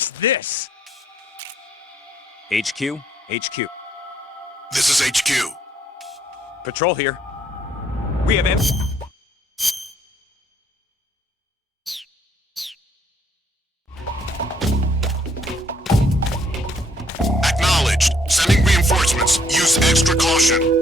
What's this? HQ? HQ. This is HQ. Patrol here. We have Acknowledged. Sending reinforcements. Use extra caution.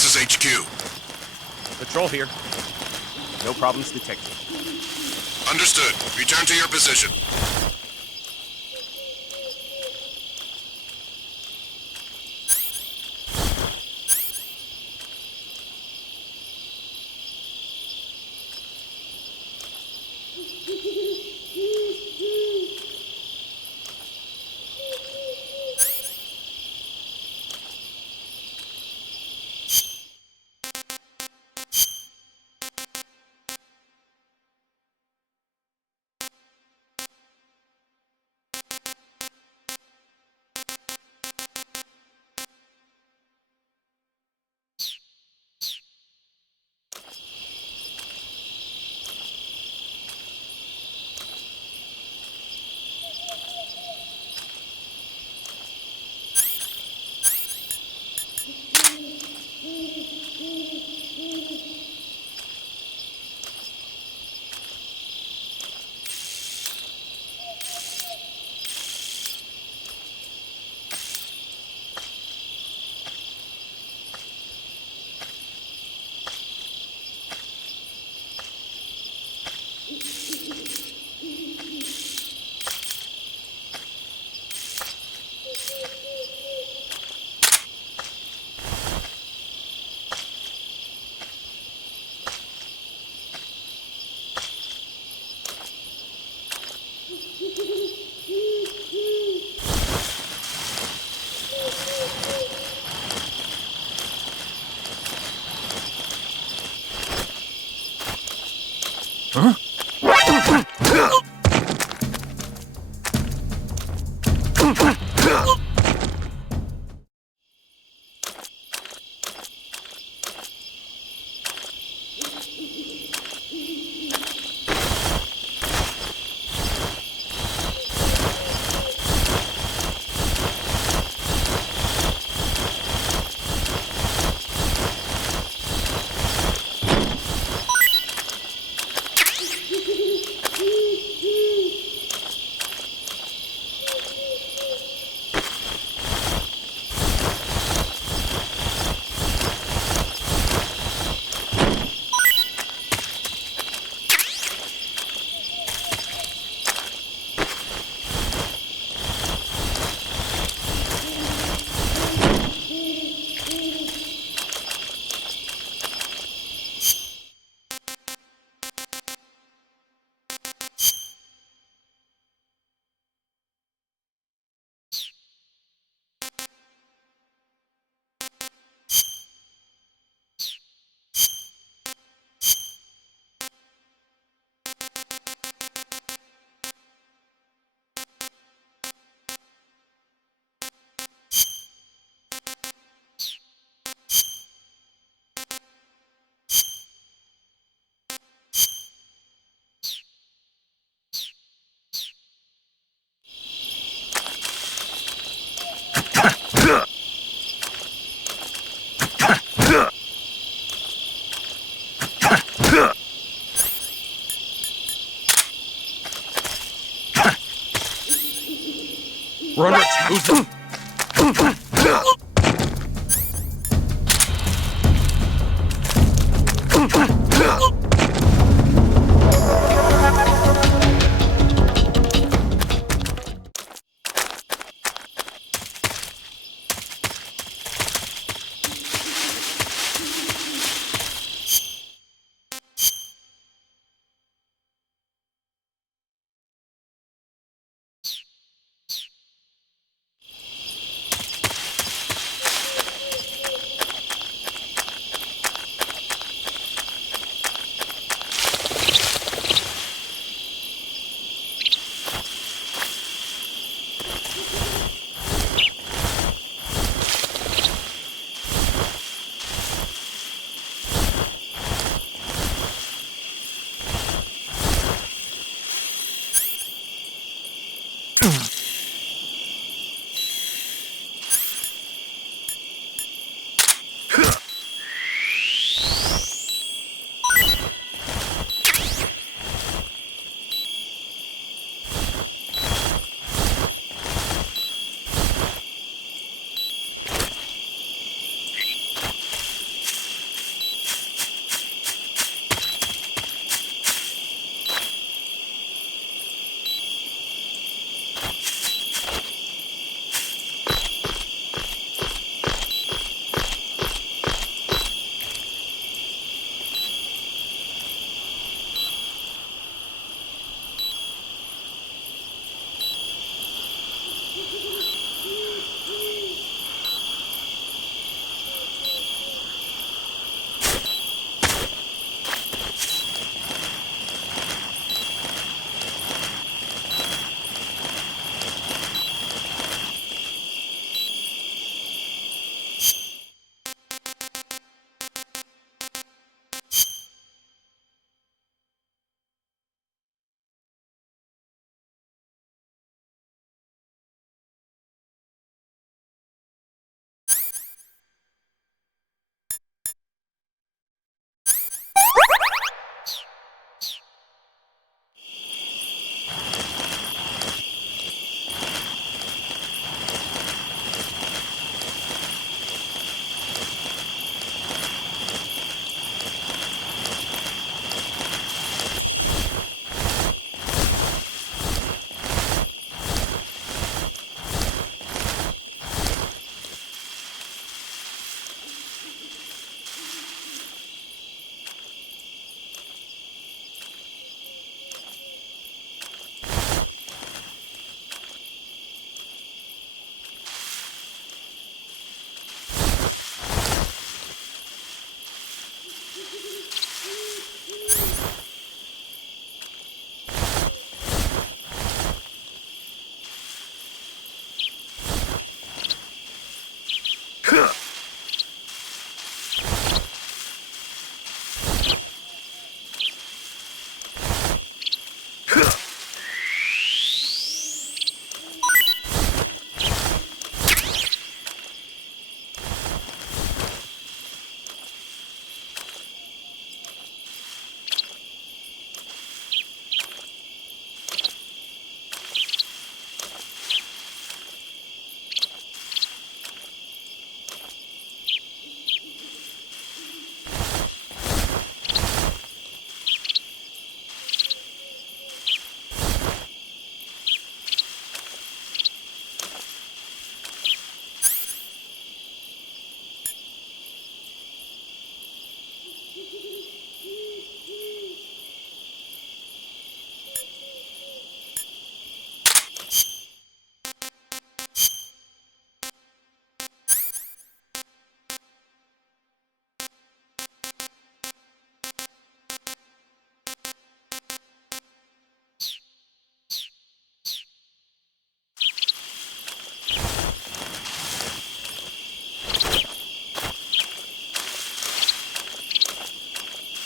This is HQ. Patrol here. No problems detected. Understood. Return to your position. Huh? We're under attack.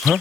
Huh?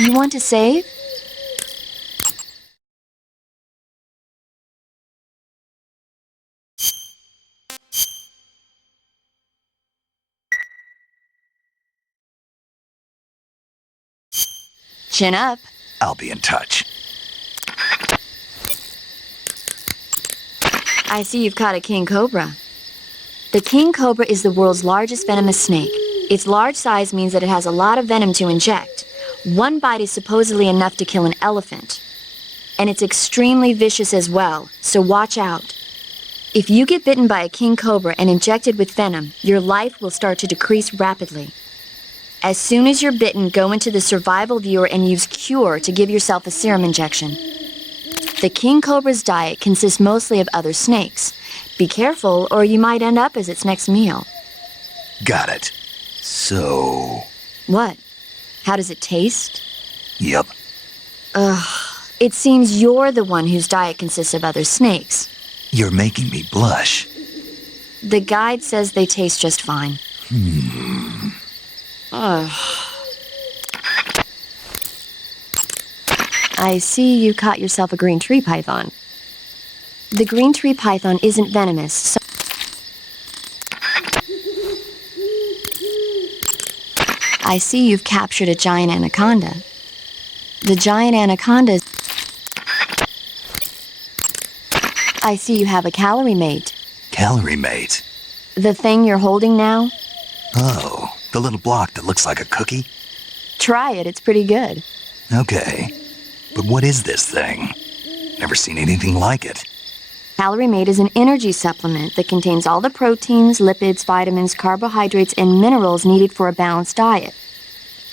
You want to save? Chin up. I'll be in touch. I see you've caught a king cobra. The king cobra is the world's largest venomous snake. Its large size means that it has a lot of venom to inject. One bite is supposedly enough to kill an elephant. And it's extremely vicious as well, so watch out. If you get bitten by a king cobra and injected with venom, your life will start to decrease rapidly. As soon as you're bitten, go into the survival viewer and use Cure to give yourself a serum injection. The king cobra's diet consists mostly of other snakes. Be careful, or you might end up as its next meal. Got it. So... What? How does it taste? Yep. It seems you're the one whose diet consists of other snakes. You're making me blush. The guide says they taste just fine. I see you caught yourself a green tree python. The green tree python isn't venomous, so... I see you've captured a giant anaconda. The giant anaconda... I see you have a calorie mate. Calorie mate? The thing you're holding now? Oh, the little block that looks like a cookie? Try it, it's pretty good. Okay. But what is this thing? Never seen anything like it. Calorie Mate is an energy supplement that contains all the proteins, lipids, vitamins, carbohydrates, and minerals needed for a balanced diet.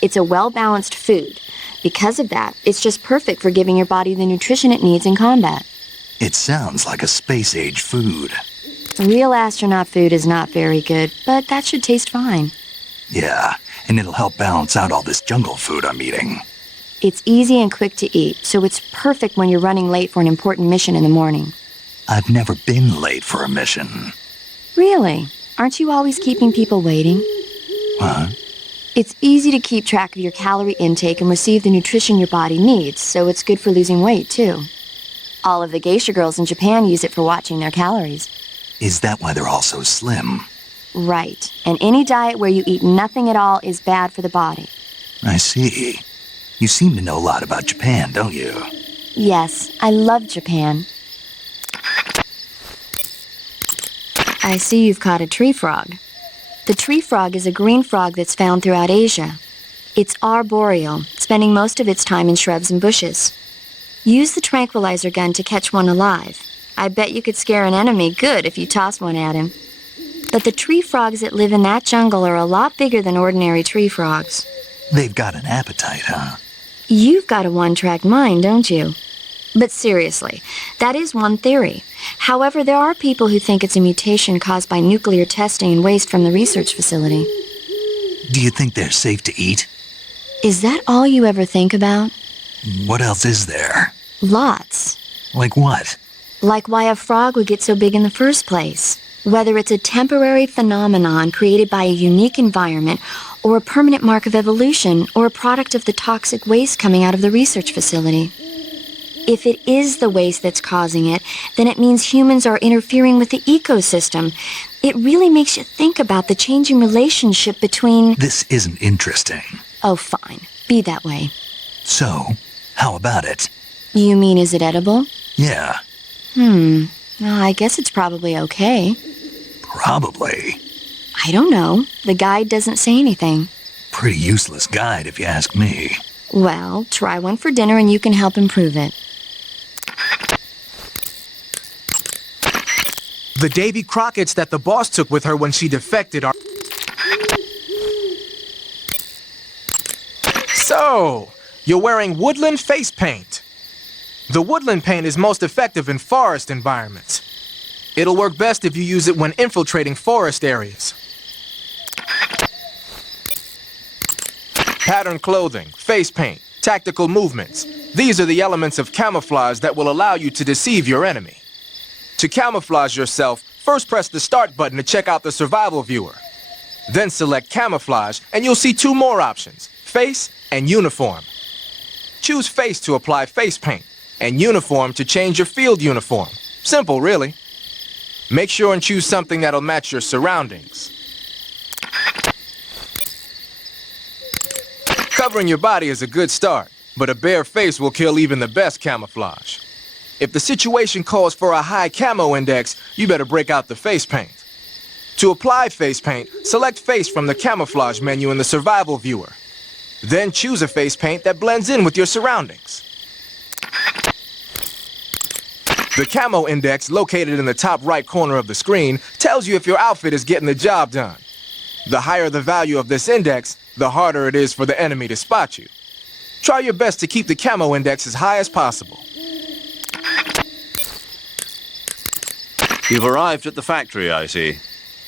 It's a well-balanced food. Because of that, it's just perfect for giving your body the nutrition it needs in combat. It sounds like a space-age food. Real astronaut food is not very good, but that should taste fine. Yeah, and it'll help balance out all this jungle food I'm eating. It's easy and quick to eat, so it's perfect when you're running late for an important mission in the morning. I've never been late for a mission. Really? Aren't you always keeping people waiting? Huh? It's easy to keep track of your calorie intake and receive the nutrition your body needs, so it's good for losing weight, too. All of the geisha girls in Japan use it for watching their calories. Is that why they're all so slim? Right. And any diet where you eat nothing at all is bad for the body. I see. You seem to know a lot about Japan, don't you? Yes, I love Japan. I see you've caught a tree frog. The tree frog is a green frog that's found throughout Asia. It's arboreal, spending most of its time in shrubs and bushes. Use the tranquilizer gun to catch one alive. I bet you could scare an enemy good if you toss one at him. But the tree frogs that live in that jungle are a lot bigger than ordinary tree frogs. They've got an appetite, huh? You've got a one-track mind, don't you? But seriously, that is one theory. However, there are people who think it's a mutation caused by nuclear testing and waste from the research facility. Do you think they're safe to eat? Is that all you ever think about? What else is there? Lots. Like what? Like why a frog would get so big in the first place. Whether it's a temporary phenomenon created by a unique environment, or a permanent mark of evolution, or a product of the toxic waste coming out of the research facility. If it is the waste that's causing it, then it means humans are interfering with the ecosystem. It really makes you think about the changing relationship between... This isn't interesting. Oh, fine. Be that way. So, how about it? You mean, is it edible? Yeah, Well, I guess it's probably okay. probably. I don't know. The guide doesn't say anything. Pretty useless guide if you ask me. Well, try one for dinner and you can help improve it. The Davy Crockett's that the boss took with her when she defected are... So, you're wearing woodland face paint. The woodland paint is most effective in forest environments. It'll work best if you use it when infiltrating forest areas. Patterned clothing, face paint, tactical movements. These are the elements of camouflage that will allow you to deceive your enemy. To camouflage yourself, first press the start button to check out the survival viewer. Then select camouflage and you'll see two more options, face and uniform. Choose face to apply face paint and uniform to change your field uniform. Simple, really. Make sure and choose something that'll match your surroundings. Covering your body is a good start, but a bare face will kill even the best camouflage. If the situation calls for a high camo index, you better break out the face paint. To apply face paint, select face from the camouflage menu in the survival viewer. Then choose a face paint that blends in with your surroundings. The camo index, located in the top right corner of the screen, tells you if your outfit is getting the job done. The higher the value of this index, the harder it is for the enemy to spot you. Try your best to keep the camo index as high as possible. You've arrived at the factory, I see.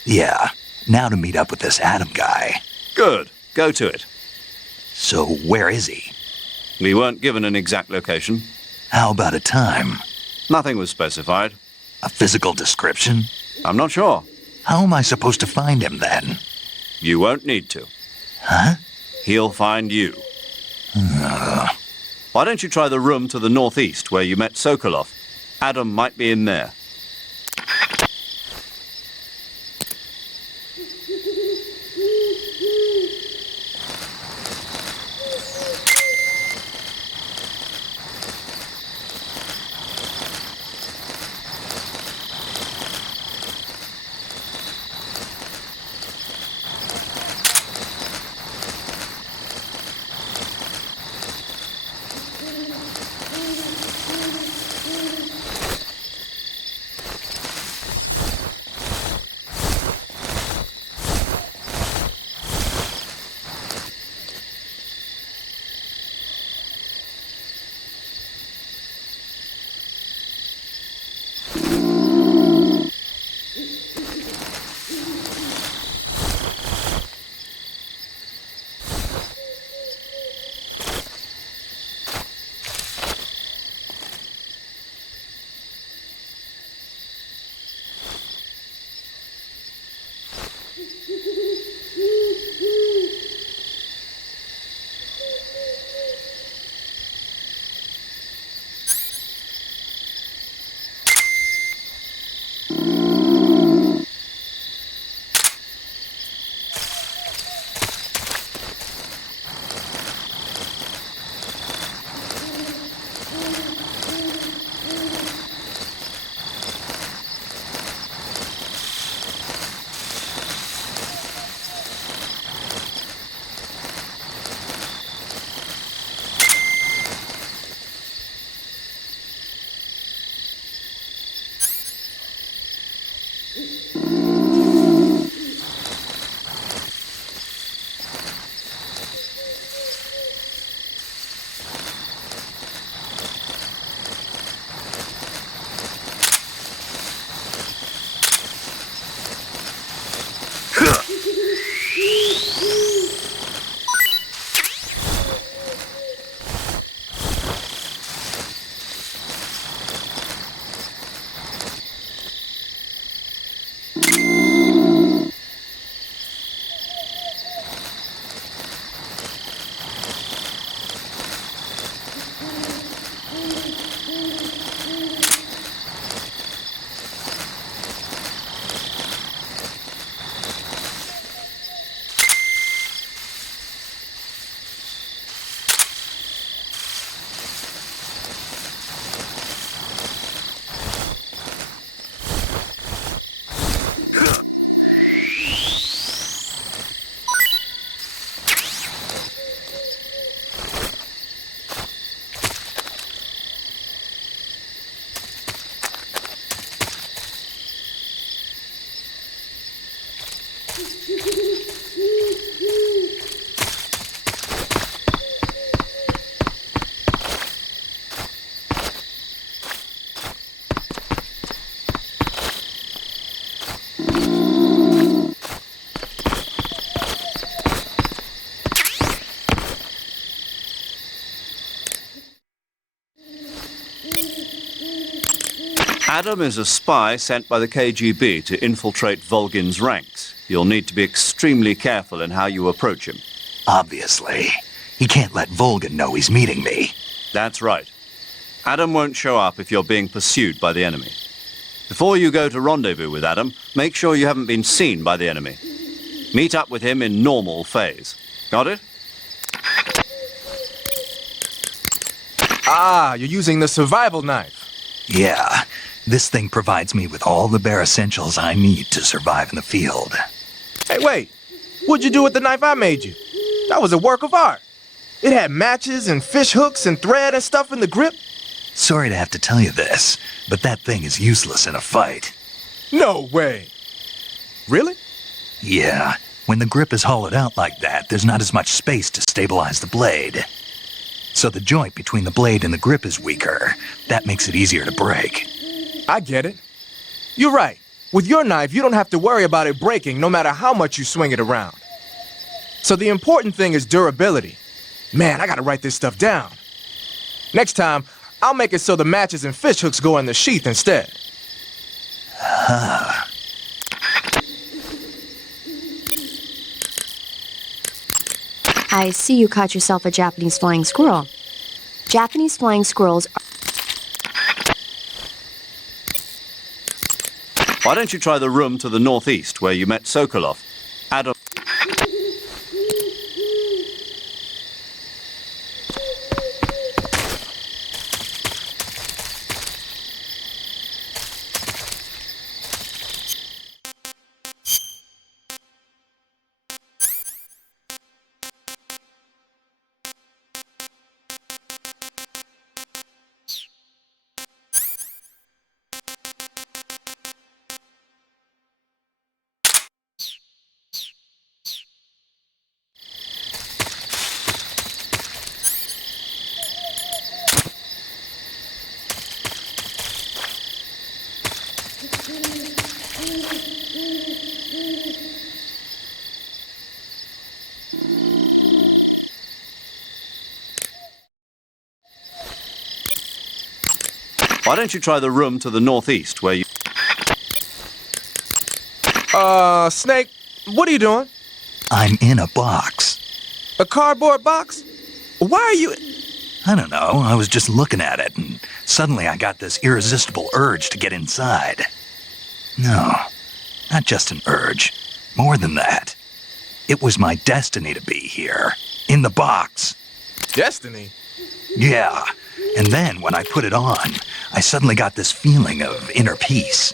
Yeah, now to meet up with this Adam guy. Good. Go to it. So, where is he? We weren't given an exact location. How about a time? Nothing was specified. A physical description? I'm not sure. How am I supposed to find him then? You won't need to. Huh? He'll find you. Why don't you try the room to the northeast where you met Sokolov? Adam might be in there. Adam is a spy sent by the KGB to infiltrate Volgin's ranks. You'll need to be extremely careful in how you approach him. Obviously. He can't let Volgin know he's meeting me. That's right. Adam won't show up if you're being pursued by the enemy. Before you go to rendezvous with Adam, make sure you haven't been seen by the enemy. Meet up with him in normal phase. Got it? Ah, you're using the survival knife. Yeah, this thing provides me with all the bare essentials I need to survive in the field. Hey, wait. What'd you do with the knife I made you? That was a work of art. It had matches and fish hooks and thread and stuff in the grip. Sorry to have to tell you this, but that thing is useless in a fight. No way. Really? Yeah, when the grip is hollowed out like that, there's not as much space to stabilize the blade. So the joint between the blade and the grip is weaker. That makes it easier to break. I get it. You're right. With your knife, you don't have to worry about it breaking no matter how much you swing it around. So the important thing is durability. Man, I gotta write this stuff down. Next time, I'll make it so the matches and fish hooks go in the sheath instead. I see you caught yourself a Japanese flying squirrel. Japanese flying squirrels are... Why don't you try the room to the northeast where you met Sokolov? Adam... Why don't you try the room to the northeast where you... Snake, what are you doing? I'm in a box. A cardboard box? Why are you... I don't know, I was just looking at it, and suddenly I got this irresistible urge to get inside. No, not just an urge. More than that. It was my destiny to be here. In the box. Destiny? Yeah. And then, when I put it on, I suddenly got this feeling of inner peace.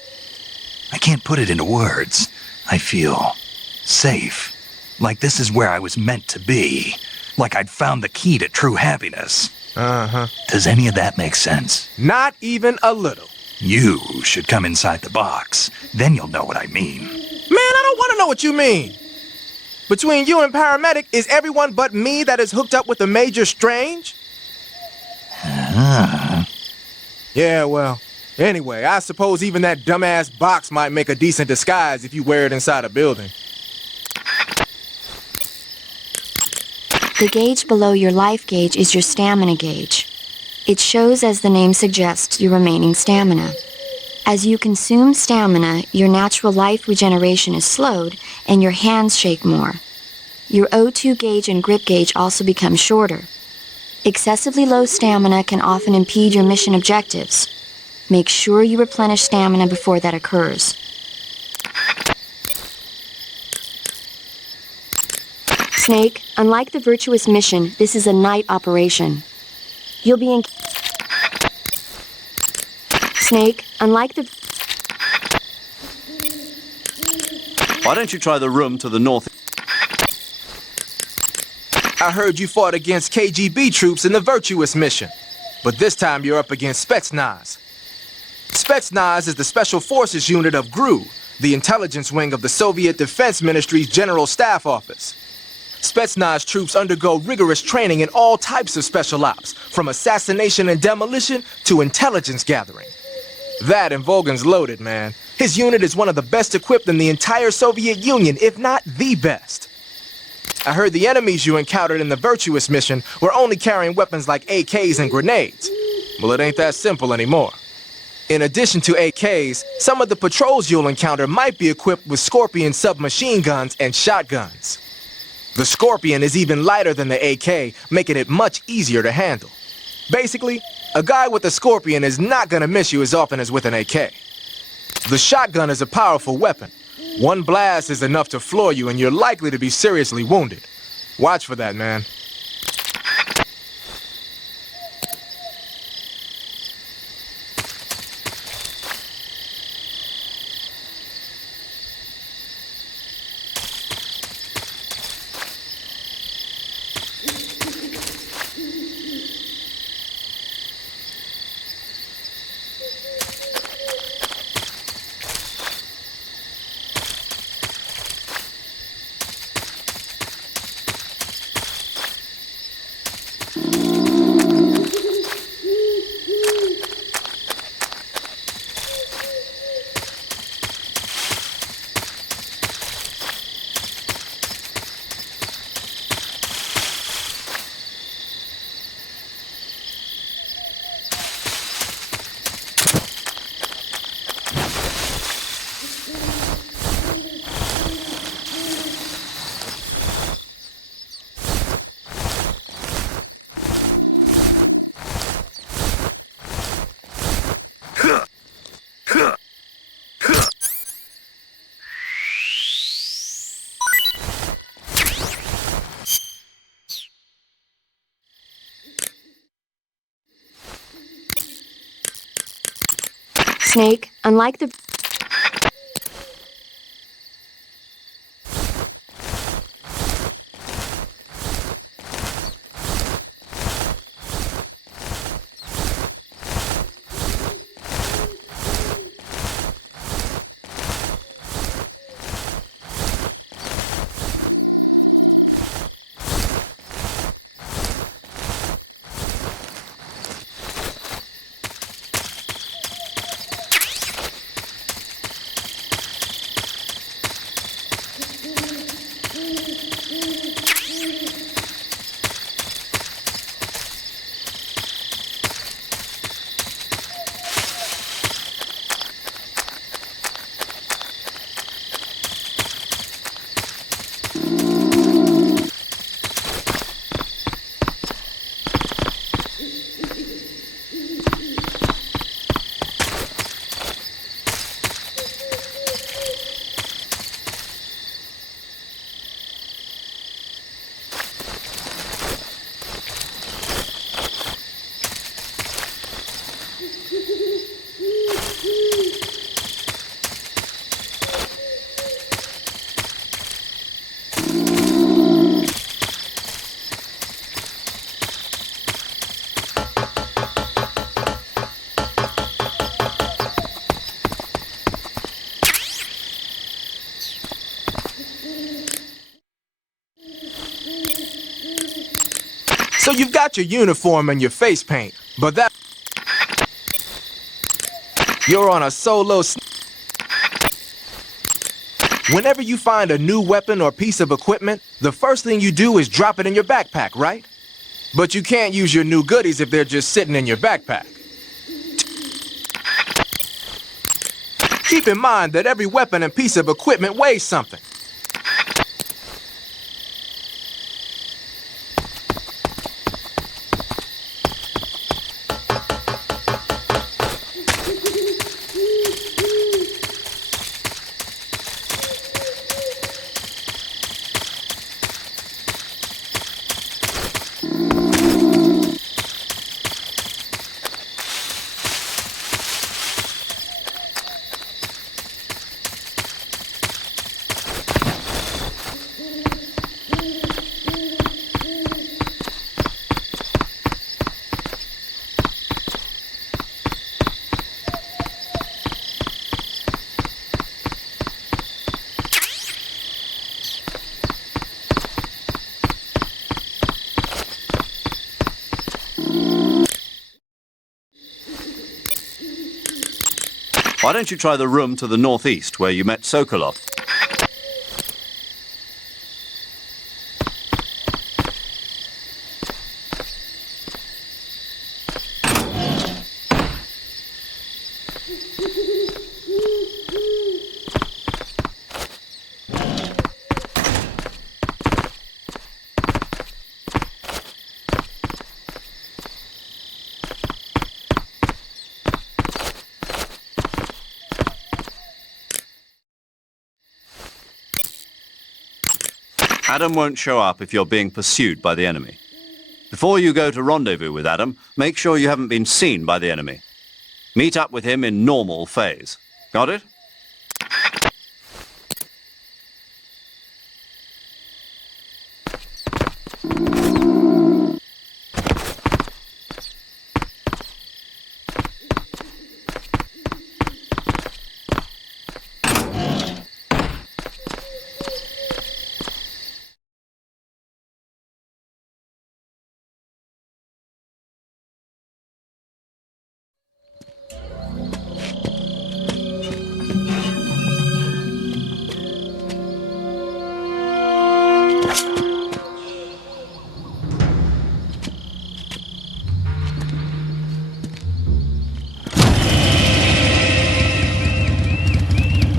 I can't put it into words. I feel safe. Like this is where I was meant to be. Like I'd found the key to true happiness. Uh-huh. Does any of that make sense? Not even a little. You should come inside the box. Then you'll know what I mean. Man, I don't want to know what you mean. Between you and paramedic, is everyone but me that is hooked up with a Major Strange? Yeah, well, anyway, I suppose even that dumbass box might make a decent disguise if you wear it inside a building. The gauge below your life gauge is your stamina gauge. It shows, as the name suggests, your remaining stamina. As you consume stamina, your natural life regeneration is slowed and your hands shake more. Your O2 gauge and grip gauge also become shorter. Excessively low stamina can often impede your mission objectives. Make sure you replenish stamina before that occurs. Snake, unlike the Virtuous mission, this is a night operation. You'll be in... Snake, unlike the... Why don't you try the room to the north... I heard you fought against KGB troops in the Virtuous mission, but this time you're up against Spetsnaz. Spetsnaz is the Special Forces unit of GRU, the intelligence wing of the Soviet Defense Ministry's General Staff Office. Spetsnaz troops undergo rigorous training in all types of special ops, from assassination and demolition to intelligence gathering. That and Volgan's loaded, man. His unit is one of the best equipped in the entire Soviet Union, if not the best. I heard the enemies you encountered in the Virtuous mission were only carrying weapons like AKs and grenades. Well, it ain't that simple anymore. In addition to AKs, some of the patrols you'll encounter might be equipped with Scorpion submachine guns and shotguns. The Scorpion is even lighter than the AK, making it much easier to handle. Basically, a guy with a Scorpion is not gonna miss you as often as with an AK. The shotgun is a powerful weapon. One blast is enough to floor you and you're likely to be seriously wounded. Watch for that, man. Snake, unlike the... So you've got your uniform and your face paint, but that... You're on a solo... Whenever you find a new weapon or piece of equipment, the first thing you do is drop it in your backpack, right? But you can't use your new goodies if they're just sitting in your backpack. Keep in mind that every weapon and piece of equipment weighs something. Why don't you try the room to the northeast where you met Sokolov? Adam won't show up if you're being pursued by the enemy. Before you go to rendezvous with Adam, make sure you haven't been seen by the enemy. Meet up with him in normal phase. Got it?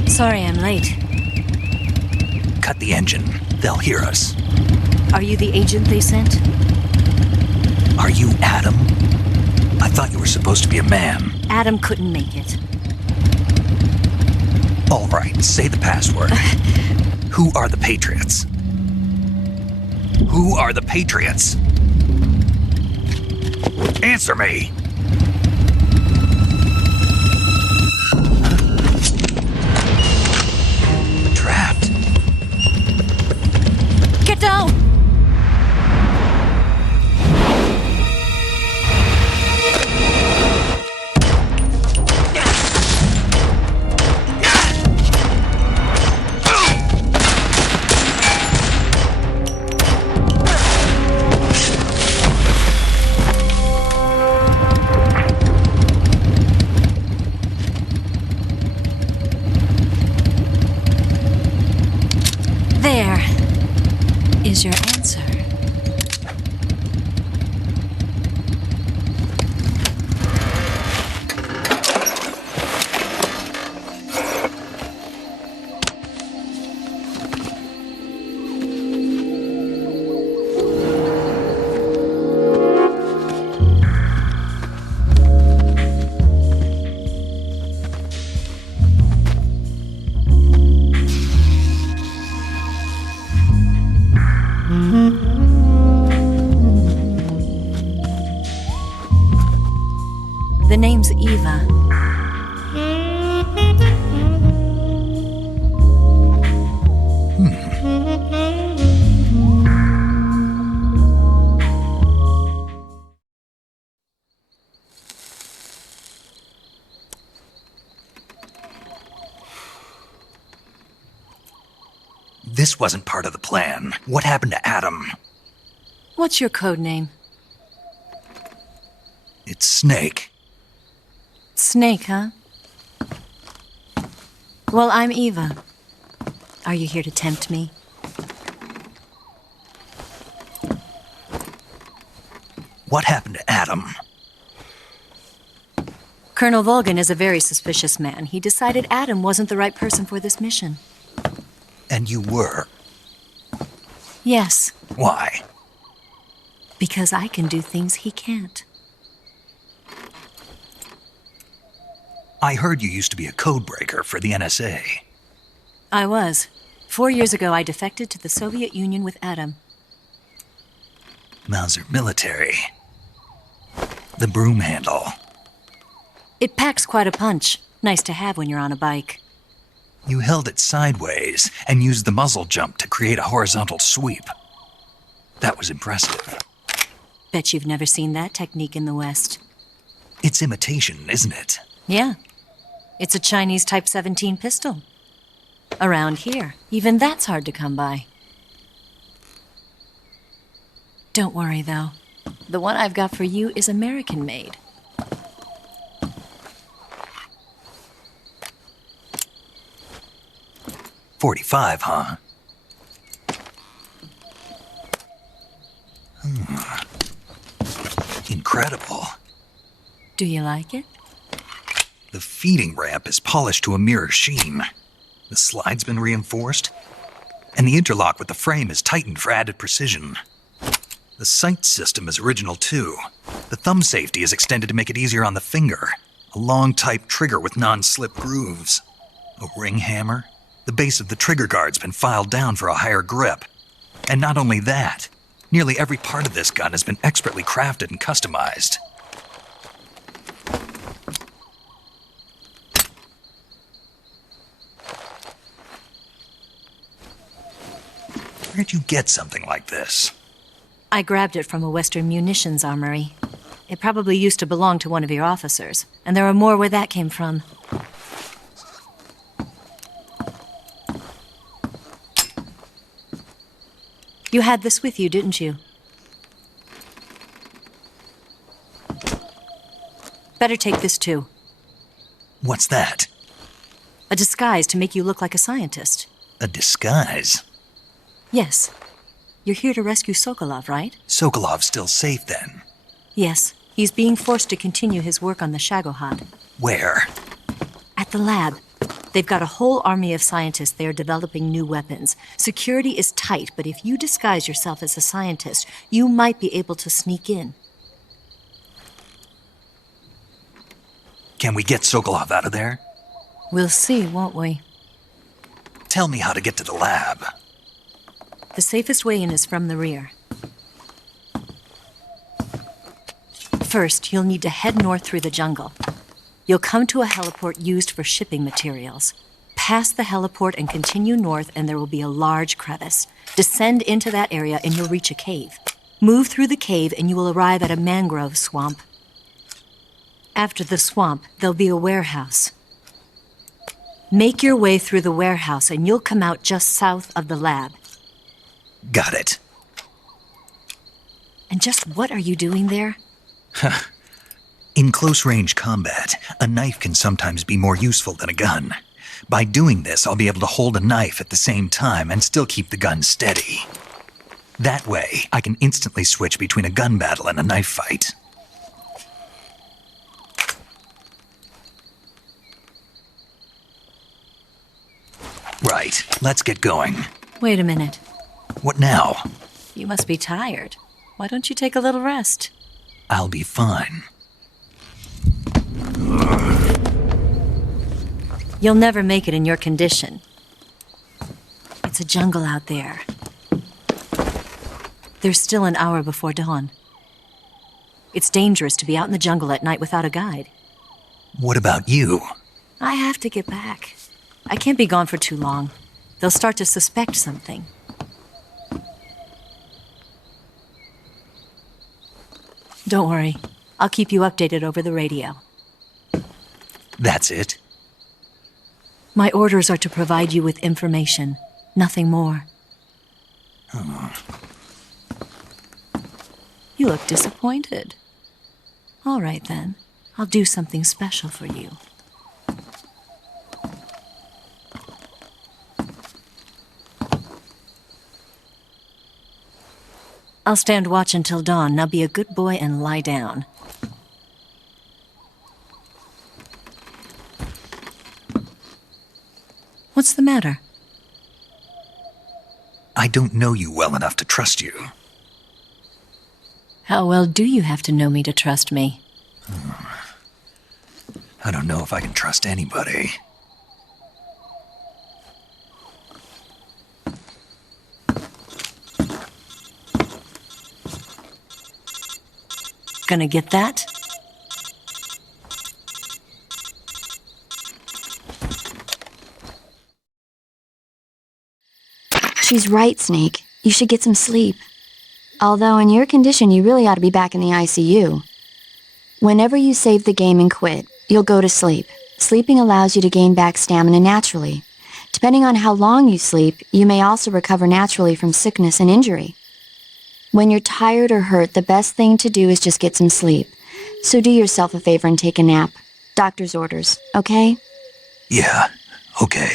Sorry I'm late. Cut the engine. They'll hear us. Are you the agent they sent? Are you Adam? I thought you were supposed to be a man. Adam couldn't make it. All right, say the password. Who are the Patriots? Who are the Patriots? Answer me! Trapped. Get down! There is your answer. The name's Eva. This wasn't part of the plan. What happened to Adam? What's your code name? It's Snake. Snake, huh? Well, I'm Eva. Are you here to tempt me? What happened to Adam? Colonel Volgan is a very suspicious man. He decided Adam wasn't the right person for this mission. And you were. Yes, Why? because I can do things he can't. I heard you used to be a codebreaker for the NSA. I was. 4 years ago, I defected to the Soviet Union with Adam. Mauser military. The broom handle. It packs quite a punch. Nice to have when you're on a bike. You held it sideways and used the muzzle jump to create a horizontal sweep. That was impressive. Bet you've never seen that technique in the West. It's imitation, isn't it? Yeah. It's a Chinese Type 17 pistol. Around here, even that's hard to come by. Don't worry, though. The one I've got for you is American-made. 45, huh? Incredible. Do you like it? The feeding ramp is polished to a mirror sheen. The slide's been reinforced, and the interlock with the frame is tightened for added precision. The sight system is original too. The thumb safety is extended to make it easier on the finger. A long type trigger with non-slip grooves. A ring hammer. The base of the trigger guard's been filed down for a higher grip. And not only that, nearly every part of this gun has been expertly crafted and customized. Where'd you get something like this? I grabbed it from a Western munitions armory. It probably used to belong to one of your officers, and there are more where that came from. You had this with you, didn't you? Better take this too. What's that? A disguise to make you look like a scientist. A disguise? Yes. You're here to rescue Sokolov, right? Sokolov's still safe then? Yes. He's being forced to continue his work on the Shagohod. Where? At the lab. They've got a whole army of scientists there developing new weapons. Security is tight, but if you disguise yourself as a scientist, you might be able to sneak in. Can we get Sokolov out of there? We'll see, won't we? Tell me how to get to the lab. The safest way in is from the rear. First, you'll need to head north through the jungle. You'll come to a heliport used for shipping materials. Pass the heliport and continue north, and there will be a large crevice. Descend into that area, and you'll reach a cave. Move through the cave, and you will arrive at a mangrove swamp. After the swamp, there'll be a warehouse. Make your way through the warehouse, and you'll come out just south of the lab. Got it. And just what are you doing there? In close-range combat, a knife can sometimes be more useful than a gun. By doing this, I'll be able to hold a knife at the same time and still keep the gun steady. That way, I can instantly switch between a gun battle and a knife fight. Right, let's get going. Wait a minute. What now? You must be tired. Why don't you take a little rest? I'll be fine. You'll never make it in your condition. It's a jungle out there. There's still an hour before dawn. It's dangerous to be out in the jungle at night without a guide. What about you? I have to get back. I can't be gone for too long. They'll start to suspect something. Don't worry. I'll keep you updated over the radio. That's it? My orders are to provide you with information, nothing more. You look disappointed. All right, then. I'll do something special for you. I'll stand watch until dawn. Now be a good boy and lie down. What's the matter? I don't know you well enough to trust you. How well do you have to know me to trust me? I don't know if I can trust anybody. Gonna get that? She's right, Snake. You should get some sleep. Although in your condition, you really ought to be back in the ICU. Whenever you save the game and quit, you'll go to sleep. Sleeping allows you to gain back stamina naturally. Depending on how long you sleep, you may also recover naturally from sickness and injury. When you're tired or hurt, the best thing to do is just get some sleep. So do yourself a favor and take a nap. Doctor's orders, okay? Yeah, okay.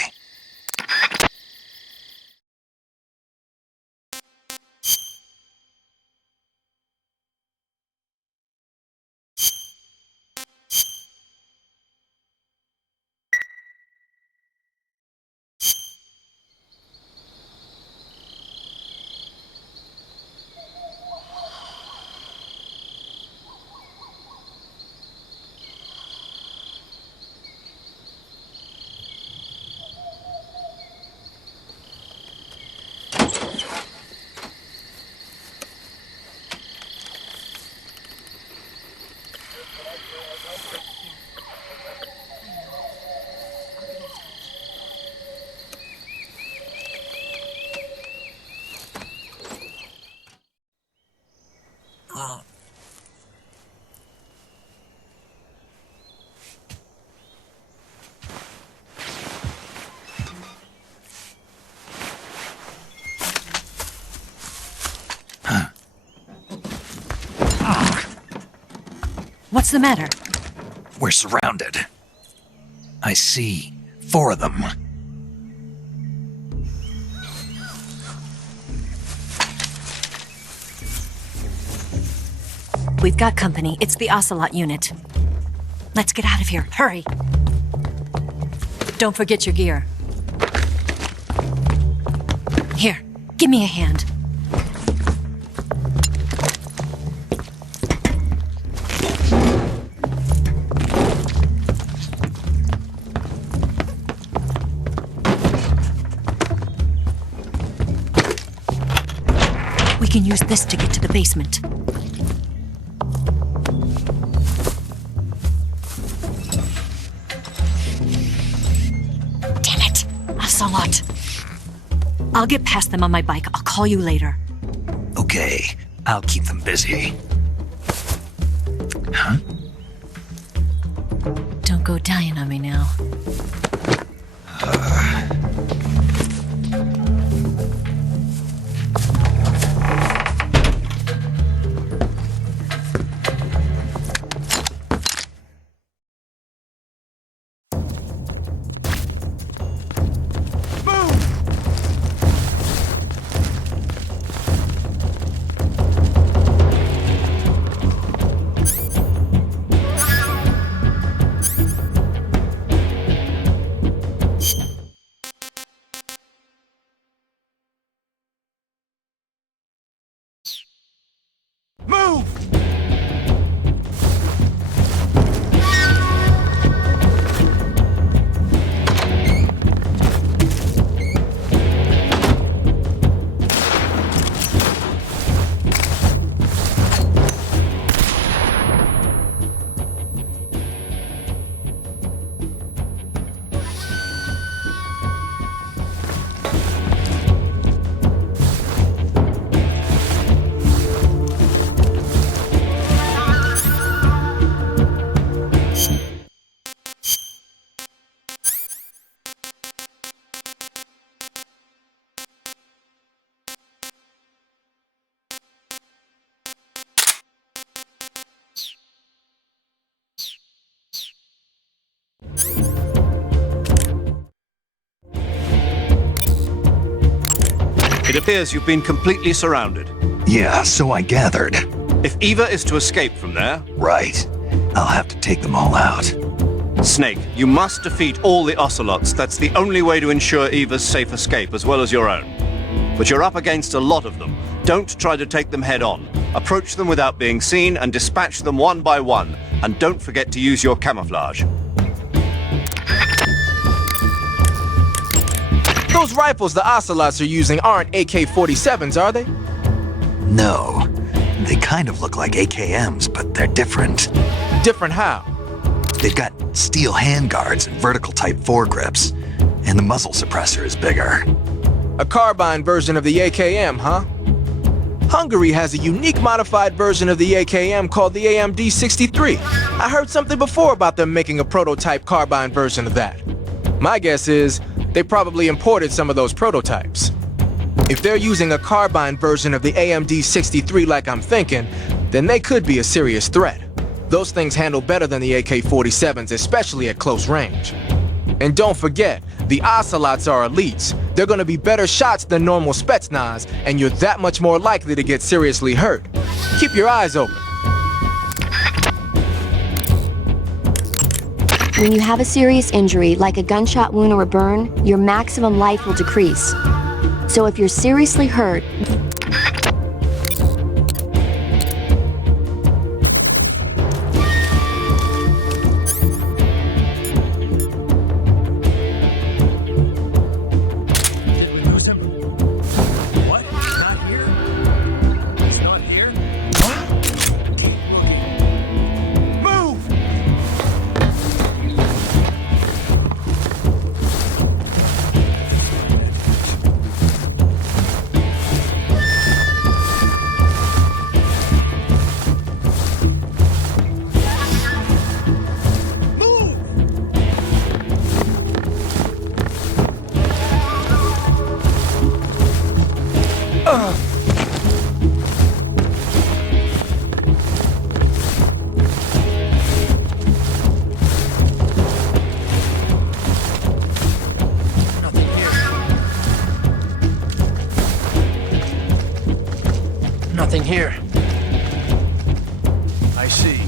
What's the matter? We're surrounded. I see 4 of them. We've got company. It's the Ocelot unit. Let's get out of here. Hurry. Don't forget your gear. Here, give me a hand. We can use this to get to the basement. Damn it! Ocelot. I'll get past them on my bike. I'll call you later. Okay, I'll keep them busy. Huh? Don't go dying on me now. It appears you've been completely surrounded. Yeah, so I gathered. If Eva is to escape from there, Right. I'll have to take them all out. Snake, you must defeat all the Ocelots. That's the only way to ensure Eva's safe escape, as well as your own. But you're up against a lot of them. Don't try to take them head on. Approach them without being seen and dispatch them one by one. And don't forget to use your camouflage. Those rifles the Ocelots are using aren't AK-47s, are they? No. They kind of look like AKMs, but they're different. Different how? They've got steel handguards and vertical type foregrips, and the muzzle suppressor is bigger. A carbine version of the AKM, huh? Hungary has a unique modified version of the AKM called the AMD-63. I heard something before about them making a prototype carbine version of that. My guess is they probably imported some of those prototypes. If they're using a carbine version of the AMD-63 like I'm thinking, then they could be a serious threat. Those things handle better than the AK-47s, especially at close range. And don't forget, the Ocelots are elites. They're gonna be better shots than normal Spetsnaz, and you're that much more likely to get seriously hurt. Keep your eyes open. When you have a serious injury, like a gunshot wound or a burn, your maximum life will decrease. So if you're seriously hurt, Did we lose him? What? He's not here? He's not here? Move! Nothing here. I see.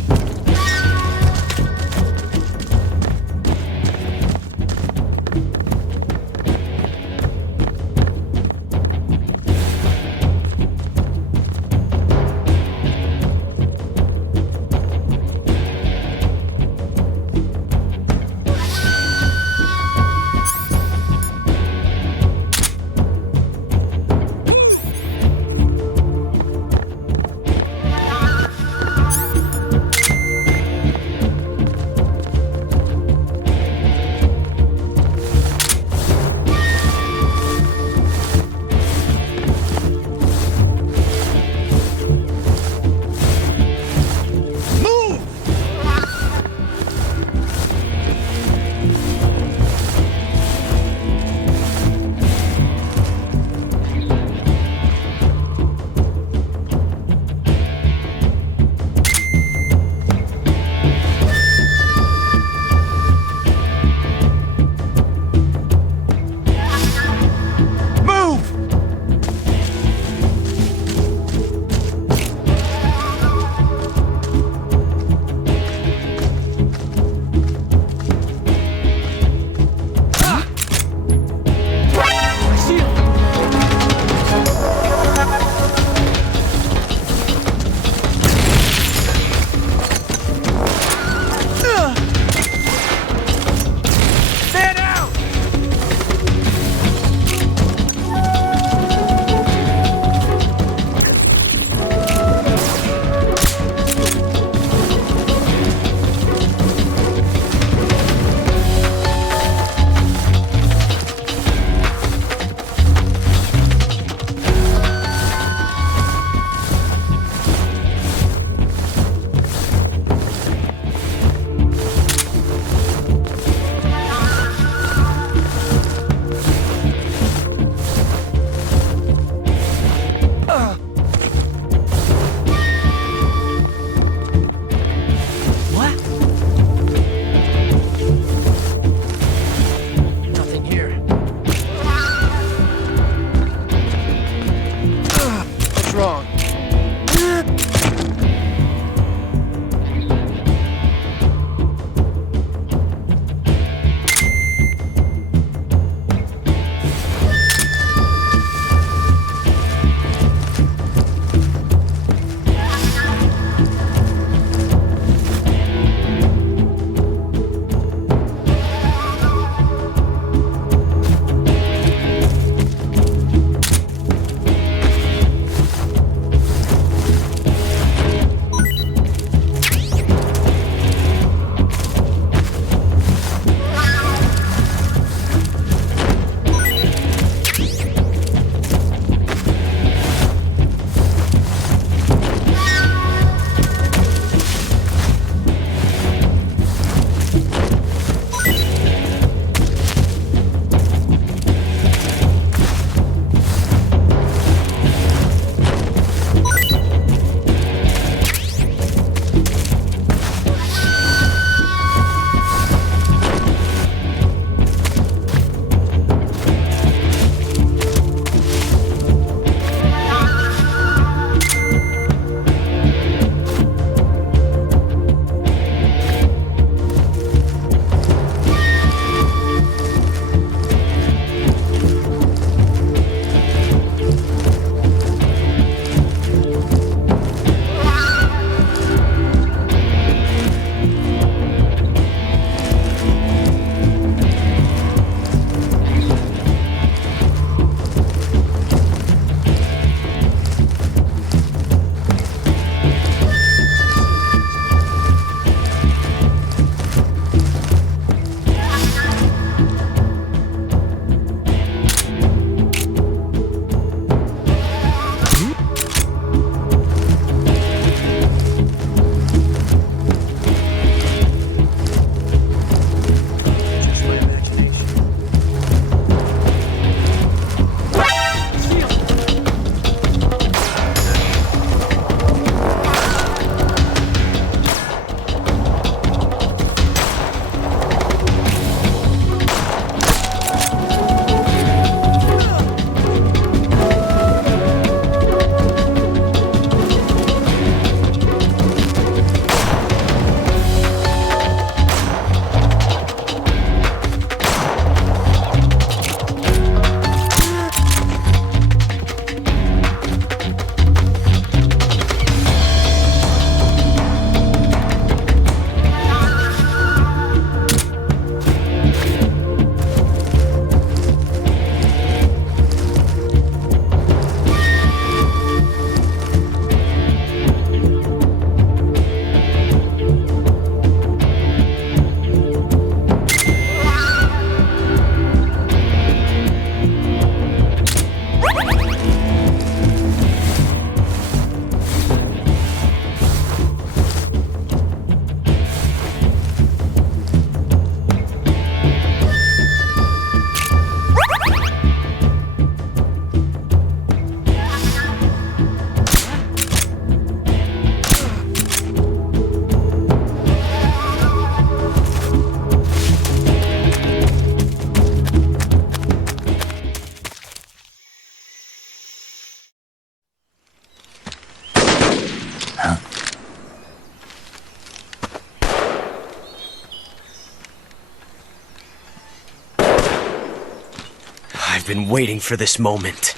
been waiting for this moment.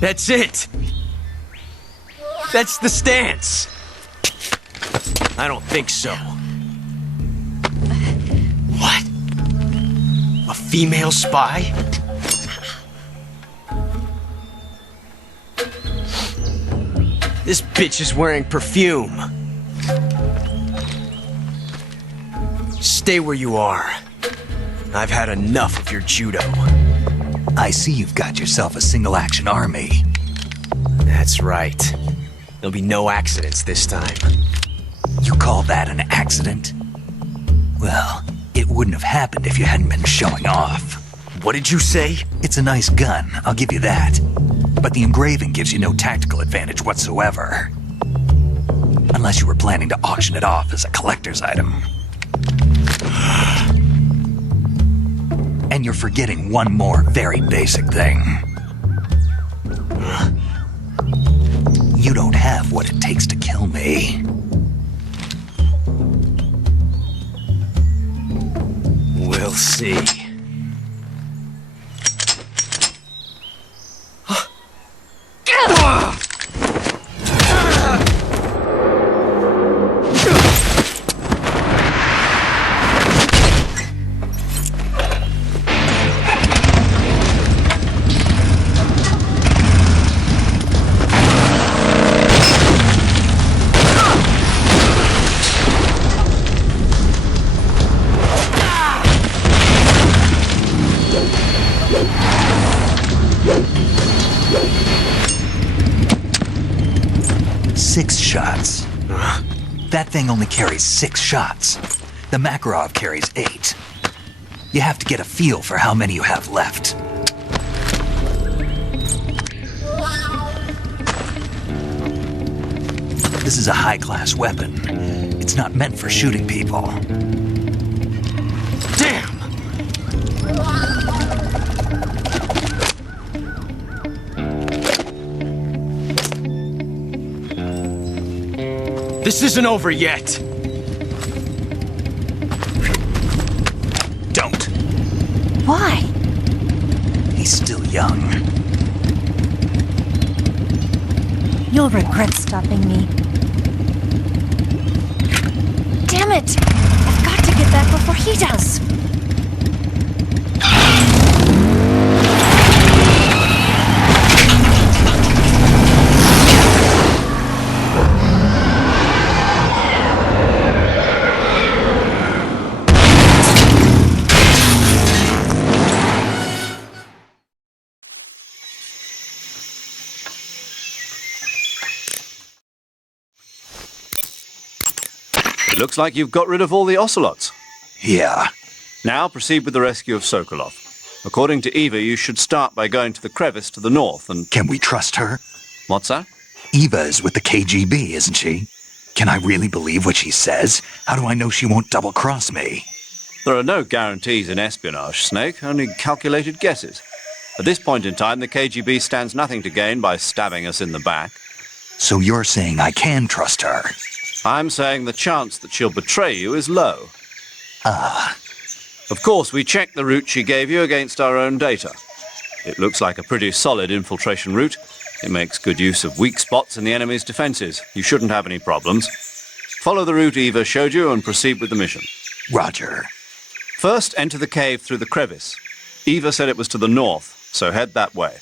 That's it! That's the stance! I don't think so. What? A female spy? This bitch is wearing perfume. Stay where you are. I've had enough of your judo. I see you've got yourself a single-action army. That's right. There'll be no accidents this time. You call that an accident? Well, it wouldn't have happened if you hadn't been showing off. What did you say? It's a nice gun, I'll give you that. But the engraving gives you no tactical advantage whatsoever. Unless you were planning to auction it off as a collector's item. And you're forgetting one more very basic thing. You don't have what it takes to kill me. We'll see. Six shots. That thing only carries 6 shots. The Makarov carries 8. You have to get a feel for how many you have left. This is a high-class weapon. It's not meant for shooting people. Damn! This isn't over yet. Don't. Why? He's still young. You'll regret stopping me. Damn it! I've got to get back before he does. It looks like you've got rid of all the ocelots. Yeah. Now proceed with the rescue of Sokolov. According to Eva, you should start by going to the crevice to the north and... Can we trust her? What's that? Eva is with the KGB, isn't she? Can I really believe what she says? How do I know she won't double-cross me? There are no guarantees in espionage, Snake, only calculated guesses. At this point in time, the KGB stands nothing to gain by stabbing us in the back. So you're saying I can trust her? I'm saying the chance that she'll betray you is low. Of course, we checked the route she gave you against our own data. It looks like a pretty solid infiltration route. It makes good use of weak spots in the enemy's defenses. You shouldn't have any problems. Follow the route Eva showed you and proceed with the mission. Roger. First, enter the cave through the crevice. Eva said it was to the north, so head that way.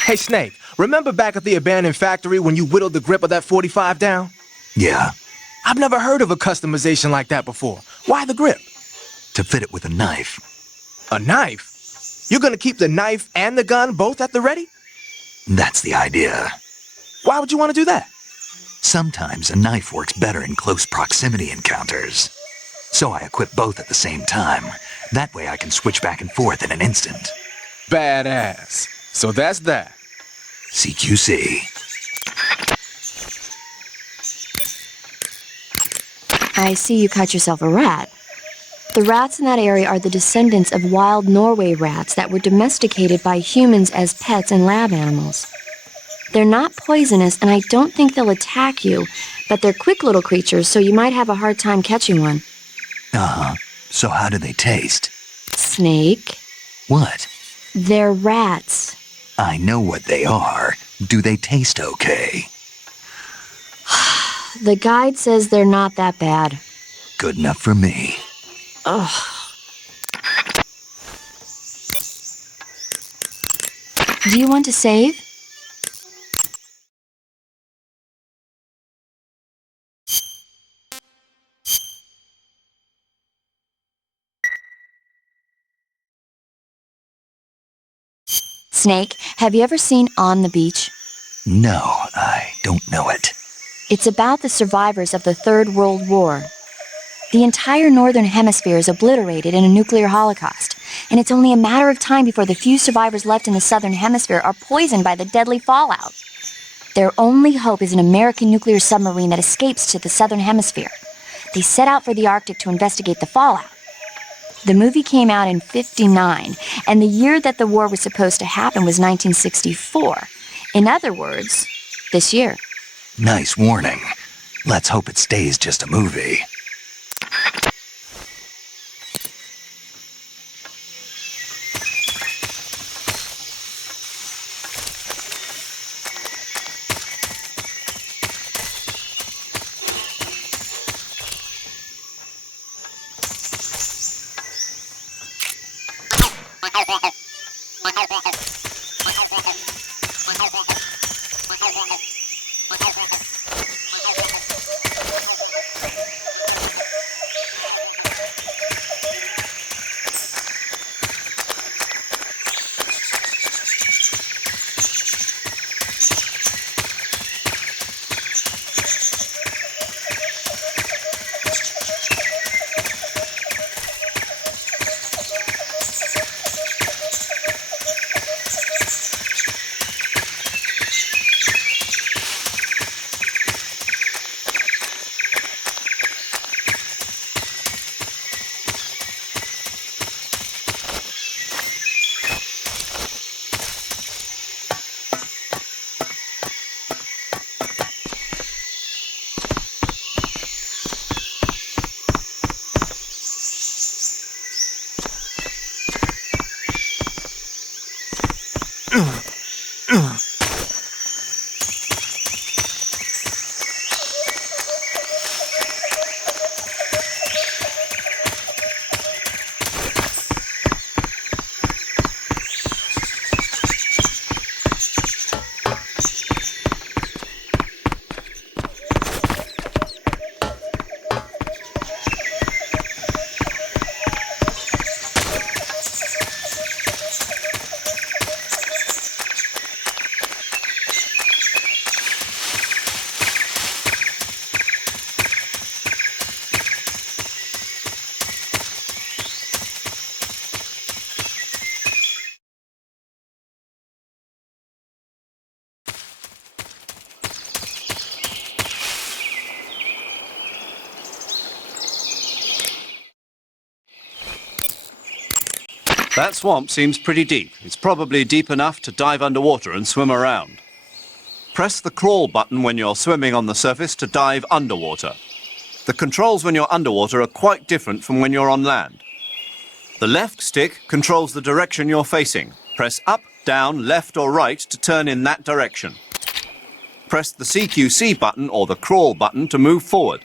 Hey, Snake, remember back at the abandoned factory when you whittled the grip of that 45 down? Yeah. I've never heard of a customization like that before. Why the grip? To fit it with a knife. A knife? You're gonna keep the knife and the gun both at the ready? That's the idea. Why would you want to do that? Sometimes a knife works better in close proximity encounters. So I equip both at the same time. That way I can switch back and forth in an instant. Badass. So that's that. CQC. I see you caught yourself a rat. The rats in that area are the descendants of wild Norway rats that were domesticated by humans as pets and lab animals. They're not poisonous, and I don't think they'll attack you, but they're quick little creatures, so you might have a hard time catching one. Uh-huh. So how do they taste? Snake? What? They're rats. I know what they are. Do they taste okay? The guide says they're not that bad. Good enough for me. Ugh. Do you want to save? Snake, have you ever seen On the Beach? No, I don't know it. It's about the survivors of the Third World War. The entire northern hemisphere is obliterated in a nuclear holocaust, and it's only a matter of time before the few survivors left in the southern hemisphere are poisoned by the deadly fallout. Their only hope is an American nuclear submarine that escapes to the southern hemisphere. They set out for the Arctic to investigate the fallout. The movie came out in '59, and the year that the war was supposed to happen was 1964. In other words, this year. Nice warning. Let's hope it stays just a movie. That swamp seems pretty deep. It's probably deep enough to dive underwater and swim around. Press the crawl button when you're swimming on the surface to dive underwater. The controls when you're underwater are quite different from when you're on land. The left stick controls the direction you're facing. Press up, down, left or right to turn in that direction. Press the CQC button or the crawl button to move forward.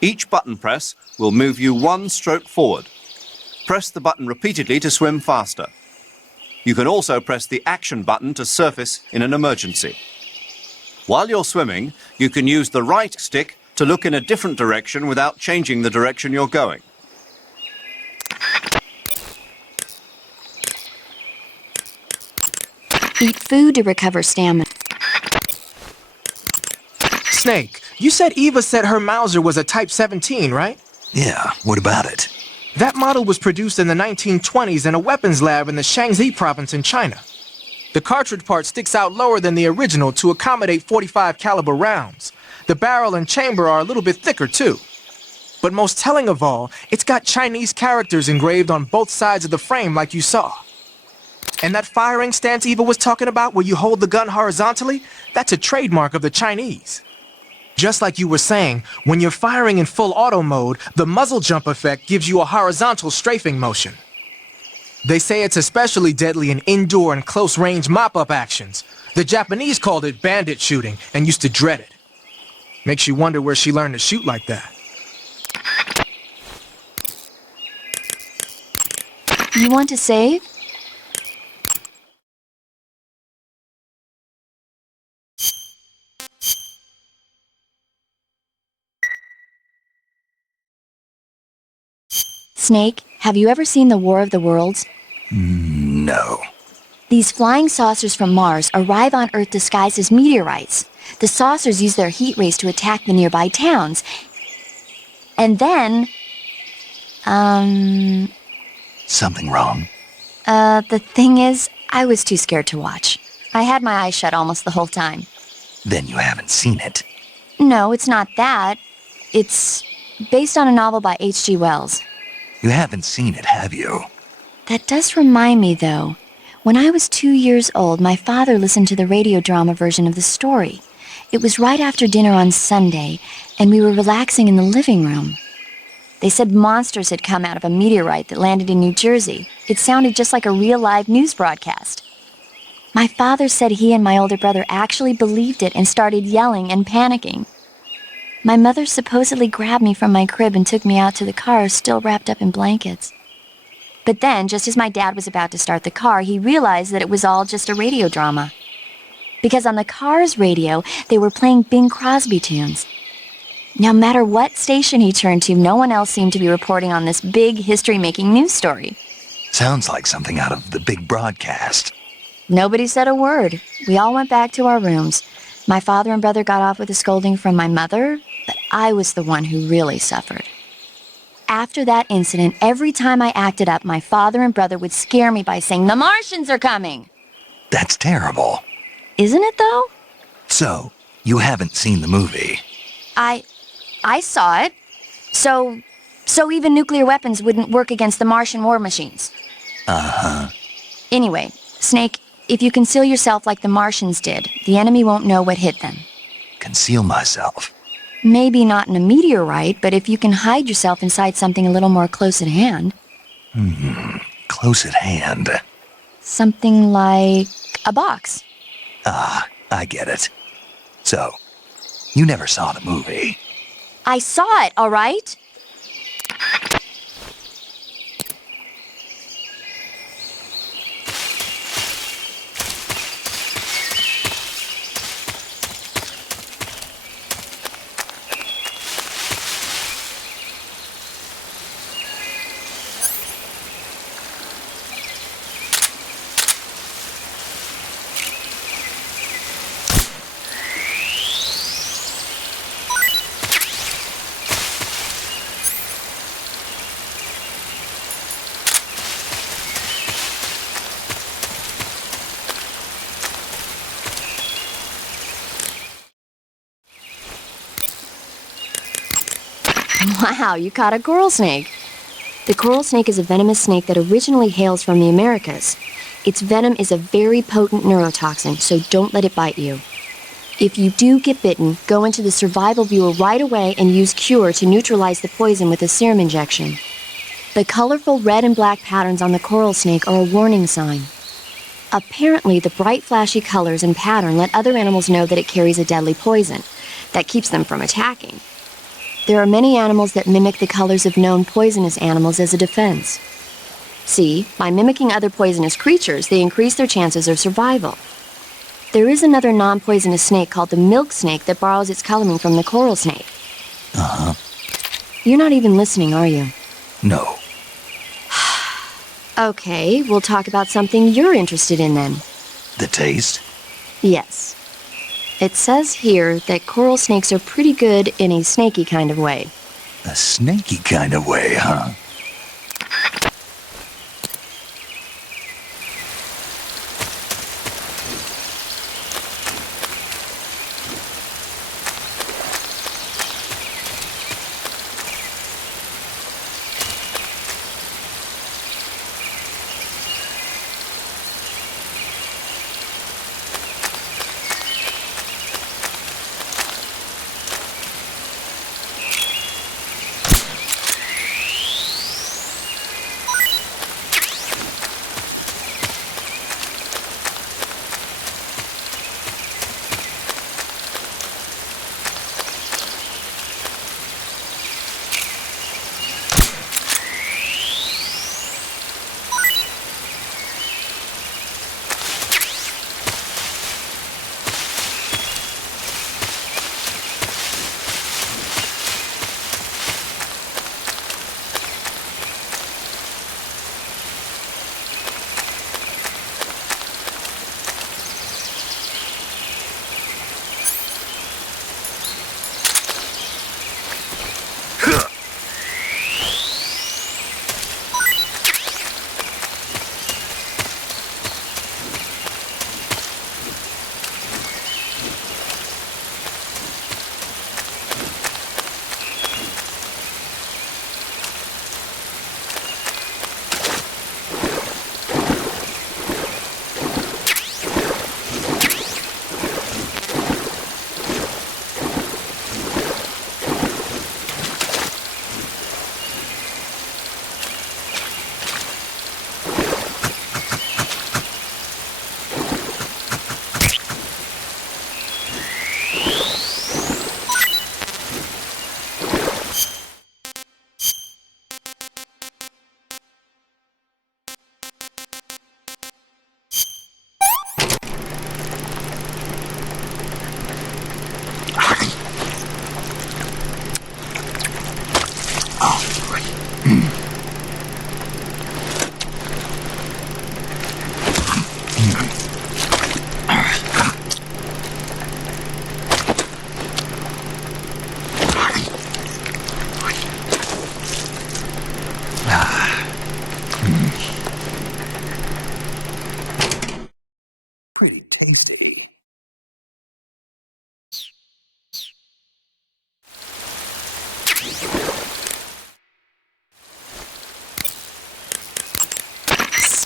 Each button press will move you one stroke forward. Press the button repeatedly to swim faster. You can also press the action button to surface in an emergency. While you're swimming, you can use the right stick to look in a different direction without changing the direction you're going. Eat food to recover stamina. Snake, you said Eva said her Mauser was a Type 17, right? Yeah, what about it? That model was produced in the 1920s in a weapons lab in the Shaanxi province in China. The cartridge part sticks out lower than the original to accommodate .45 caliber rounds. The barrel and chamber are a little bit thicker too. But most telling of all, it's got Chinese characters engraved on both sides of the frame like you saw. And that firing stance Eva was talking about where you hold the gun horizontally, that's a trademark of the Chinese. Just like you were saying, when you're firing in full auto mode, the muzzle jump effect gives you a horizontal strafing motion. They say it's especially deadly in indoor and close-range mop-up actions. The Japanese called it bandit shooting and used to dread it. Makes you wonder where she learned to shoot like that. You want to save? Snake, have you ever seen the War of the Worlds? No. These flying saucers from Mars arrive on Earth disguised as meteorites. The saucers use their heat rays to attack the nearby towns. And then... Something wrong? The thing is, I was too scared to watch. I had my eyes shut almost the whole time. Then you haven't seen it. No, it's not that. It's based on a novel by H.G. Wells. You haven't seen it, have you? That does remind me, though. When I was 2 years old, my father listened to the radio drama version of the story. It was right after dinner on Sunday, and we were relaxing in the living room. They said monsters had come out of a meteorite that landed in New Jersey. It sounded just like a real live news broadcast. My father said he and my older brother actually believed it and started yelling and panicking. My mother supposedly grabbed me from my crib and took me out to the car, still wrapped up in blankets. But then, just as my dad was about to start the car, he realized that it was all just a radio drama. Because on the car's radio, they were playing Bing Crosby tunes. No matter what station he turned to, no one else seemed to be reporting on this big history-making news story. Sounds like something out of the big broadcast. Nobody said a word. We all went back to our rooms. My father and brother got off with a scolding from my mother, but I was the one who really suffered. After that incident, every time I acted up, my father and brother would scare me by saying, "The Martians are coming!" That's terrible. Isn't it, though? So, you haven't seen the movie? I saw it. So even nuclear weapons wouldn't work against the Martian war machines. Uh-huh. Anyway, Snake, if you conceal yourself like the Martians did, the enemy won't know what hit them. Conceal myself. Maybe not in a meteorite, but if you can hide yourself inside something a little more close at hand. Close at hand. Something like a box. Ah, I get it. So, you never saw the movie? I saw it, all right? Wow, you caught a coral snake. The coral snake is a venomous snake that originally hails from the Americas. Its venom is a very potent neurotoxin, so don't let it bite you. If you do get bitten, go into the survival viewer right away and use Cure to neutralize the poison with a serum injection. The colorful red and black patterns on the coral snake are a warning sign. Apparently, the bright flashy colors and pattern let other animals know that it carries a deadly poison that keeps them from attacking. There are many animals that mimic the colors of known poisonous animals as a defense. See, by mimicking other poisonous creatures, they increase their chances of survival. There is another non-poisonous snake called the milk snake that borrows its coloring from the coral snake. Uh-huh. You're not even listening, are you? No. Okay, we'll talk about something you're interested in then. The taste? Yes. It says here that coral snakes are pretty good in a snaky kind of way. A snaky kind of way, huh?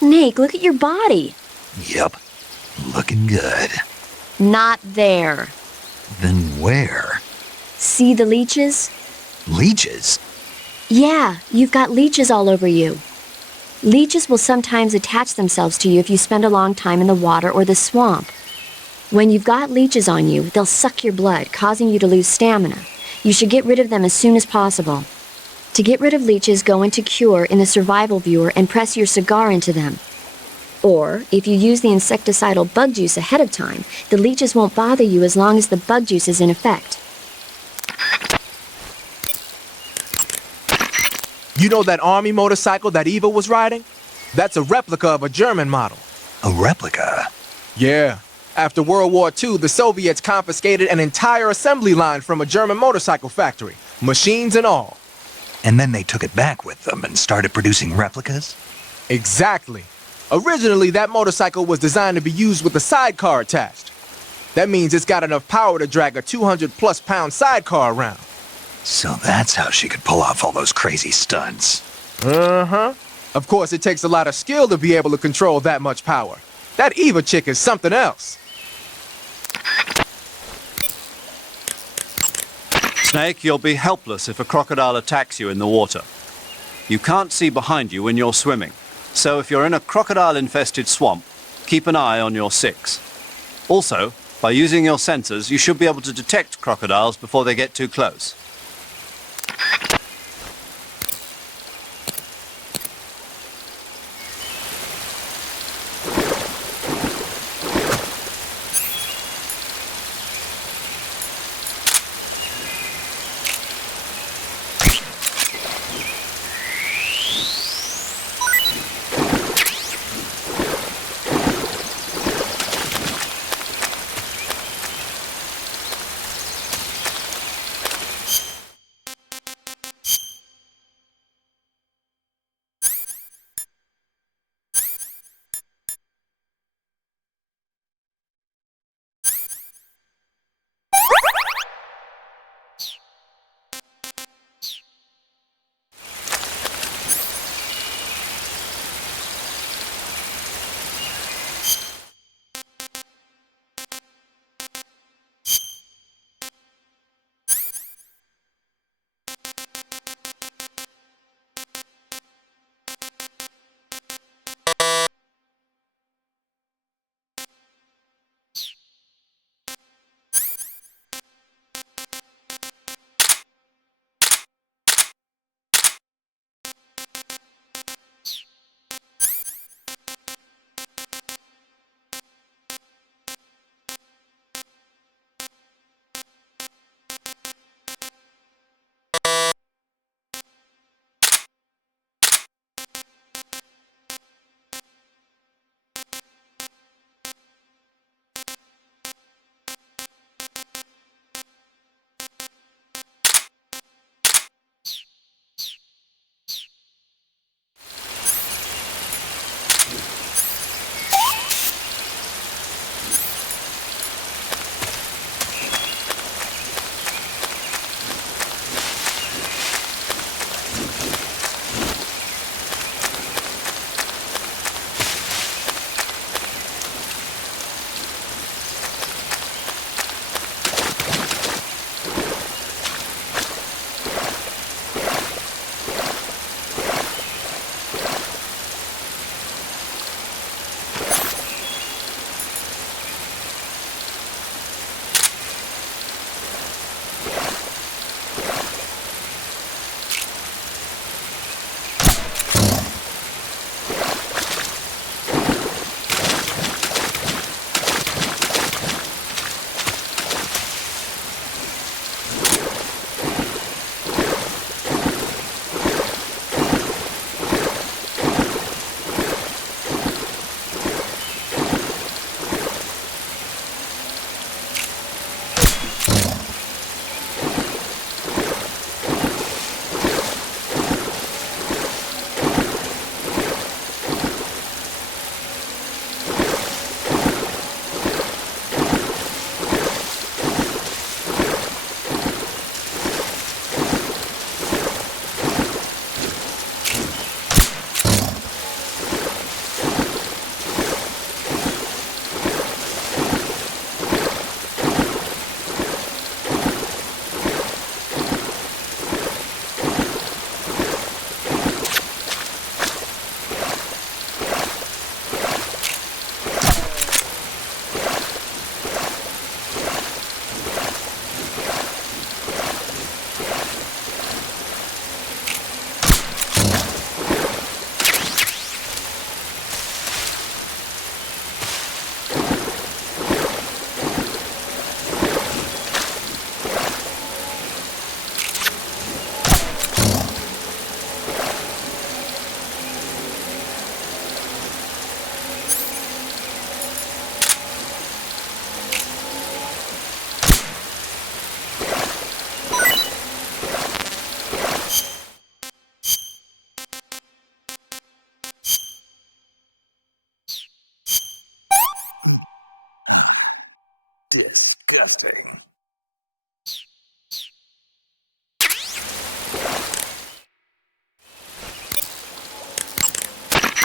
snake. Look at your body. Yep. Looking good. Not there. Then where? See the leeches? Leeches? Yeah, you've got leeches all over you. Leeches will sometimes attach themselves to you if you spend a long time in the water or the swamp. When you've got leeches on you, they'll suck your blood, causing you to lose stamina. You should get rid of them as soon as possible. To get rid of leeches, go into Cure in the survival viewer and press your cigar into them. Or, if you use the insecticidal bug juice ahead of time, the leeches won't bother you as long as the bug juice is in effect. You know that army motorcycle that Eva was riding? That's a replica of a German model. A replica? Yeah. After World War II, the Soviets confiscated an entire assembly line from a German motorcycle factory, machines and all. And then they took it back with them and started producing replicas? Exactly. Originally, that motorcycle was designed to be used with a sidecar attached. That means it's got enough power to drag a 200-plus pound sidecar around. So that's how she could pull off all those crazy stunts. Uh-huh. Of course, it takes a lot of skill to be able to control that much power. That Eva chick is something else. Snake, you'll be helpless if a crocodile attacks you in the water. You can't see behind you when you're swimming, so if you're in a crocodile-infested swamp, keep an eye on your six. Also, by using your sensors, you should be able to detect crocodiles before they get too close.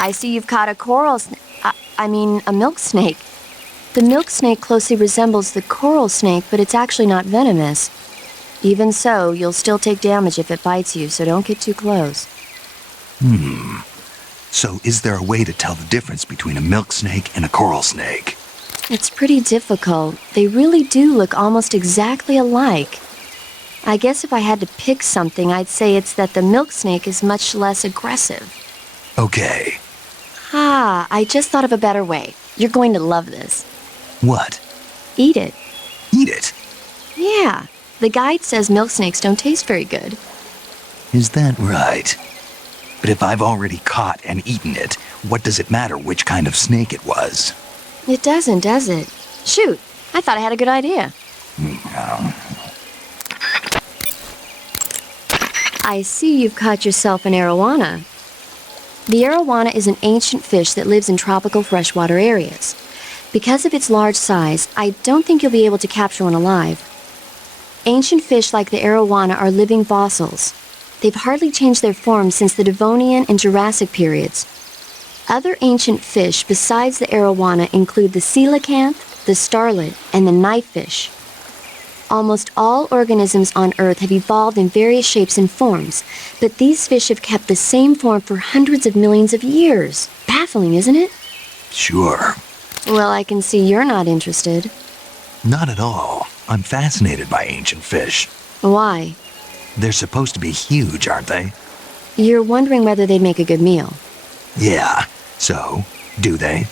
I see you've caught a a milk snake. The milk snake closely resembles the coral snake, but it's actually not venomous. Even so, you'll still take damage if it bites you, so don't get too close. So is there a way to tell the difference between a milk snake and a coral snake? It's pretty difficult. They really do look almost exactly alike. I guess if I had to pick something, I'd say it's that the milk snake is much less aggressive. Okay. I just thought of a better way. You're going to love this. What? Eat it. Eat it? Yeah. The guide says milk snakes don't taste very good. Is that right? But if I've already caught and eaten it, what does it matter which kind of snake it was? It doesn't, does it? Shoot, I thought I had a good idea. I see you've caught yourself an arowana. The arowana is an ancient fish that lives in tropical freshwater areas. Because of its large size, I don't think you'll be able to capture one alive. Ancient fish like the arowana are living fossils. They've hardly changed their form since the Devonian and Jurassic periods. Other ancient fish besides the arowana include the coelacanth, the starlet, and the knifefish. Almost all organisms on Earth have evolved in various shapes and forms, but these fish have kept the same form for hundreds of millions of years. Baffling, isn't it? Sure. Well, I can see you're not interested. Not at all. I'm fascinated by ancient fish. Why? They're supposed to be huge, aren't they? You're wondering whether they'd make a good meal. Yeah. So, do they?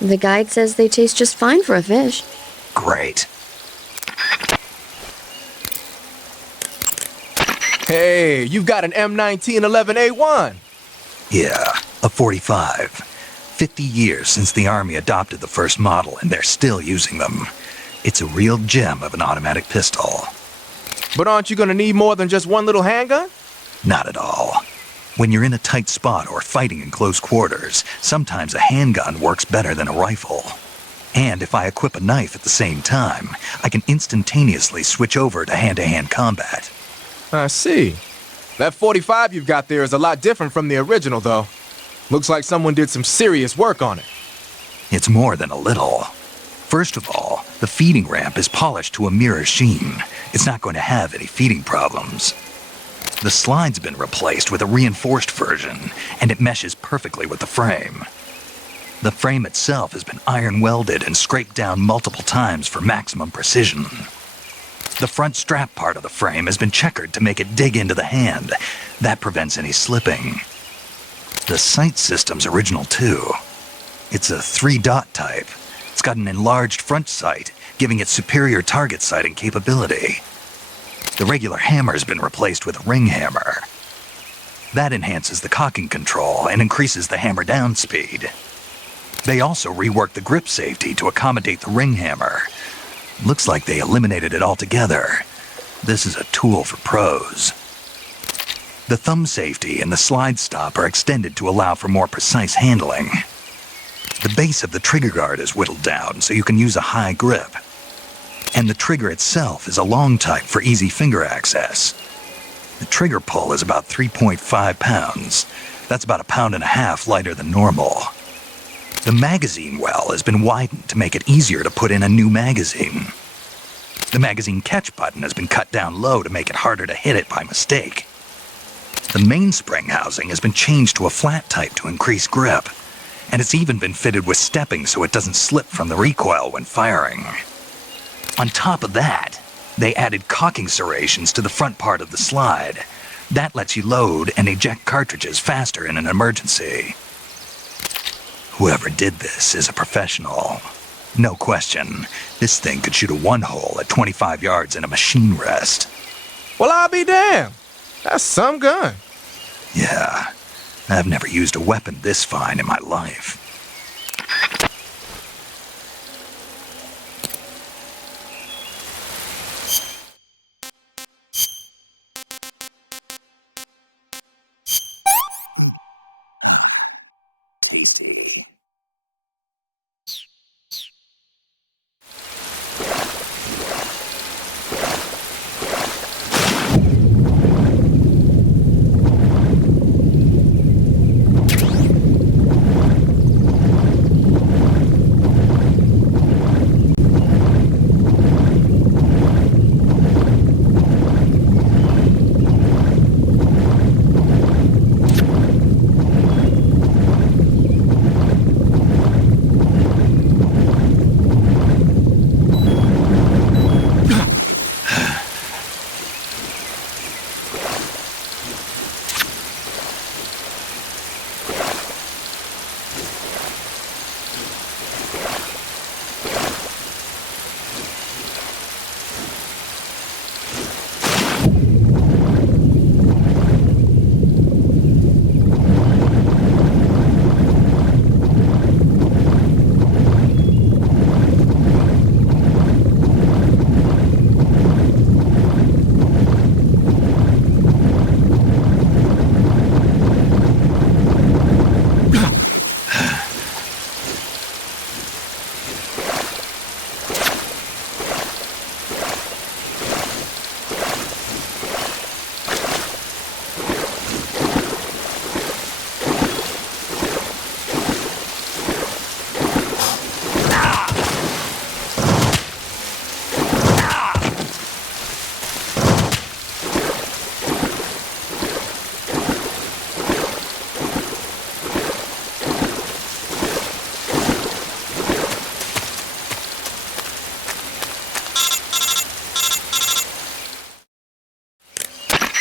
The guide says they taste just fine for a fish. Great. Hey, you've got an M1911A1. Yeah, a 45. 50 years since the Army adopted the first model, and they're still using them. It's a real gem of an automatic pistol. But aren't you gonna need more than just one little handgun? Not at all. When you're in a tight spot or fighting in close quarters, sometimes a handgun works better than a rifle. And if I equip a knife at the same time, I can instantaneously switch over to hand-to-hand combat. I see. That 45 you've got there is a lot different from the original, though. Looks like someone did some serious work on it. It's more than a little. First of all, the feeding ramp is polished to a mirror sheen. It's not going to have any feeding problems. The slide's been replaced with a reinforced version, and it meshes perfectly with the frame. The frame itself has been iron welded and scraped down multiple times for maximum precision. The front strap part of the frame has been checkered to make it dig into the hand. That prevents any slipping. The sight system's original too. It's a 3-dot type. It's got an enlarged front sight, giving it superior target sighting capability. The regular hammer's been replaced with a ring hammer. That enhances the cocking control and increases the hammer down speed. They also reworked the grip safety to accommodate the ring hammer. Looks like they eliminated it altogether. This is a tool for pros. The thumb safety and the slide stop are extended to allow for more precise handling. The base of the trigger guard is whittled down so you can use a high grip. And the trigger itself is a long type for easy finger access. The trigger pull is about 3.5 pounds. That's about 1.5 pounds lighter than normal. The magazine well has been widened to make it easier to put in a new magazine. The magazine catch button has been cut down low to make it harder to hit it by mistake. The mainspring housing has been changed to a flat type to increase grip, and it's even been fitted with stepping so it doesn't slip from the recoil when firing. On top of that, they added cocking serrations to the front part of the slide. That lets you load and eject cartridges faster in an emergency. Whoever did this is a professional. No question, this thing could shoot a one-hole at 25 yards in a machine rest. Well, I'll be damned. That's some gun. Yeah, I've never used a weapon this fine in my life. Tasty.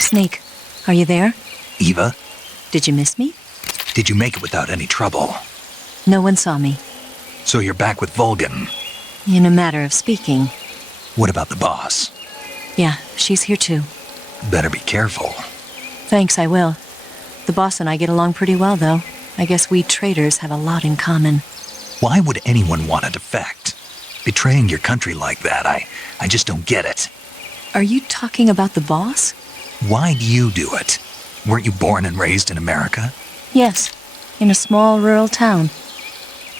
Snake, are you there? Eva, Did you miss me? did you make it without any trouble? No one saw me. So you're back with Vulcan. In a matter of speaking. What about the boss? Yeah, she's here too. Better be careful. Thanks, I will. The boss and I get along pretty well, though. I guess we traders have a lot in common. Why would anyone want to defect? Betraying your country like that, I just don't get it. Are you talking about the boss? Why do you do it? Weren't you born and raised in America? Yes, in a small rural town.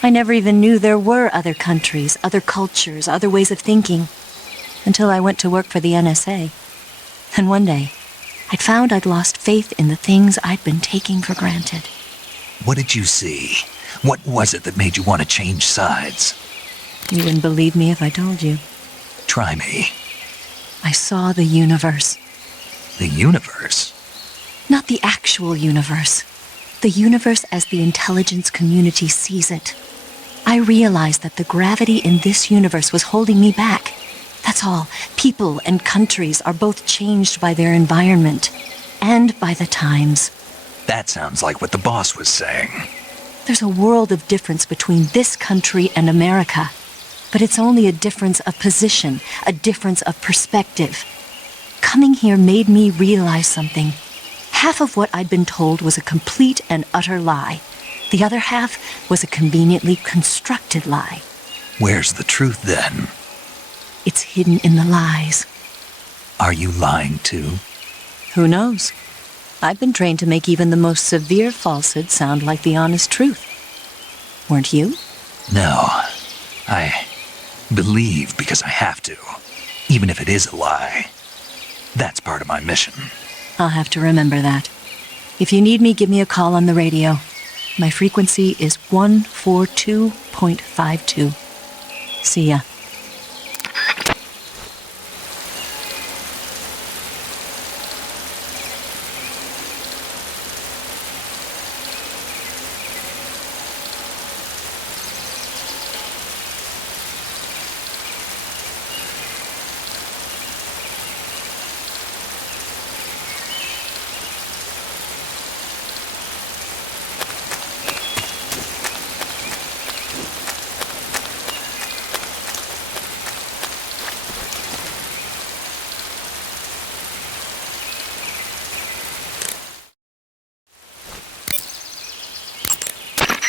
I never even knew there were other countries, other cultures, other ways of thinking, until I went to work for the NSA. And one day, I'd found I'd lost faith in the things I'd been taking for granted. What did you see? What was it that made you want to change sides? You wouldn't believe me if I told you. Try me. I saw the universe. The universe? Not the actual universe. The universe as the intelligence community sees it. I realized that the gravity in this universe was holding me back. That's all. People and countries are both changed by their environment and by the times. That sounds like what the boss was saying. There's a world of difference between this country and America. But it's only a difference of position, a difference of perspective. Coming here made me realize something. Half of what I'd been told was a complete and utter lie. The other half was a conveniently constructed lie. Where's the truth then? It's hidden in the lies. Are you lying too? Who knows? I've been trained to make even the most severe falsehood sound like the honest truth. Weren't you? No. I believe because I have to, even if it is a lie. That's part of my mission. I'll have to remember that. If you need me, give me a call on the radio. My frequency is 142.52. See ya.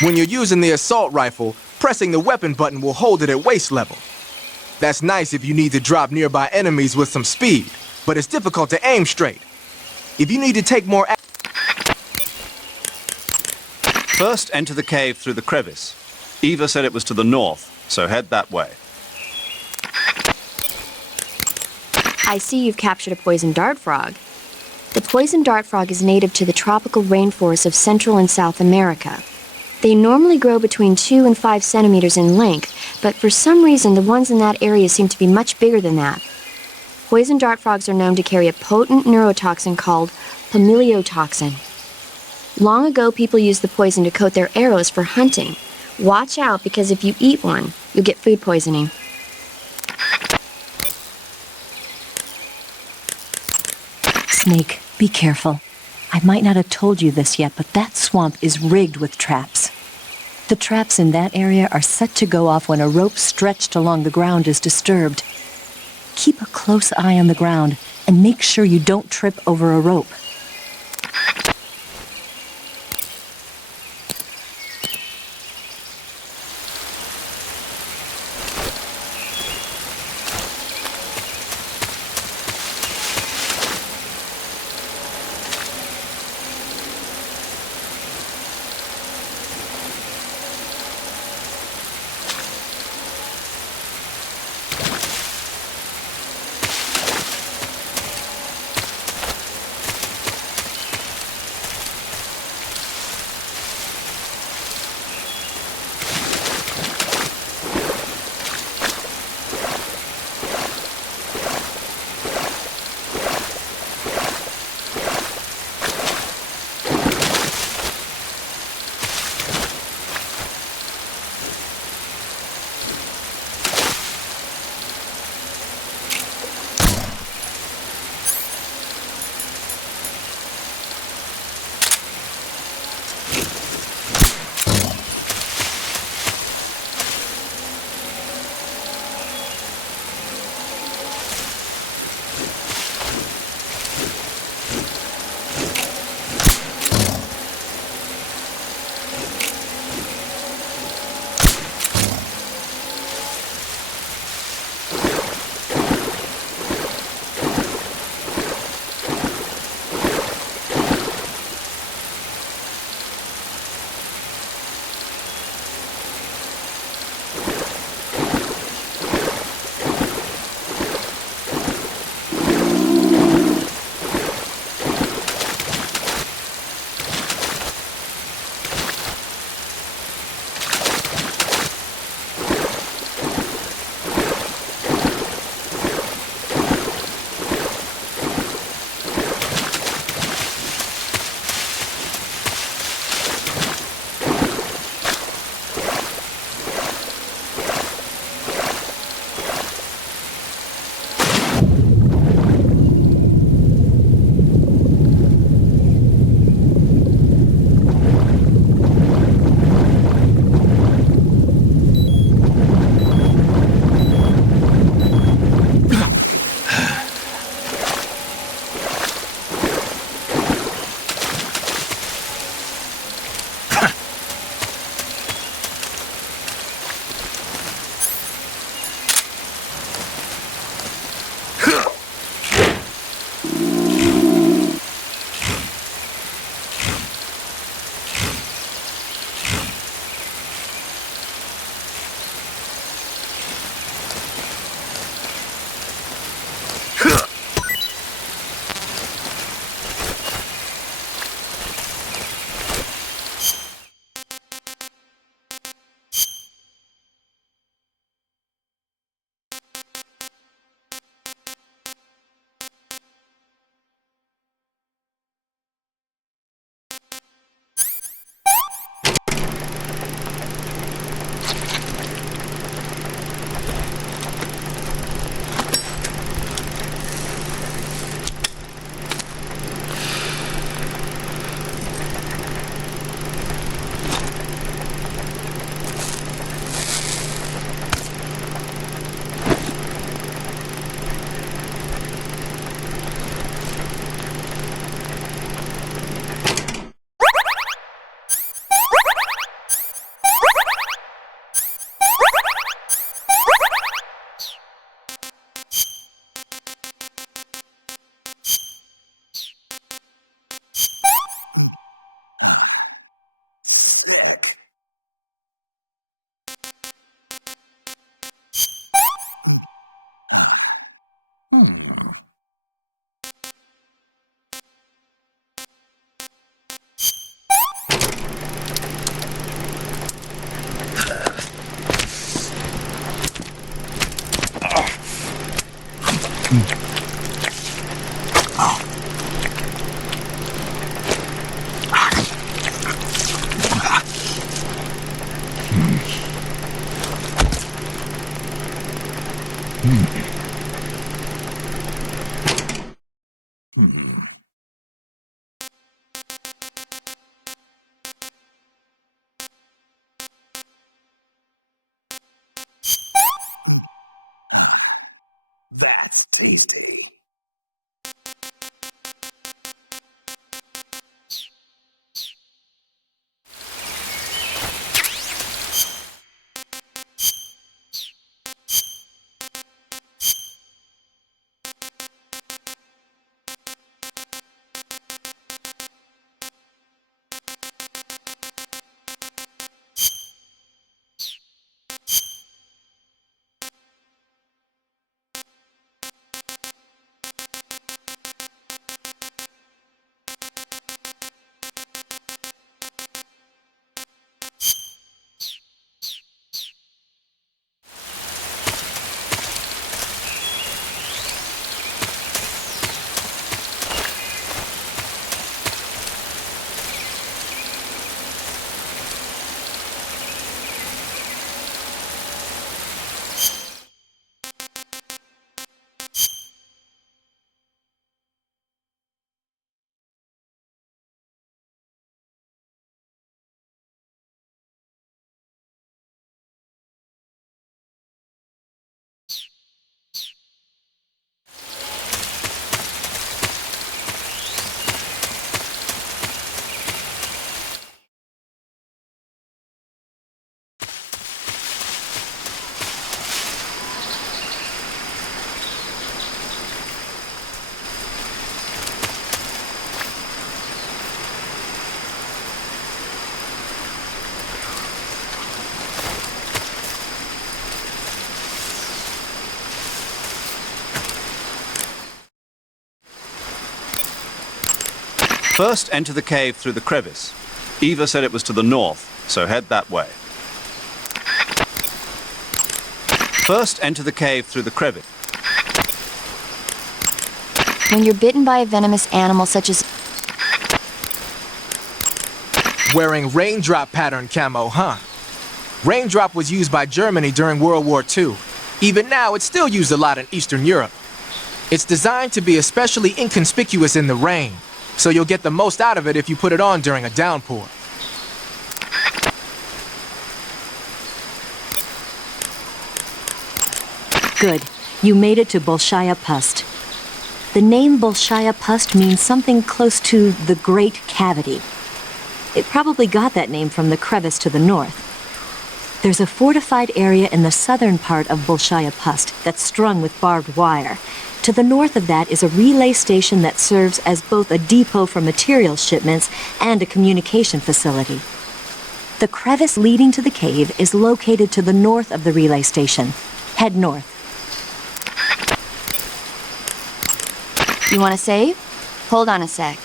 When you're using the assault rifle, pressing the weapon button will hold it at waist level. That's nice if you need to drop nearby enemies with some speed, but it's difficult to aim straight. If you need to take more First, enter the cave through the crevice. Eva said it was to the north, so head that way. I see you've captured a poison dart frog. The poison dart frog is native to the tropical rainforests of Central and South America. They normally grow between 2 and 5 centimeters in length, but for some reason the ones in that area seem to be much bigger than that. Poison dart frogs are known to carry a potent neurotoxin called pamiliotoxin. Long ago, people used the poison to coat their arrows for hunting. Watch out, because if you eat one, you'll get food poisoning. Snake, be careful. I might not have told you this yet, but that swamp is rigged with traps. The traps in that area are set to go off when a rope stretched along the ground is disturbed. Keep a close eye on the ground and make sure you don't trip over a rope. That's tasty. First, enter the cave through the crevice. Eva said it was to the north, so head that way. First, enter the cave through the crevice. When you're bitten by a venomous animal such as... Wearing raindrop pattern camo, huh? Raindrop was used by Germany during World War II. Even now, it's still used a lot in Eastern Europe. It's designed to be especially inconspicuous in the rain, so you'll get the most out of it if you put it on during a downpour. Good. You made it to Bolshaya Pust. The name Bolshaya Pust means something close to the Great Cavity. It probably got that name from the crevice to the north. There's a fortified area in the southern part of Bolshaya Pust that's strung with barbed wire. To the north of that is a relay station that serves as both a depot for material shipments and a communication facility. The crevice leading to the cave is located to the north of the relay station. Head north. You want to save? Hold on a sec.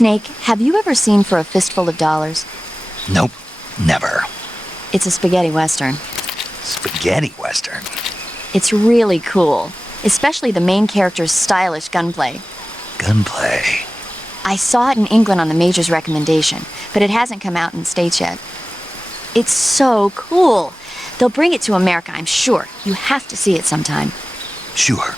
Snake, have you ever seen For a Fistful of Dollars? Nope, never. It's a spaghetti western. Spaghetti western. It's really cool, especially the main character's stylish gunplay. Gunplay. I saw it in England on the Major's recommendation, but it hasn't come out in the States yet. It's so cool. They'll bring it to America, I'm sure. You have to see it sometime. Sure.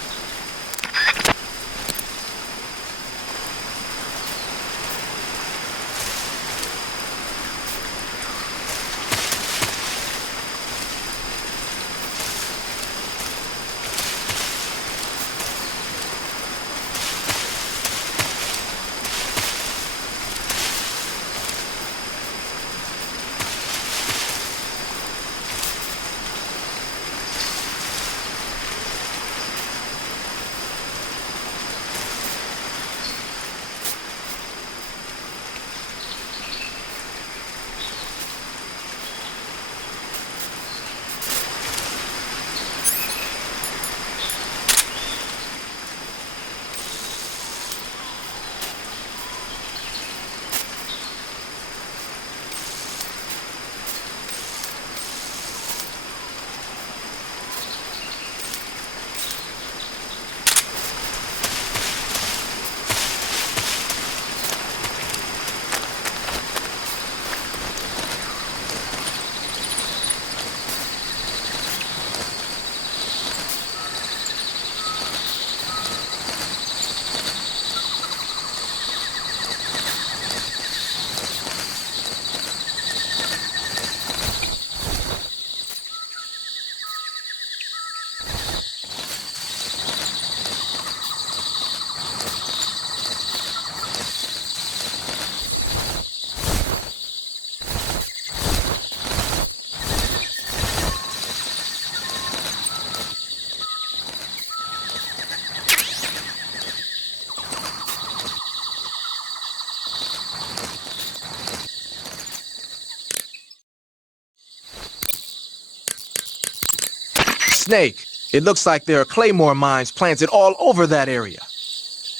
Snake, it looks like there are claymore mines planted all over that area.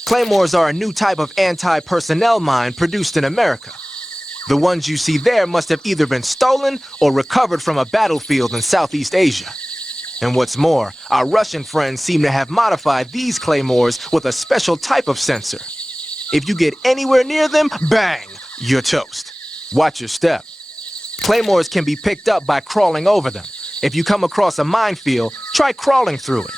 Claymores are a new type of anti-personnel mine produced in America. The ones you see there must have either been stolen or recovered from a battlefield in Southeast Asia. And what's more, our Russian friends seem to have modified these claymores with a special type of sensor. If you get anywhere near them, bang, you're toast. Watch your step. Claymores can be picked up by crawling over them. If you come across a minefield, try crawling through it.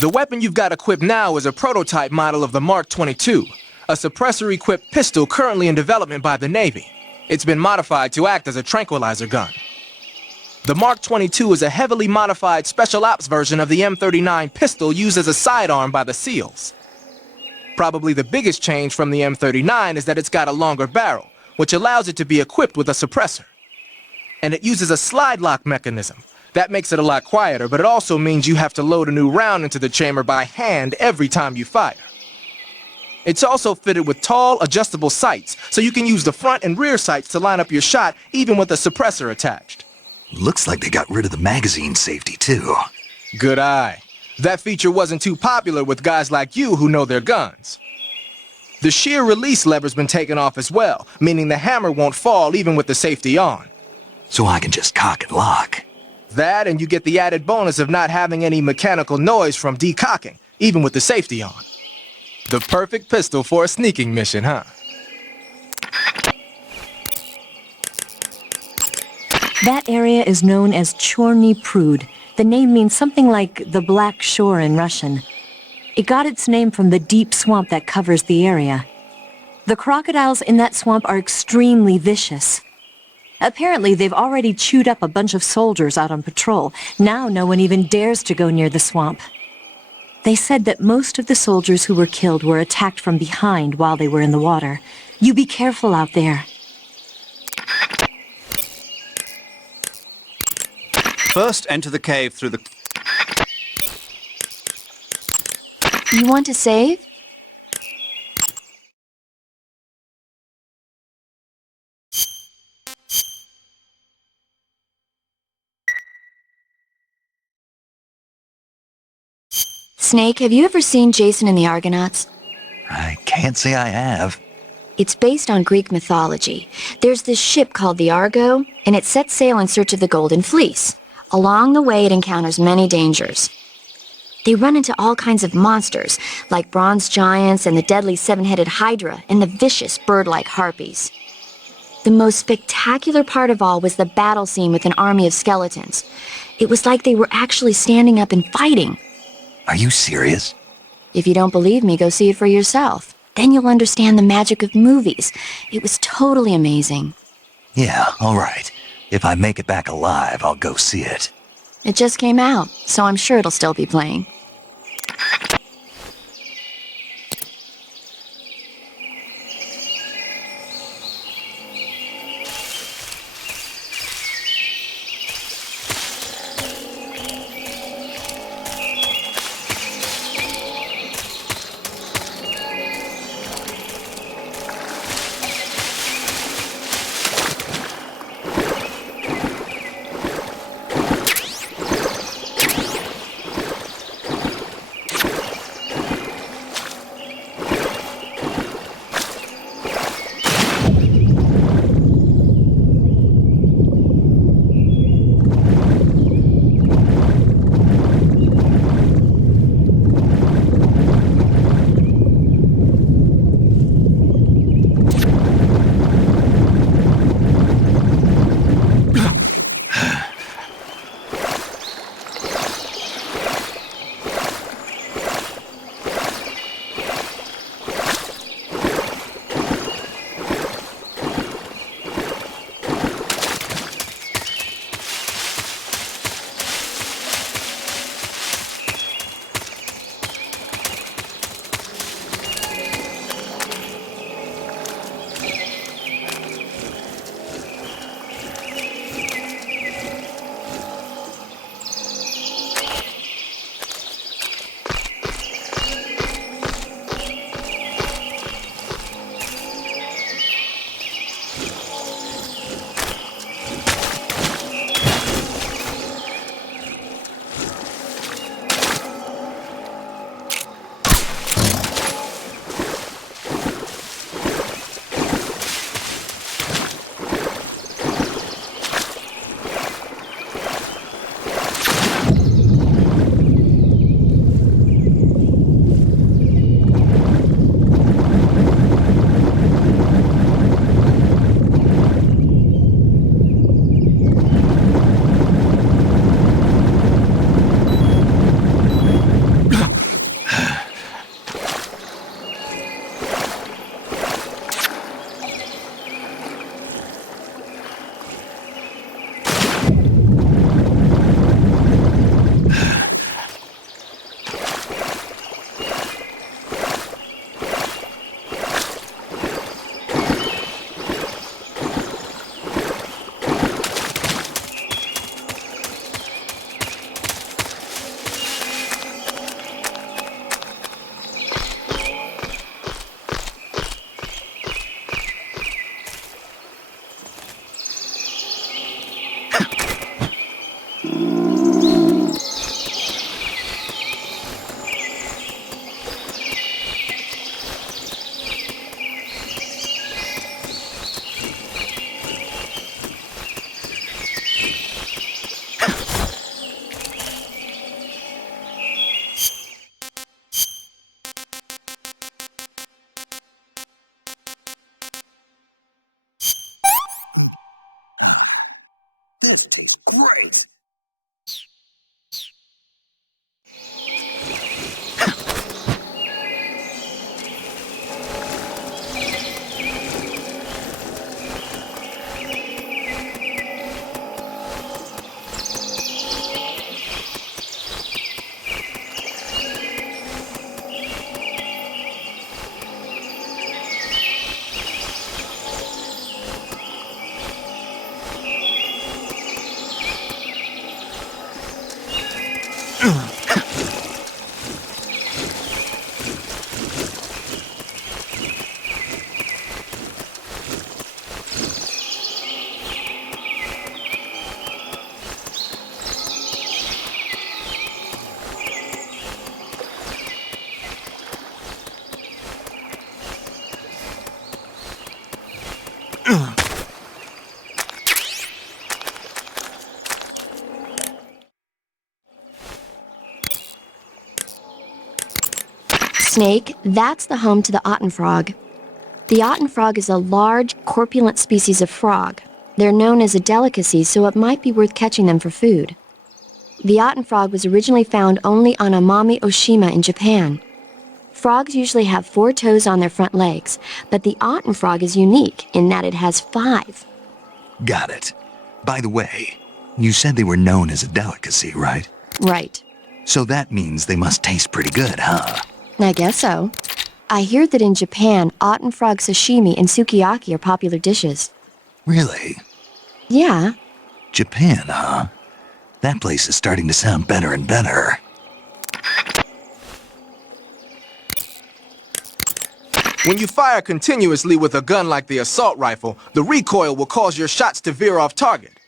The weapon you've got equipped now is a prototype model of the Mark 22, a suppressor-equipped pistol currently in development by the Navy. It's been modified to act as a tranquilizer gun. The Mark 22 is a heavily modified special ops version of the M39 pistol used as a sidearm by the SEALs. Probably the biggest change from the M39 is that it's got a longer barrel, which allows it to be equipped with a suppressor. And it uses a slide lock mechanism. That makes it a lot quieter, but it also means you have to load a new round into the chamber by hand every time you fire. It's also fitted with tall, adjustable sights, so you can use the front and rear sights to line up your shot, even with a suppressor attached. Looks like they got rid of the magazine safety, too. Good eye. That feature wasn't too popular with guys like you who know their guns. The shear release lever's been taken off as well, meaning the hammer won't fall even with the safety on. So I can just cock and lock. That, and you get the added bonus of not having any mechanical noise from decocking, even with the safety on. The perfect pistol for a sneaking mission, huh? That area is known as Chorny Prud. The name means something like the Black Shore in Russian. It got its name from the deep swamp that covers the area. The crocodiles in that swamp are extremely vicious. Apparently, they've already chewed up a bunch of soldiers out on patrol. Now no one even dares to go near the swamp. They said that most of the soldiers who were killed were attacked from behind while they were in the water. You be careful out there. First, enter the cave through the... You want to save? Snake, have you ever seen Jason and the Argonauts? I can't say I have. It's based on Greek mythology. There's this ship called the Argo, and it sets sail in search of the Golden Fleece. Along the way, it encounters many dangers. They run into all kinds of monsters, like bronze giants and the deadly seven-headed Hydra and the vicious bird-like harpies. The most spectacular part of all was the battle scene with an army of skeletons. It was like they were actually standing up and fighting. Are you serious? If you don't believe me, go see it for yourself. Then you'll understand the magic of movies. It was totally amazing. Yeah, all right. If I make it back alive, I'll go see it. It just came out, so I'm sure it'll still be playing. This tastes great. Snake, that's the home to the Otten frog. The Otten frog is a large, corpulent species of frog. They're known as a delicacy, so it might be worth catching them for food. The Otten frog was originally found only on Amami Oshima in Japan. Frogs usually have 4 toes on their front legs, but the Otten frog is unique in that it has 5. Got it. By the way, you said they were known as a delicacy, right? Right. So that means they must taste pretty good, huh? I guess so. I hear that in Japan, Otten frog sashimi and sukiyaki are popular dishes. Really? Yeah. Japan, huh? That place is starting to sound better and better. When you fire continuously with a gun like the assault rifle, the recoil will cause your shots to veer off target.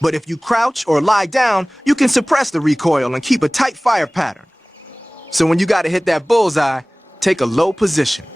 But if you crouch or lie down, you can suppress the recoil and keep a tight fire pattern. So when you gotta hit that bullseye, take a low position.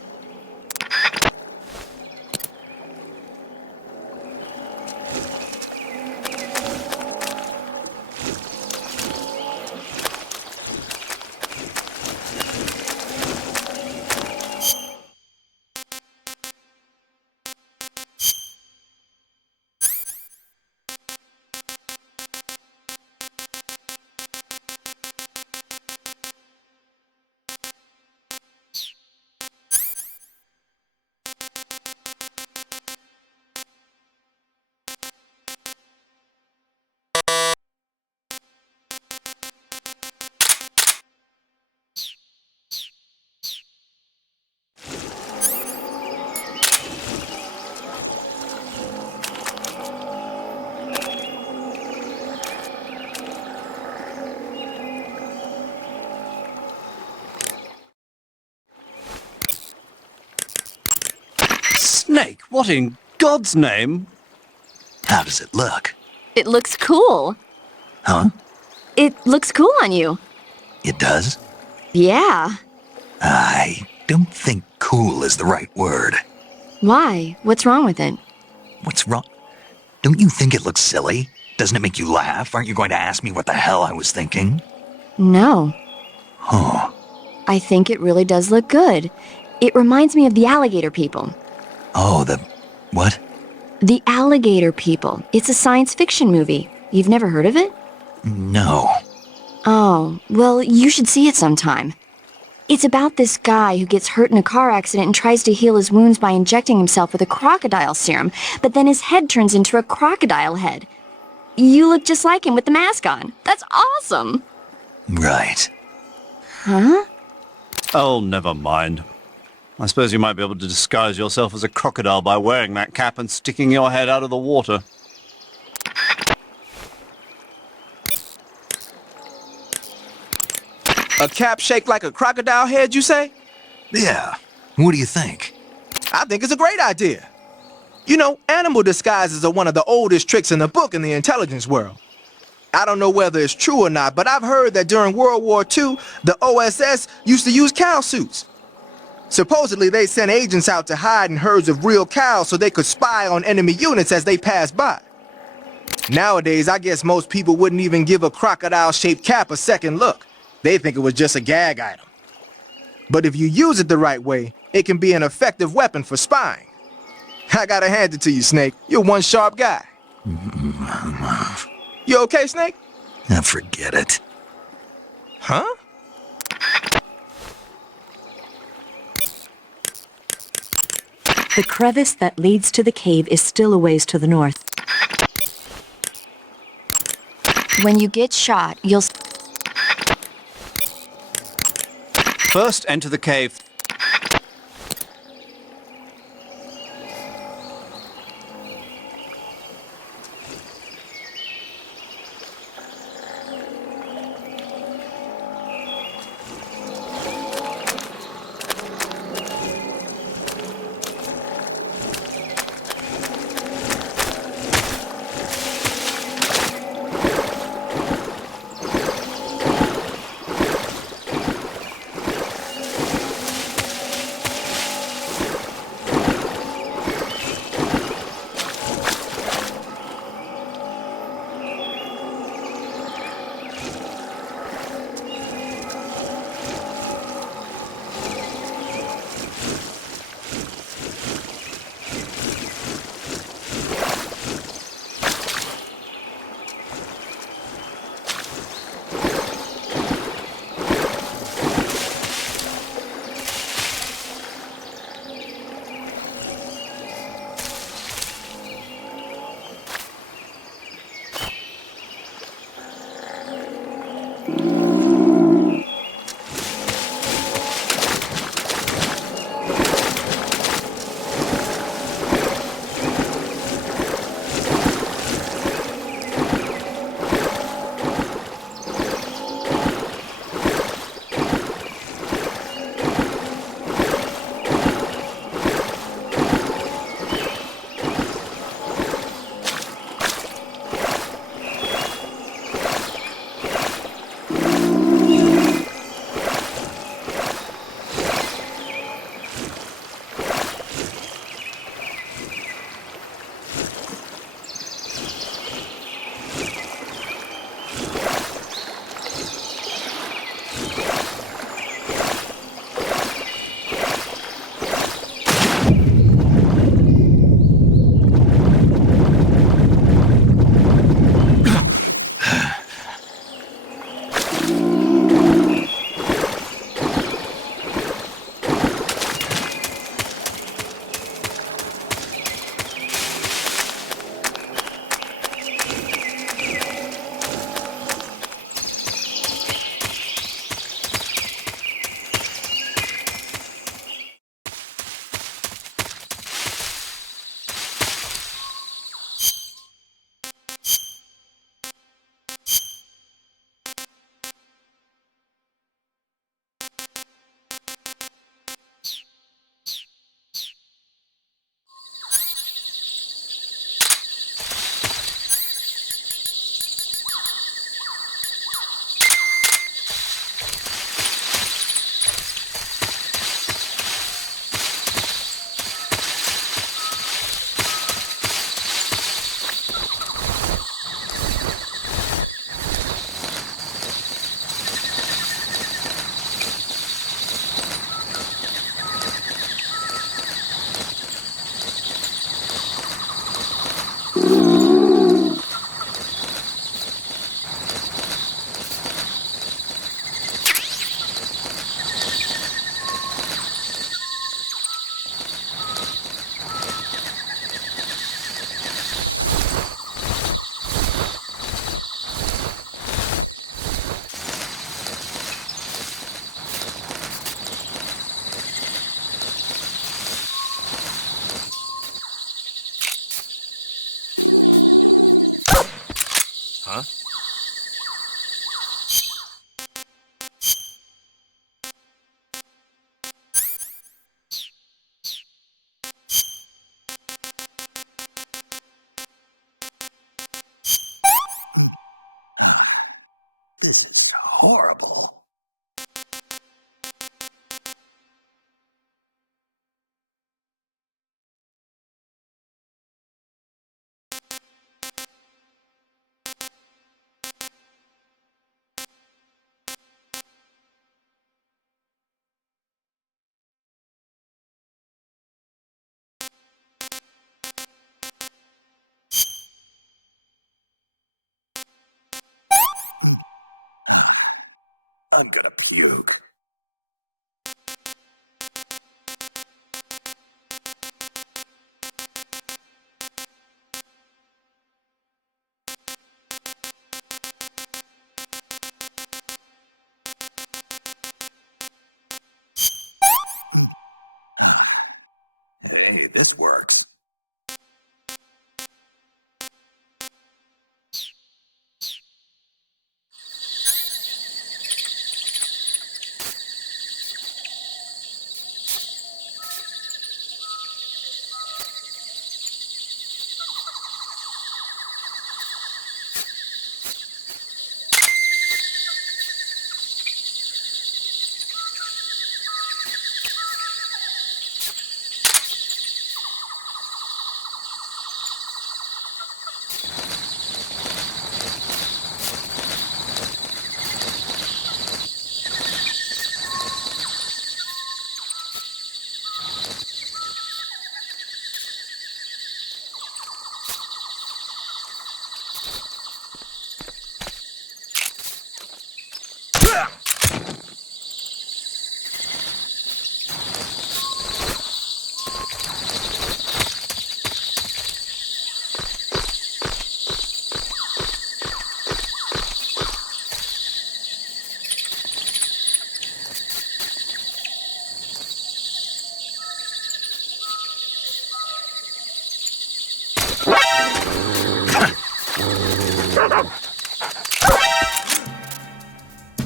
Snake, what in God's name? How does it look? It looks cool. Huh? It looks cool on you. It does? Yeah. I don't think cool is the right word. Why? What's wrong with it? What's wrong? Don't you think it looks silly? Doesn't it make you laugh? Aren't you going to ask me what the hell I was thinking? No. Huh. I think it really does look good. It reminds me of the alligator people. Oh, the... what? The Alligator People. It's a science fiction movie. You've never heard of it? No. Oh, well, you should see it sometime. It's about this guy who gets hurt in a car accident and tries to heal his wounds by injecting himself with a crocodile serum, but then his head turns into a crocodile head. You look just like him with the mask on. That's awesome! Right. Huh? Oh, never mind. I suppose you might be able to disguise yourself as a crocodile by wearing that cap and sticking your head out of the water. A cap shaped like a crocodile head, you say? Yeah. What do you think? I think it's a great idea. You know, animal disguises are one of the oldest tricks in the book in the intelligence world. I don't know whether it's true or not, but I've heard that during World War II, the OSS used to use cow suits. Supposedly, they sent agents out to hide in herds of real cows so they could spy on enemy units as they passed by. Nowadays, I guess most people wouldn't even give a crocodile-shaped cap a second look. They think it was just a gag item. But if you use it the right way, it can be an effective weapon for spying. I gotta hand it to you, Snake. You're one sharp guy. You okay, Snake? Forget it. Huh? The crevice that leads to the cave is still a ways to the north. When you get shot, you'll... First, enter the cave. Huh? This is horrible. I'm gonna puke. Hey, this works.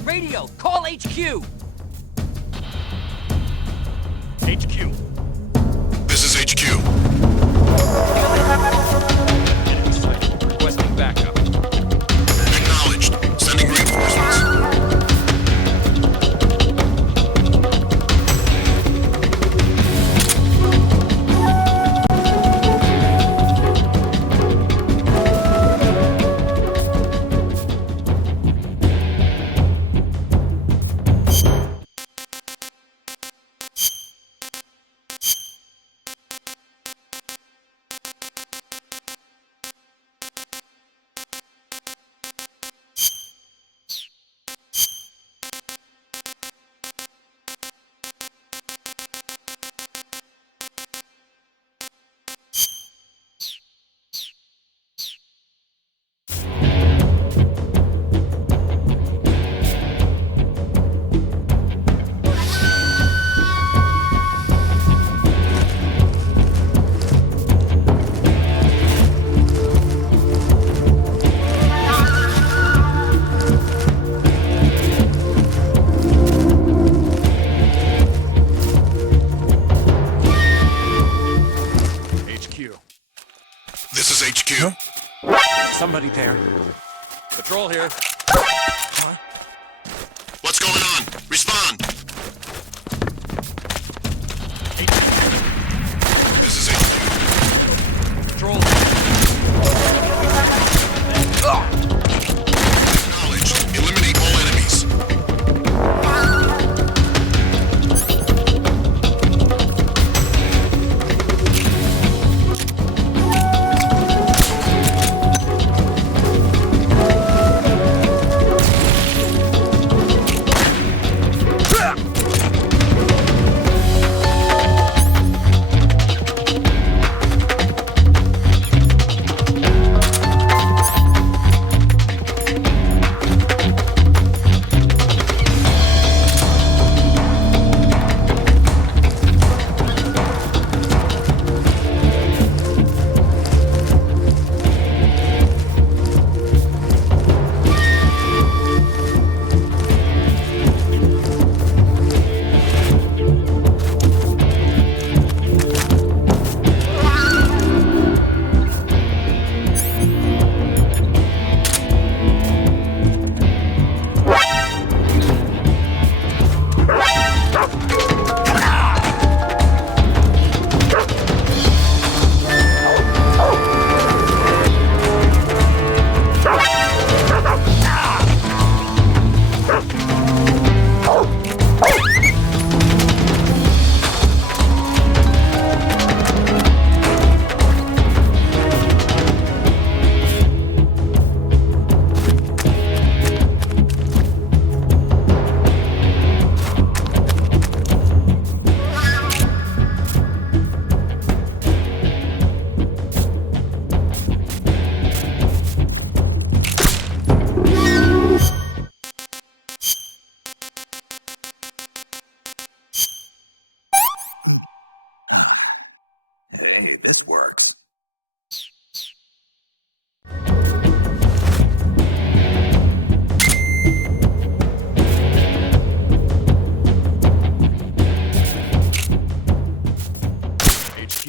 Radio, call HQ! HQ. This is HQ. Enemy sighted. Requesting backup. Acknowledged. Sending reinforcements. This is HQ. Somebody there. Patrol here. What's going on? Respond. This is HQ. Patrol. Acknowledged. Eliminate all enemies. Hey, this works. HQ.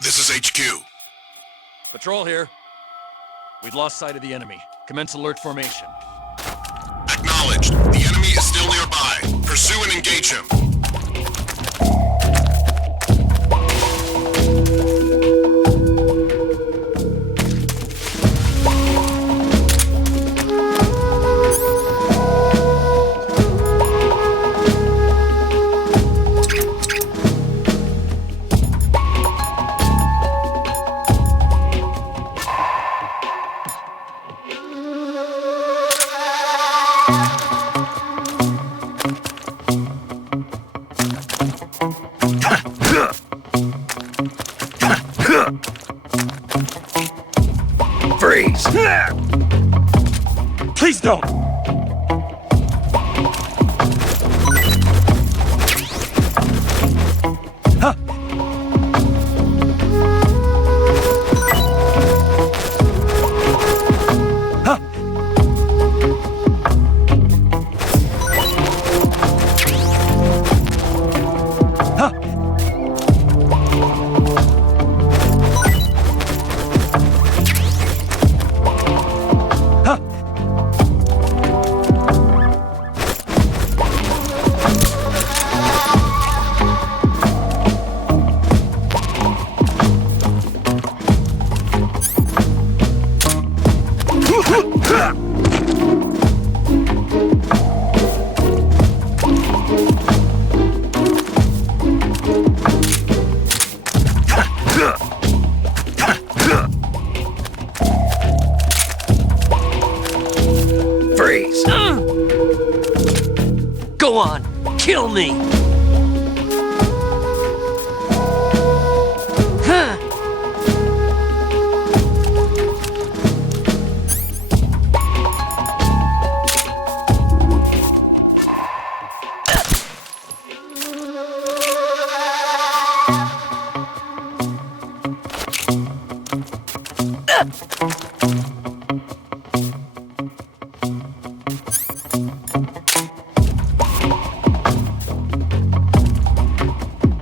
This is HQ. Patrol here. We've lost sight of the enemy. Commence alert formation. Acknowledged. The enemy is still nearby. Pursue and engage him. Freeze! Please don't! Freeze! Go on! Kill me!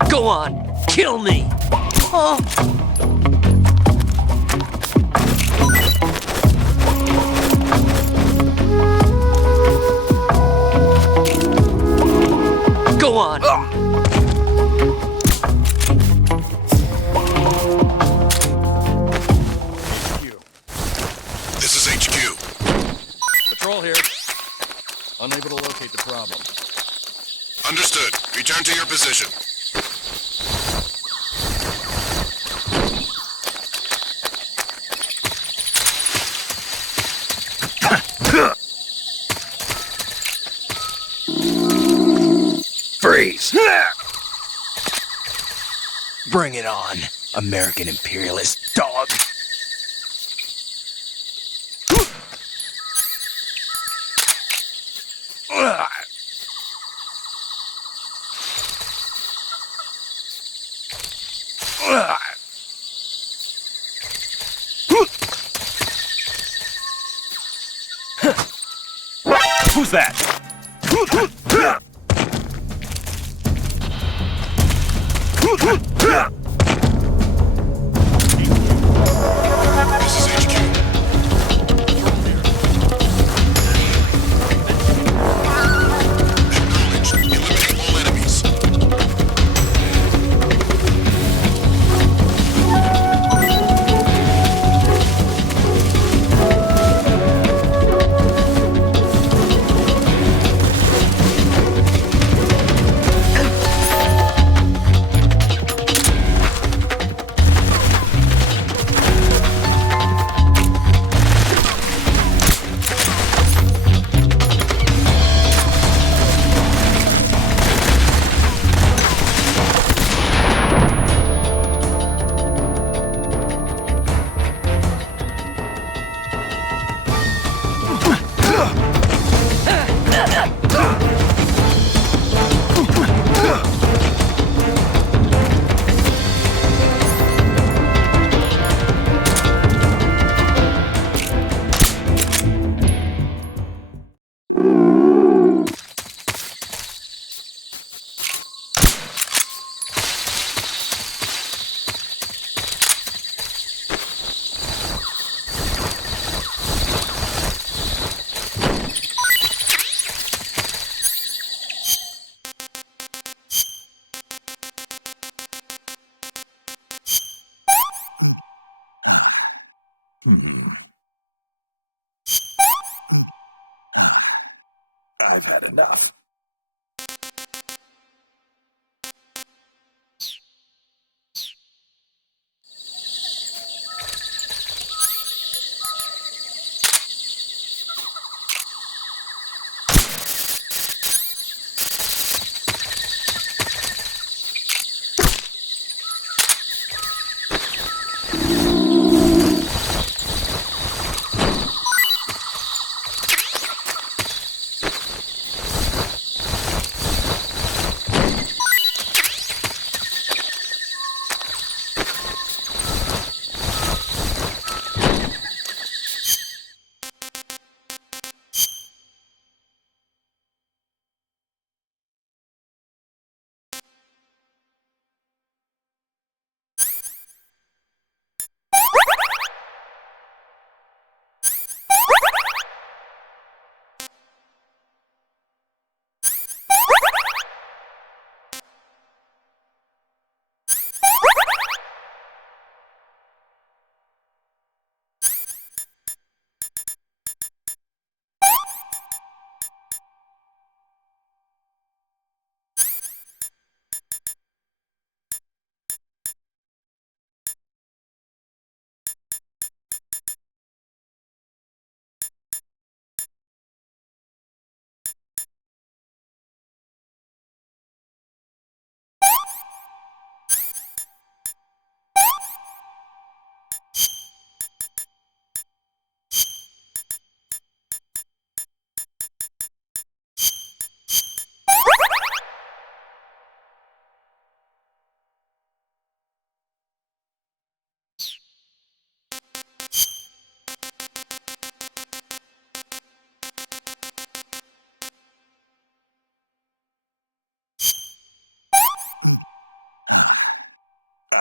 Go on! Kill me! Oh. Go on! This is HQ. Patrol here. Unable to locate the problem. Understood. Return to your position. Freeze! Bring it on, American imperialist dog. Who's that? This is HQ. Acknowledged. Eliminate all enemies. I've had enough.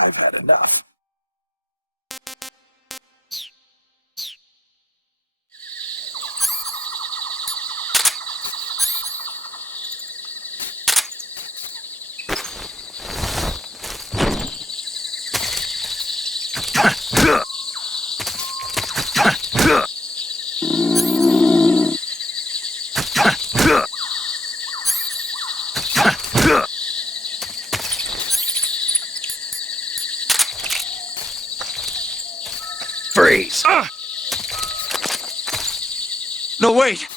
I've had enough. Freeze! No, wait!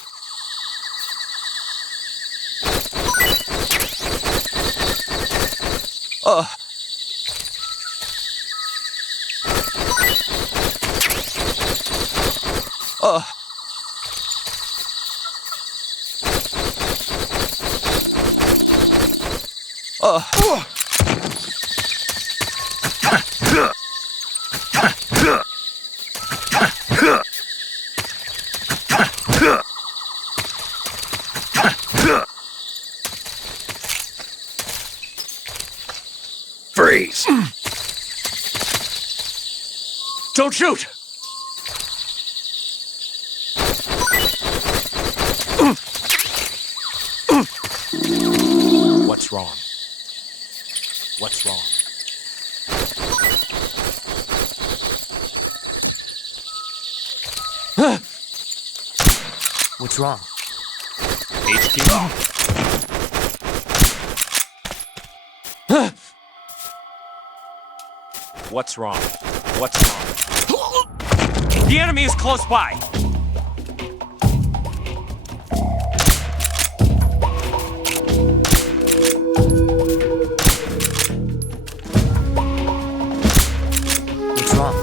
Freeze! Don't shoot! What's wrong? What's wrong? What's wrong? HQ? What's wrong? What's wrong? The enemy is close by! What's wrong?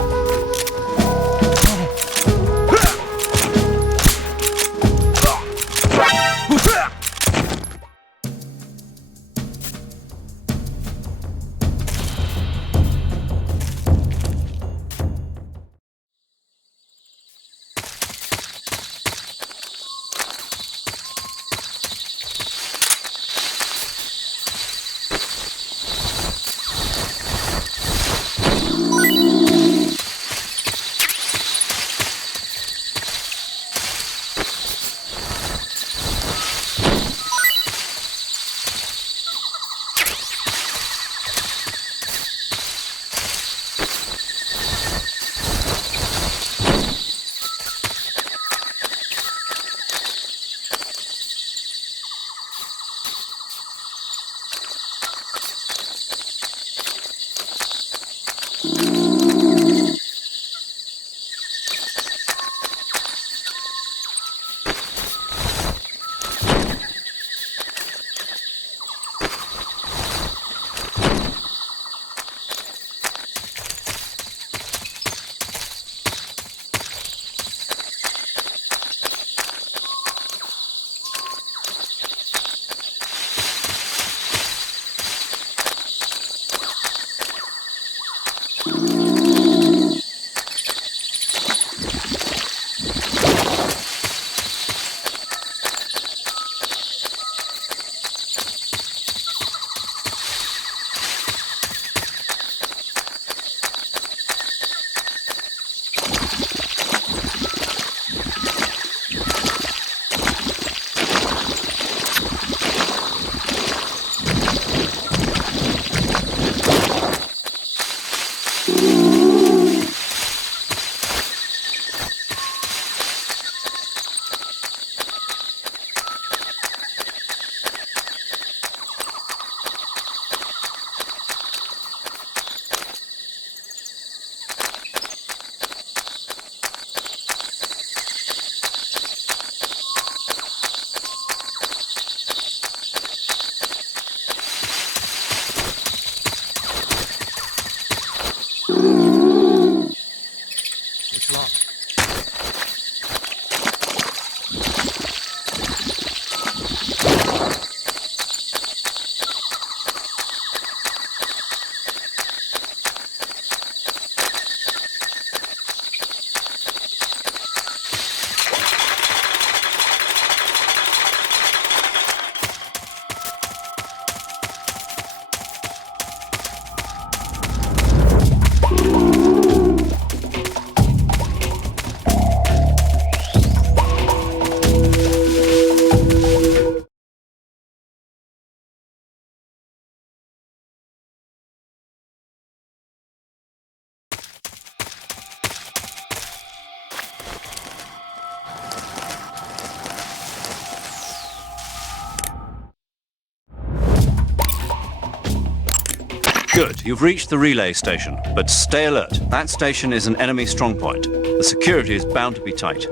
Good, you've reached the relay station, but stay alert. That station is an enemy strongpoint. The security is bound to be tight.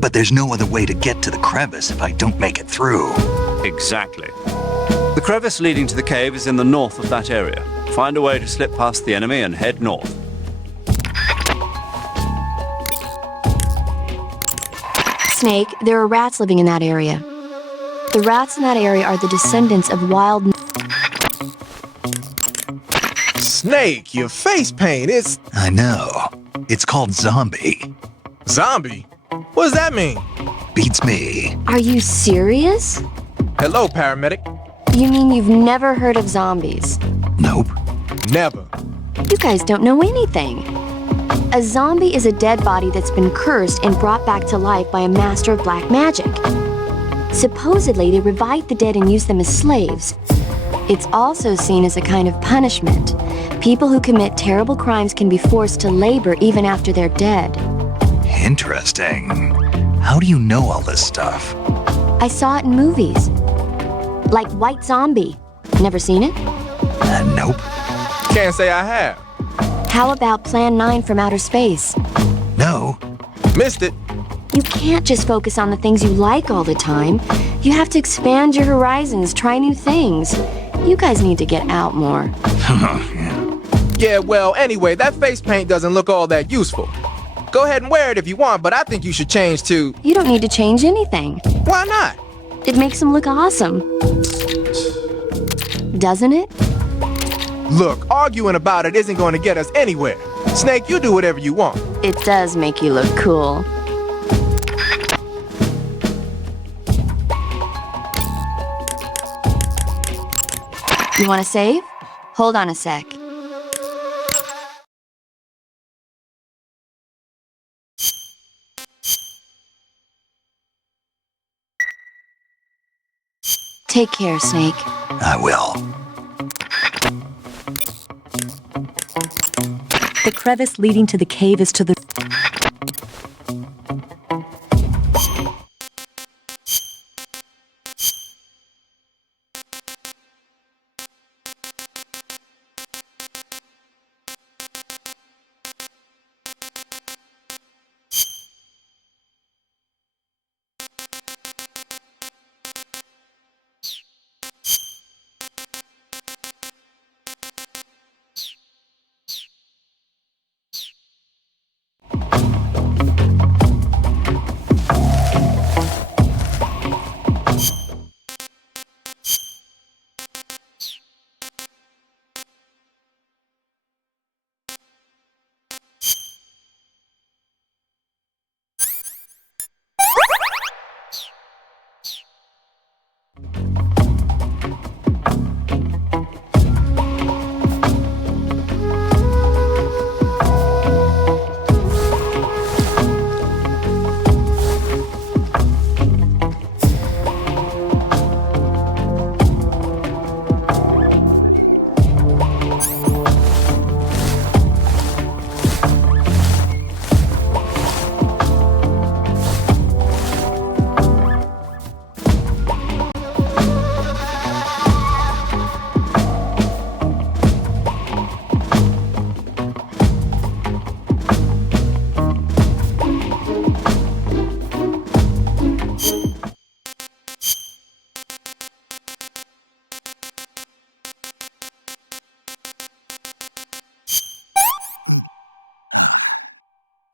But there's no other way to get to the crevice if I don't make it through. Exactly. The crevice leading to the cave is in the north of that area. Find a way to slip past the enemy and head north. Snake, there are rats living in that area. The rats in that area are the descendants of wild... Snake, your face paint is... I know. It's called zombie. Zombie? What does that mean? Beats me. Are you serious? Hello, paramedic. You mean you've never heard of zombies? Nope. Never. You guys don't know anything. A zombie is a dead body that's been cursed and brought back to life by a master of black magic. Supposedly, they revive the dead and use them as slaves. It's also seen as a kind of punishment. People who commit terrible crimes can be forced to labor even after they're dead. Interesting. How do you know all this stuff? I saw it in movies. Like White Zombie. Never seen it? Nope. Can't say I have. How about Plan 9 from Outer Space? No. Missed it. You can't just focus on the things you like all the time. You have to expand your horizons, try new things. You guys need to get out more. Yeah, well, anyway, that face paint doesn't look all that useful. Go ahead and wear it if you want, but I think you should change to... You don't need to change anything. Why not? It makes them look awesome. Doesn't it? Look, arguing about it isn't going to get us anywhere. Snake, you do whatever you want. It does make you look cool. You want to save? Hold on a sec. Take care, Snake. I will. The crevice leading to the cave is to the...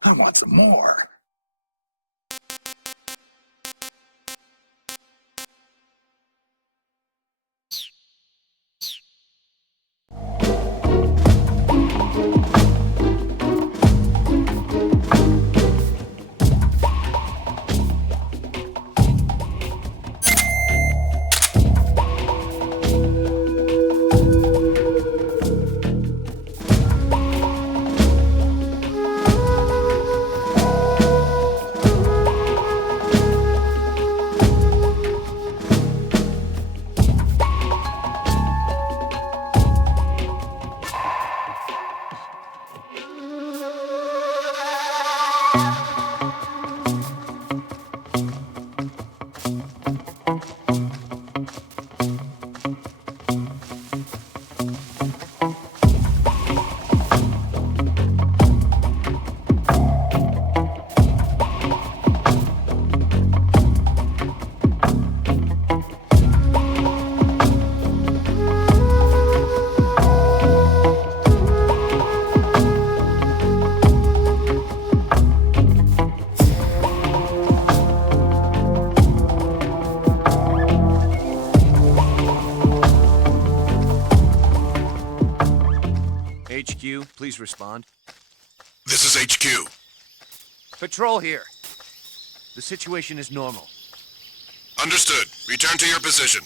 I want some more. HQ, please respond. This is HQ. Patrol here. The situation is normal. Understood. Return to your position.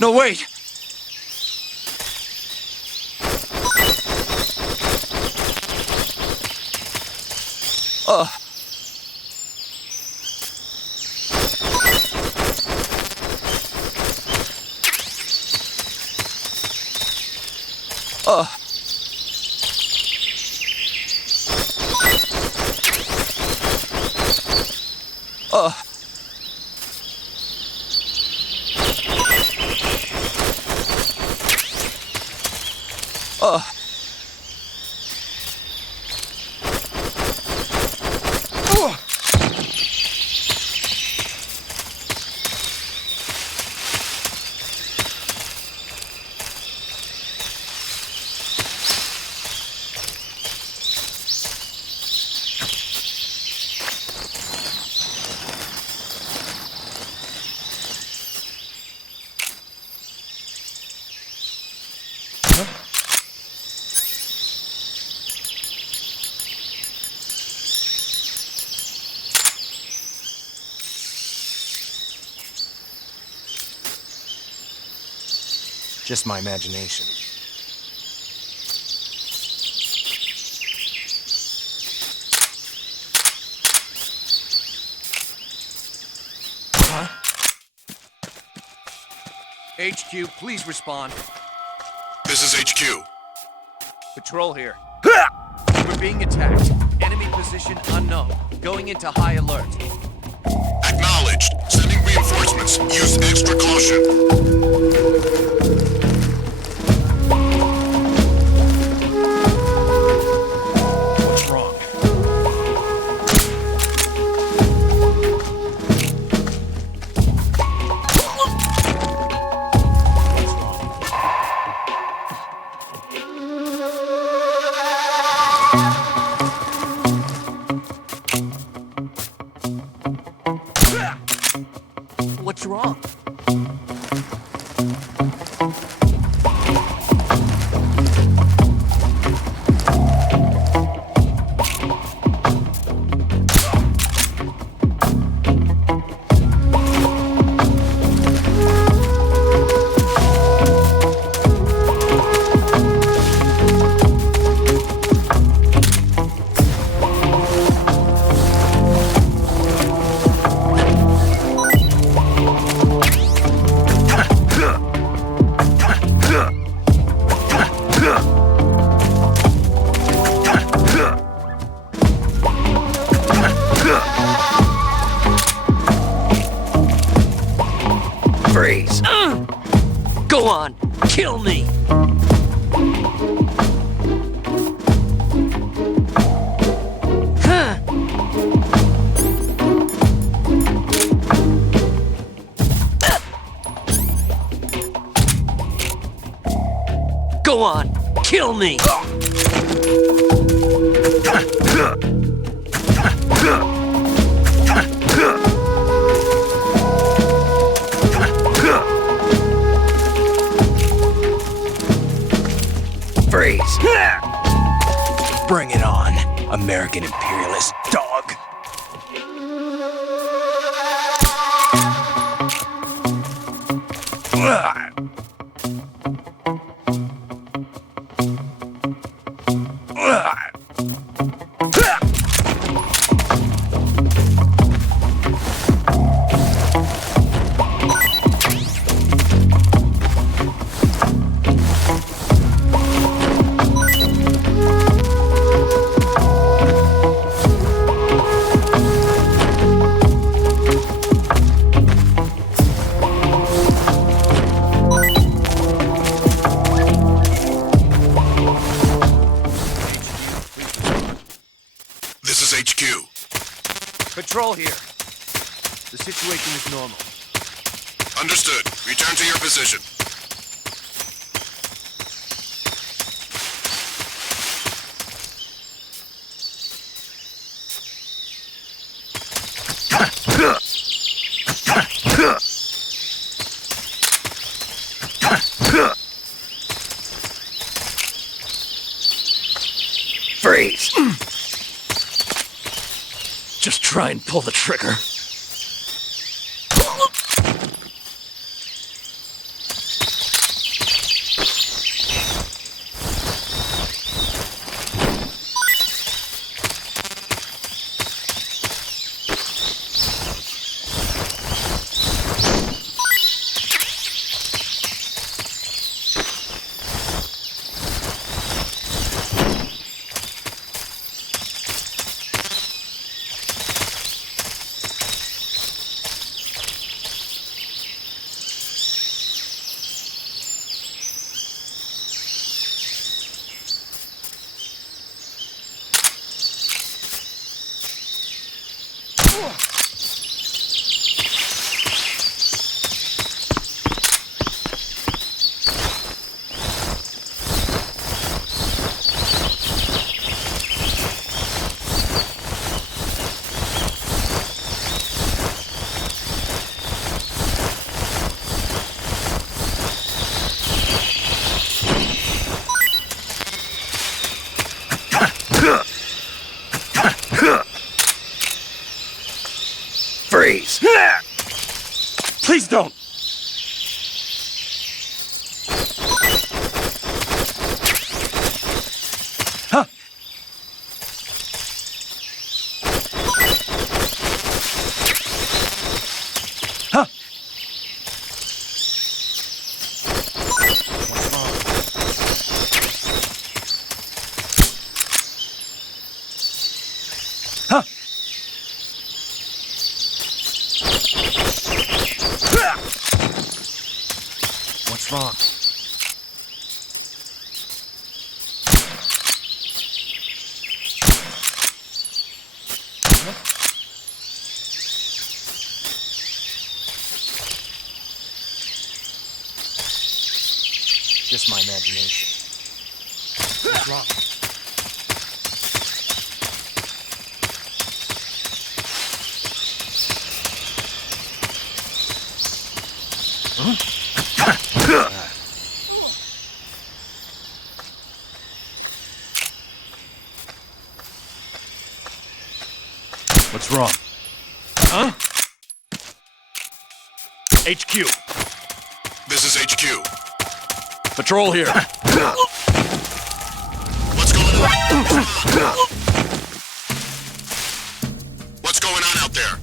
No, wait! Just my imagination. HQ, please respond. This is HQ. Patrol here. We're being attacked. Enemy position unknown. Going into high alert. Acknowledged. Sending reinforcements. Use extra caution. What's wrong? What's wrong? Freeze. Go on, kill me! Go on, kill me! Freeze. Bring it on, American imperialist dog. This is HQ. Patrol here. The situation is normal. Understood. Return to your position. Freeze. Just try and pull the trigger. Freeze! Please don't! Huh. Huh. Huh. What's wrong? Just my imagination. What's wrong? What's wrong? Huh? HQ. This is HQ. Patrol here. What's going on? What's going on out there?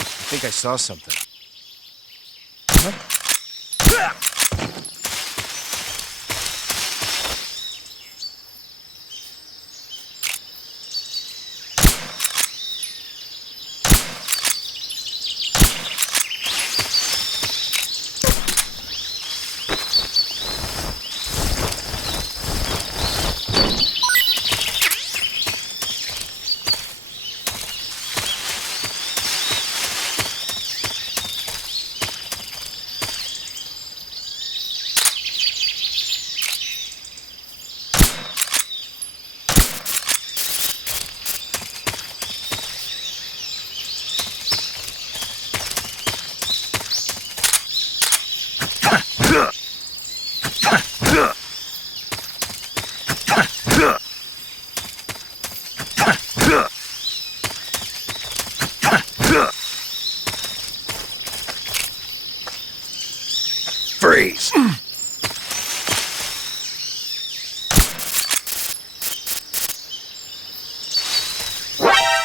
I think I saw something. Freeze!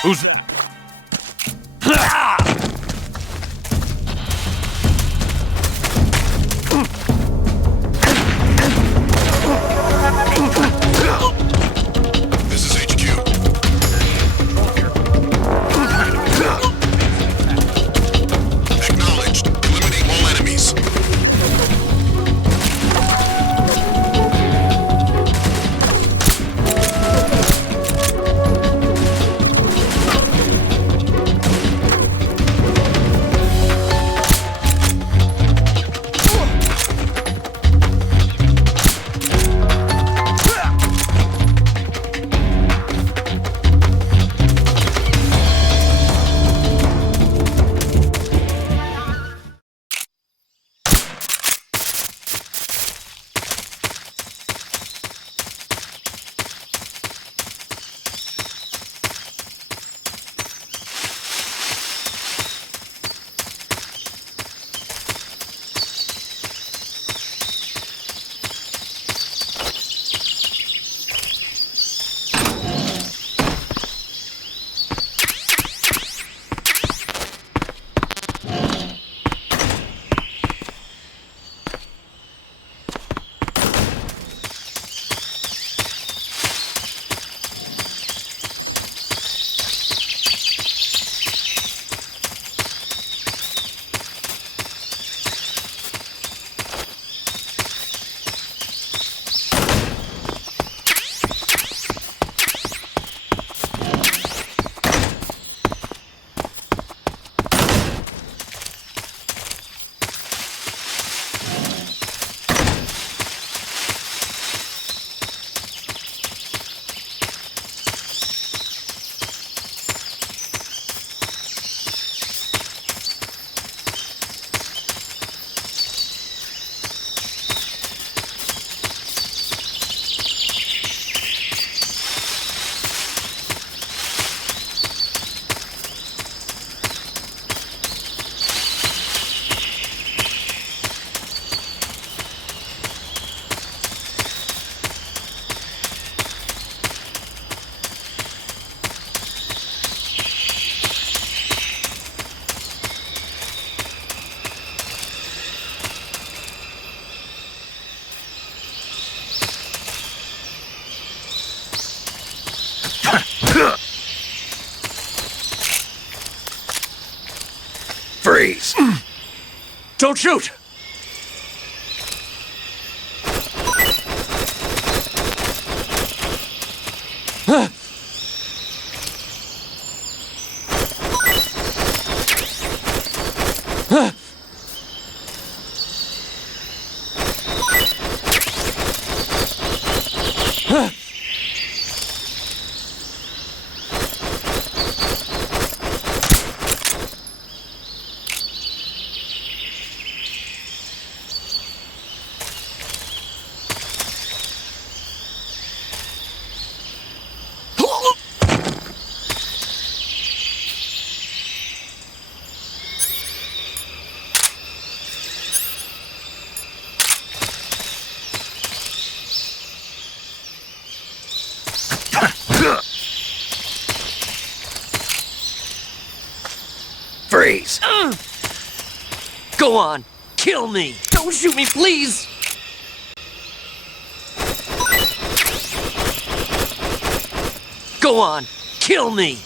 Who's that? This is HQ. Acknowledged. Eliminate all enemies. Freeze! Don't shoot! Freeze! Go on, kill me! Don't shoot me, please! Go on, kill me!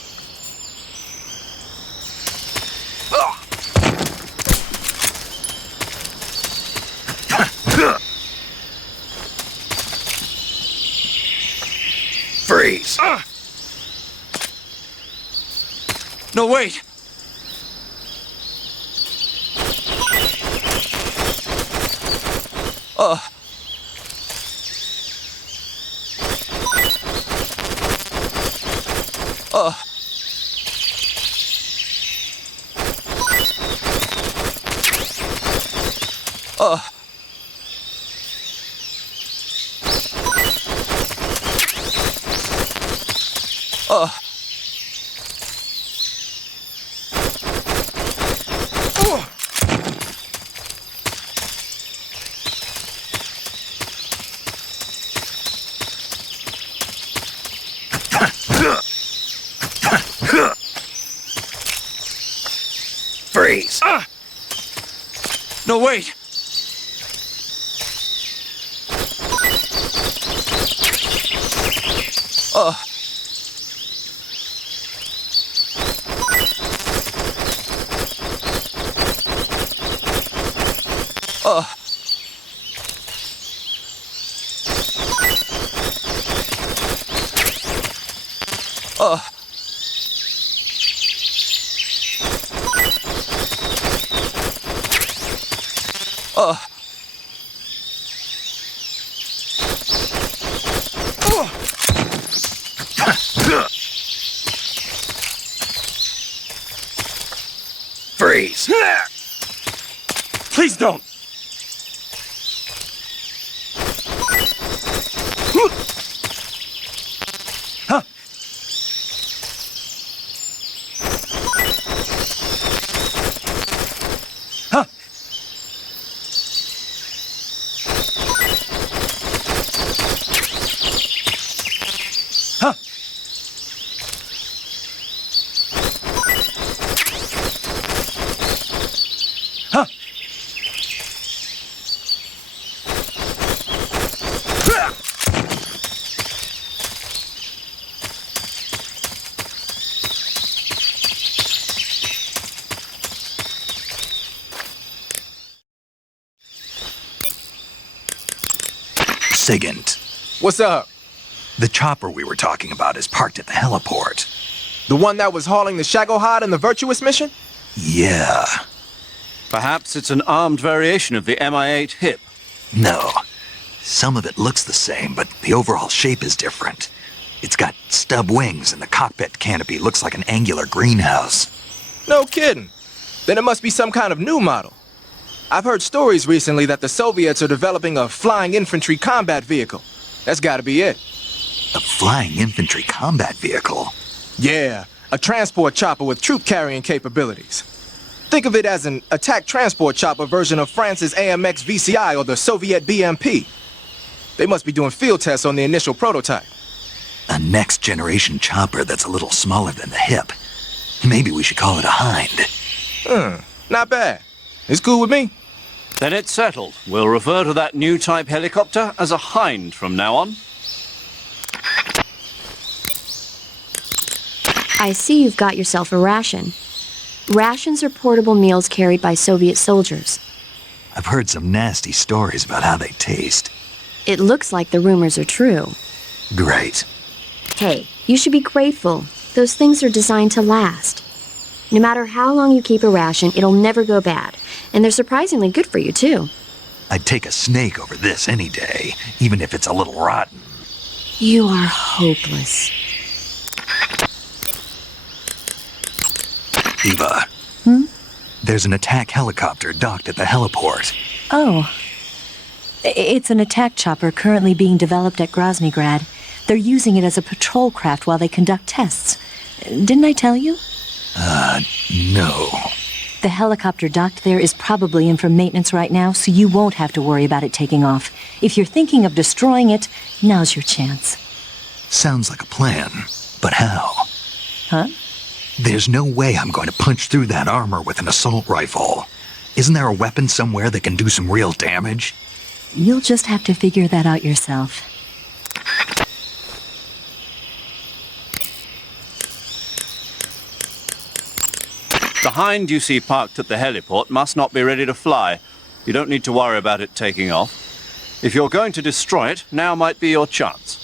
Freeze! No, wait! Freeze! No, wait! Freeze! Please don't! Sigint. What's up? The chopper we were talking about is parked at the heliport. The one that was hauling the Shagohod in the Virtuous mission? Yeah. Perhaps it's an armed variation of the Mi-8 hip. No. Some of it looks the same, but the overall shape is different. It's got stub wings, and the cockpit canopy looks like an angular greenhouse. No kidding. Then it must be some kind of new model. I've heard stories recently that the Soviets are developing a flying infantry combat vehicle. That's gotta be it. A flying infantry combat vehicle? Yeah, a transport chopper with troop-carrying capabilities. Think of it as an attack transport chopper version of France's AMX VCI or the Soviet BMP. They must be doing field tests on the initial prototype. A next-generation chopper that's a little smaller than the hip. Maybe we should call it a Hind. Not bad. It's cool with me. Then it's settled. We'll refer to that new type helicopter as a Hind from now on. I see you've got yourself a ration. Rations are portable meals carried by Soviet soldiers. I've heard some nasty stories about how they taste. It looks like the rumors are true. Great. Hey, you should be grateful. Those things are designed to last. No matter how long you keep a ration, it'll never go bad. And they're surprisingly good for you, too. I'd take a snake over this any day, even if it's a little rotten. You are hopeless. Eva. There's an attack helicopter docked at the heliport. Oh. It's an attack chopper currently being developed at Groznygrad. They're using it as a patrol craft while they conduct tests. Didn't I tell you? No. The helicopter docked there is probably in for maintenance right now, so you won't have to worry about it taking off. If you're thinking of destroying it, now's your chance. Sounds like a plan, but how? Huh? There's no way I'm going to punch through that armor with an assault rifle. Isn't there a weapon somewhere that can do some real damage? You'll just have to figure that out yourself. The hind you see parked at the heliport must not be ready to fly. You don't need to worry about it taking off. If you're going to destroy it, now might be your chance.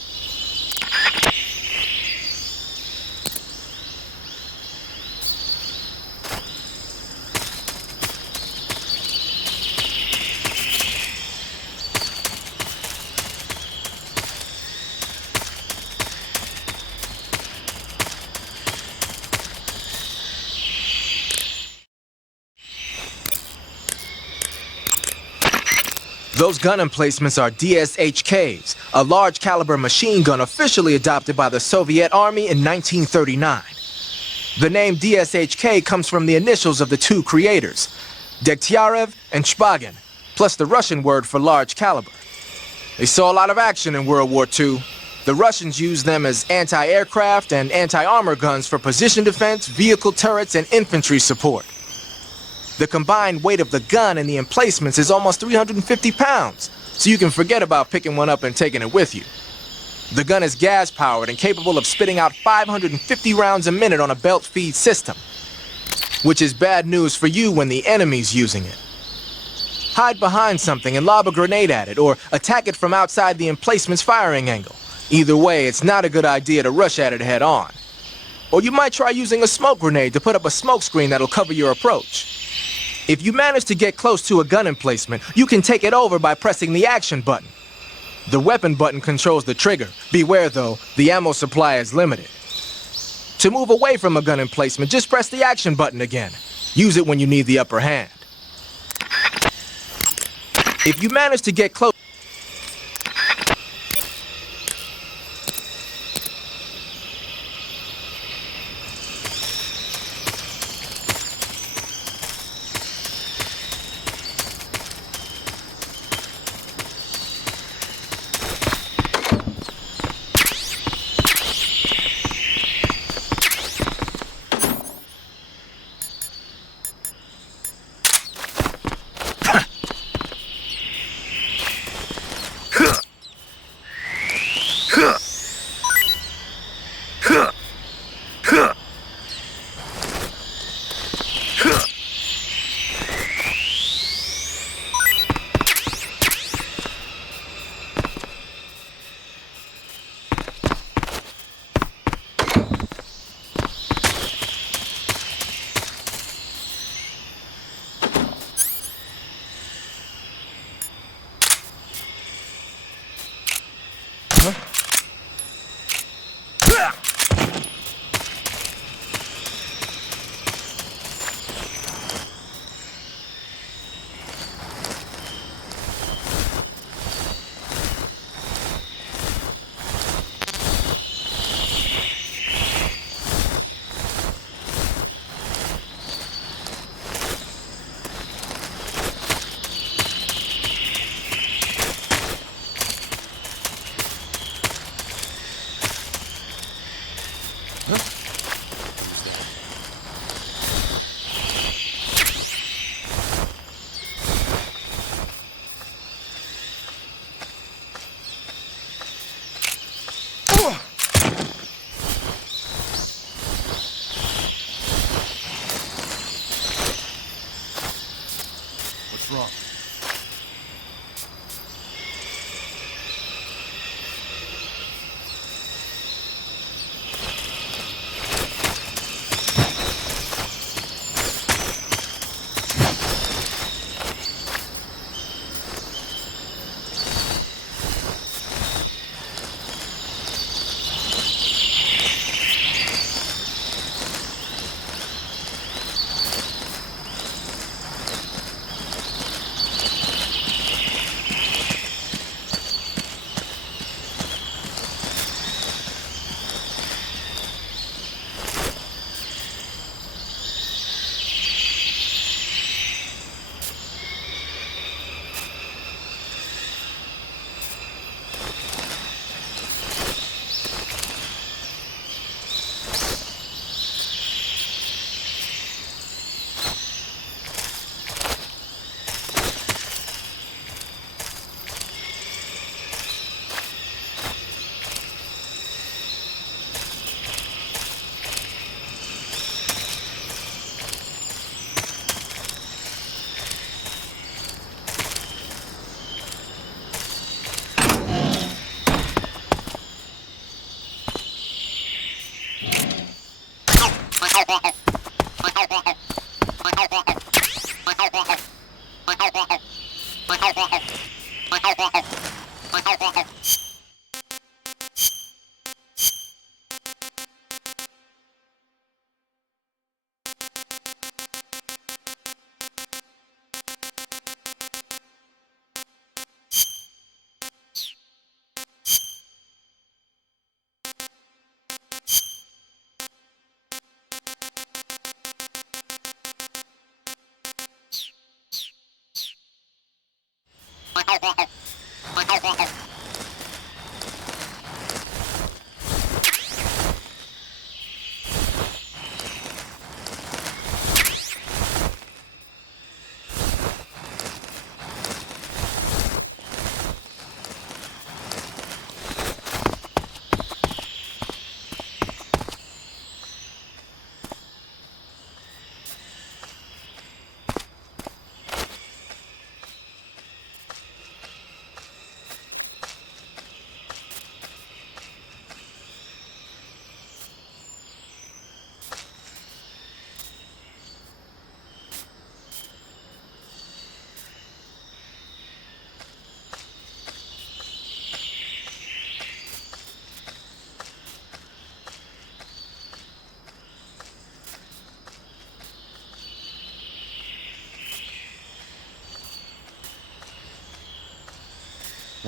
Those gun emplacements are DSHKs, a large caliber machine gun officially adopted by the Soviet Army in 1939. The name DSHK comes from the initials of the two creators, Degtyarev and Shpagin, plus the Russian word for large caliber. They saw a lot of action in World War II. The Russians used them as anti-aircraft and anti-armor guns for position defense, vehicle turrets, and infantry support. The combined weight of the gun and the emplacements is almost 350 pounds, so you can forget about picking one up and taking it with you. The gun is gas-powered and capable of spitting out 550 rounds a minute on a belt feed system, which is bad news for you when the enemy's using it. Hide behind something and lob a grenade at it, or attack it from outside the emplacement's firing angle. Either way, it's not a good idea to rush at it head-on. Or you might try using a smoke grenade to put up a smoke screen that'll cover your approach. If you manage to get close to a gun emplacement, you can take it over by pressing the action button. The weapon button controls the trigger. Beware though, the ammo supply is limited. To move away from a gun emplacement, just press the action button again. Use it when you need the upper hand. If you manage to get close... What's wrong?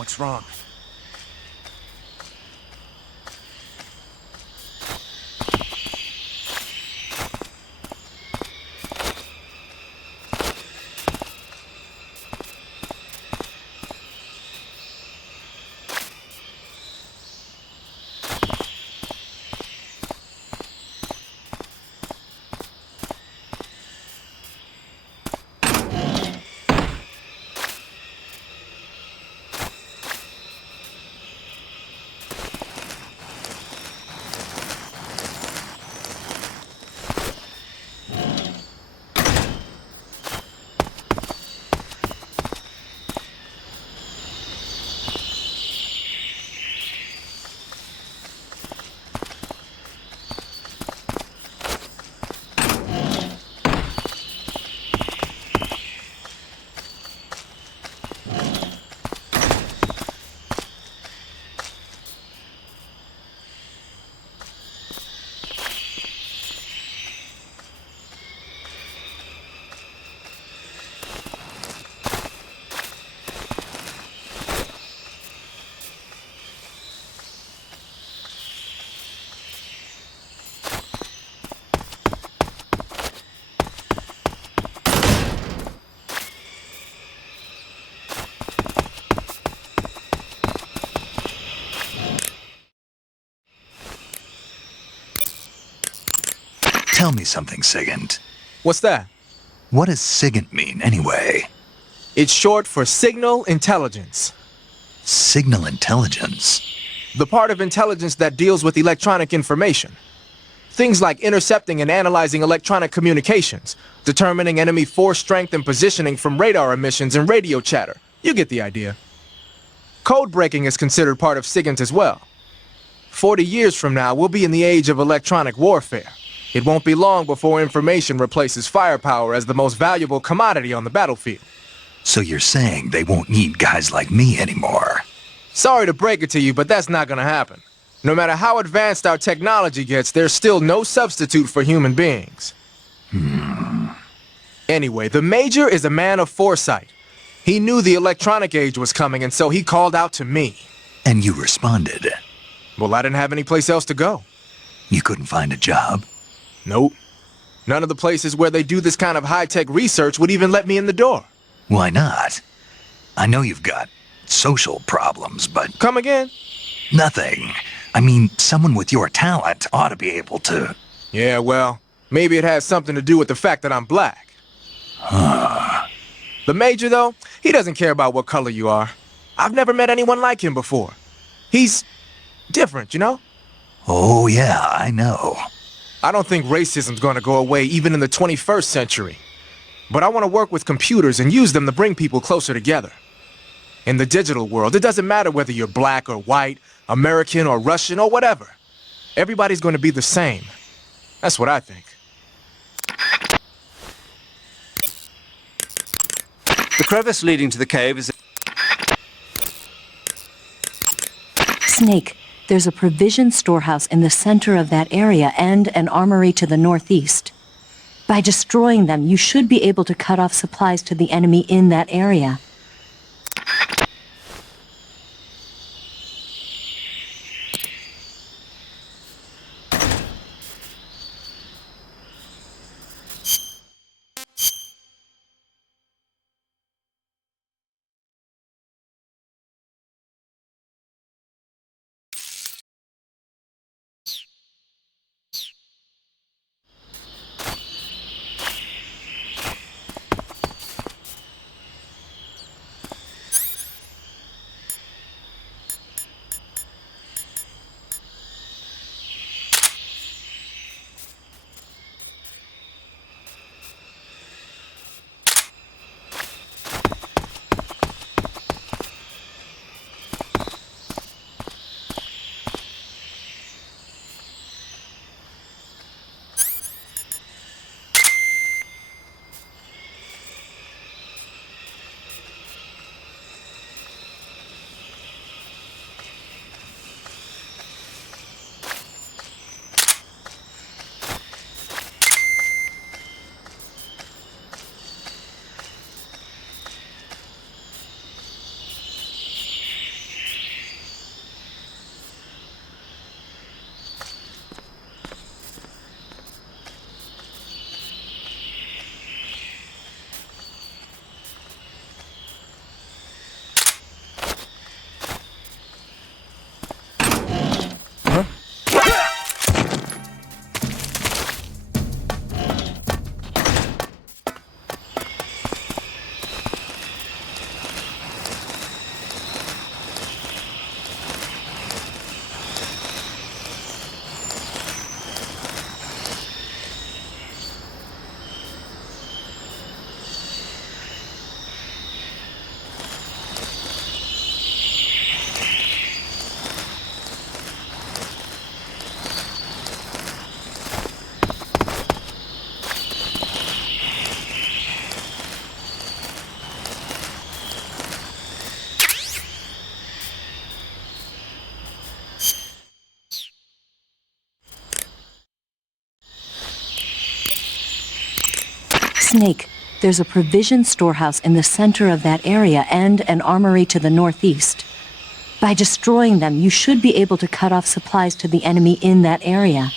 What's wrong? Tell me something, Sigint. What's that? What does Sigint mean, anyway? It's short for Signal Intelligence. Signal intelligence? The part of intelligence that deals with electronic information. Things like intercepting and analyzing electronic communications, determining enemy force strength and positioning from radar emissions and radio chatter. You get the idea. Code breaking is considered part of SIGINT as well. 40 years from now, we'll be in the age of electronic warfare. It won't be long before information replaces firepower as the most valuable commodity on the battlefield. So you're saying they won't need guys like me anymore? Sorry to break it to you, but that's not gonna happen. No matter how advanced our technology gets, there's still no substitute for human beings. Anyway, the Major is a man of foresight. He knew the electronic age was coming, and so he called out to me. And you responded? Well, I didn't have any place else to go. You couldn't find a job? Nope. None of the places where they do this kind of high-tech research would even let me in the door. Why not? I know you've got social problems, but... Come again? Nothing. I mean, someone with your talent ought to be able to... Yeah, well, maybe it has something to do with the fact that I'm black. The Major, though, he doesn't care about what color you are. I've never met anyone like him before. He's different, you know? Oh, yeah, I know. I don't think racism's gonna go away even in the 21st century. But I want to work with computers and use them to bring people closer together. In the digital world, it doesn't matter whether you're black or white, American or Russian or whatever. Everybody's going to be the same. That's what I think. The crevice leading to the cave is... Snake, there's a provision storehouse in the center of that area and an armory to the northeast. By destroying them, you should be able to cut off supplies to the enemy in that area. Snake, there's a provision storehouse in the center of that area and an armory to the northeast. By destroying them, you should be able to cut off supplies to the enemy in that area.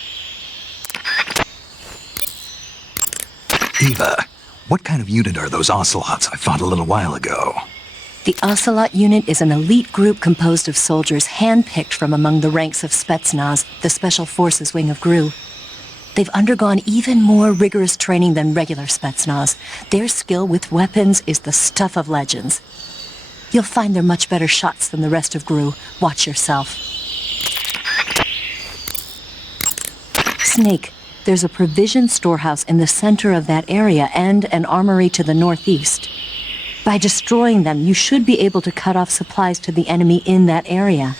Eva, what kind of unit are those ocelots I fought a little while ago? The Ocelot unit is an elite group composed of soldiers handpicked from among the ranks of Spetsnaz, the Special Forces wing of GRU. They've undergone even more rigorous training than regular Spetsnaz. Their skill with weapons is the stuff of legends. You'll find they're much better shots than the rest of GRU. Watch yourself. Snake, there's a provision storehouse in the center of that area and an armory to the northeast. By destroying them, you should be able to cut off supplies to the enemy in that area.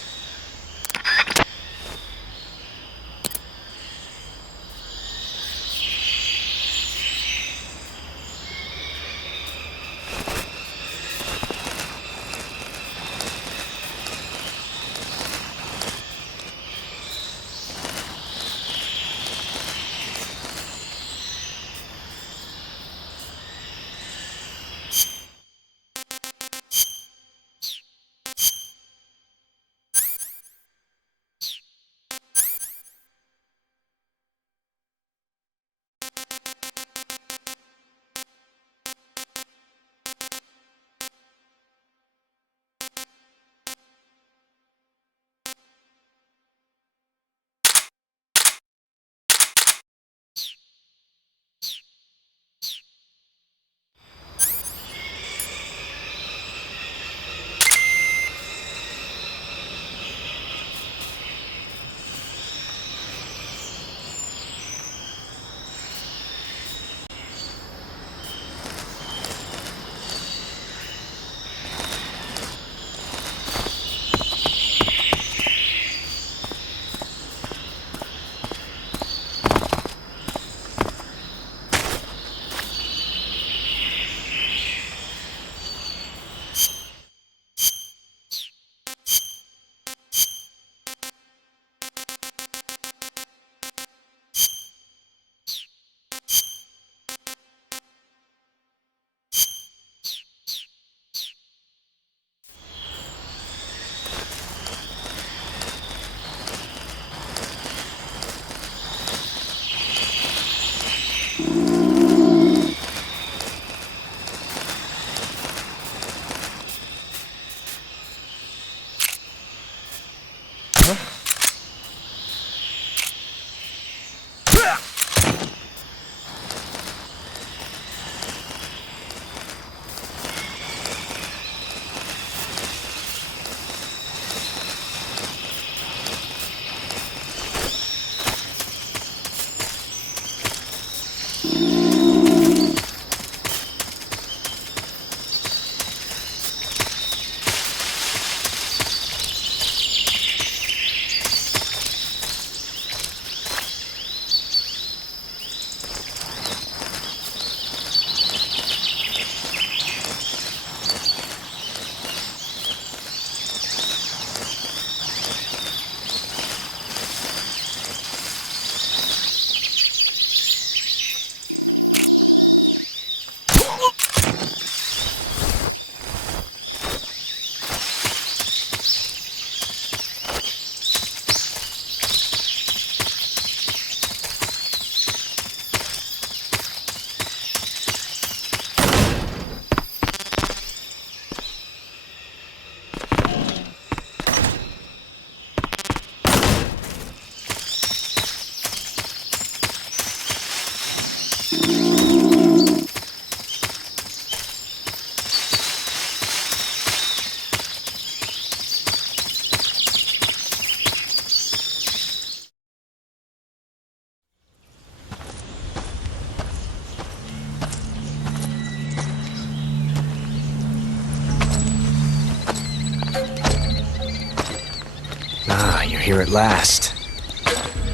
You're here at last.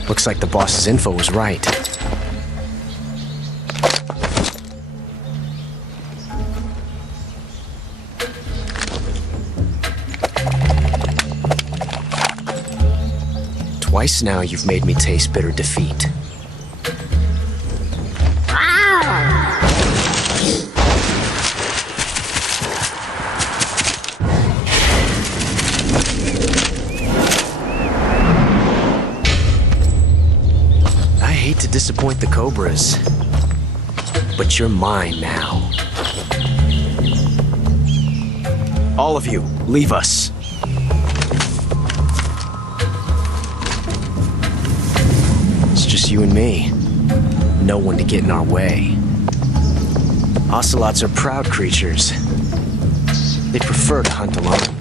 Looks like the boss's info was right. Twice now you've made me taste bitter defeat. To disappoint the Cobras, but you're mine now. All of you, leave us. It's just you and me. No one to get in our way. Ocelots are proud creatures. They prefer to hunt alone.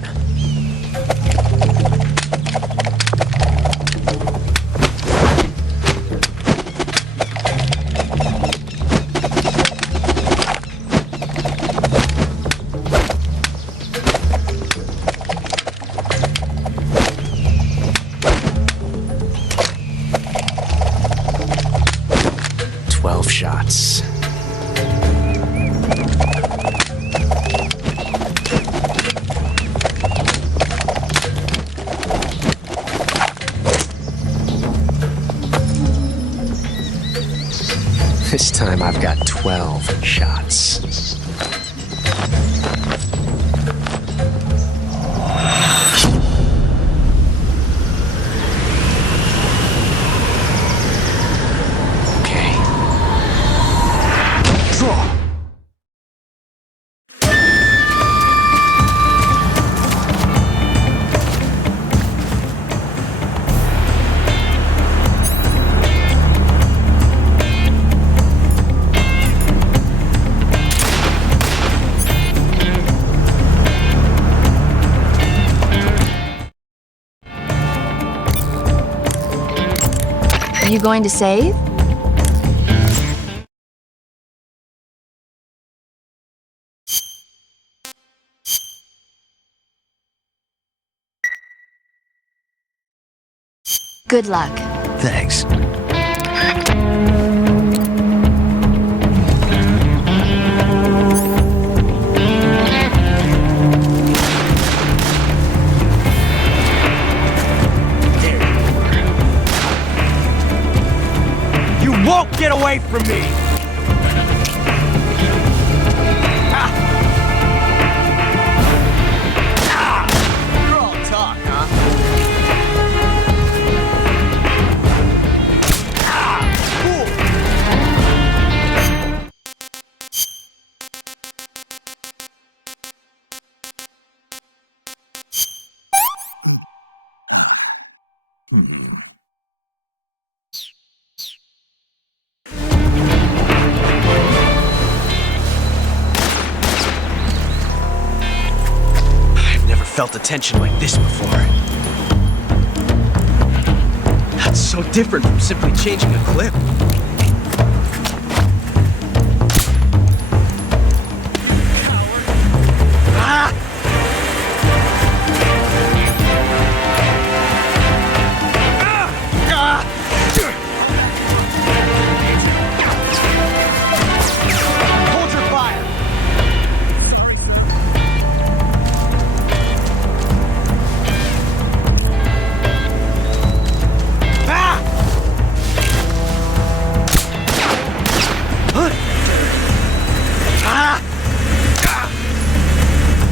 This time I've got 12 shots. Okay. Draw! Are you going to save? Good luck. Thanks. You won't get away from me! You're all talk, huh? I've never felt a tension like this before. That's so different from simply changing a clip. Hold your fire!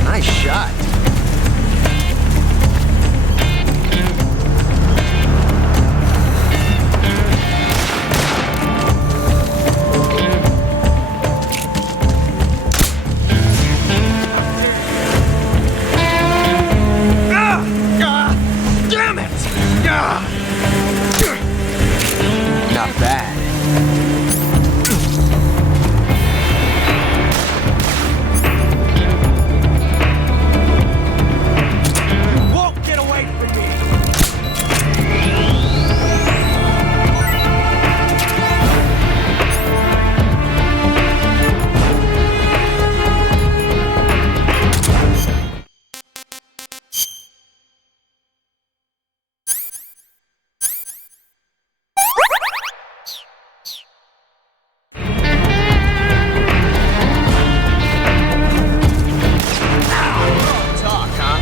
Nice shot. Damn it! Not bad. Won't get away from me! Talk, huh?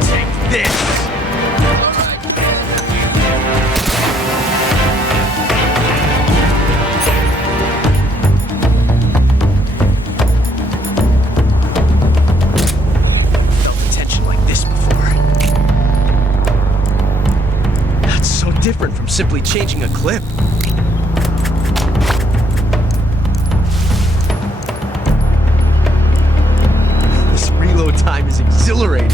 Take this! Felt a tension like this before. That's so different from simply changing a clip. This reload time is exhilarating.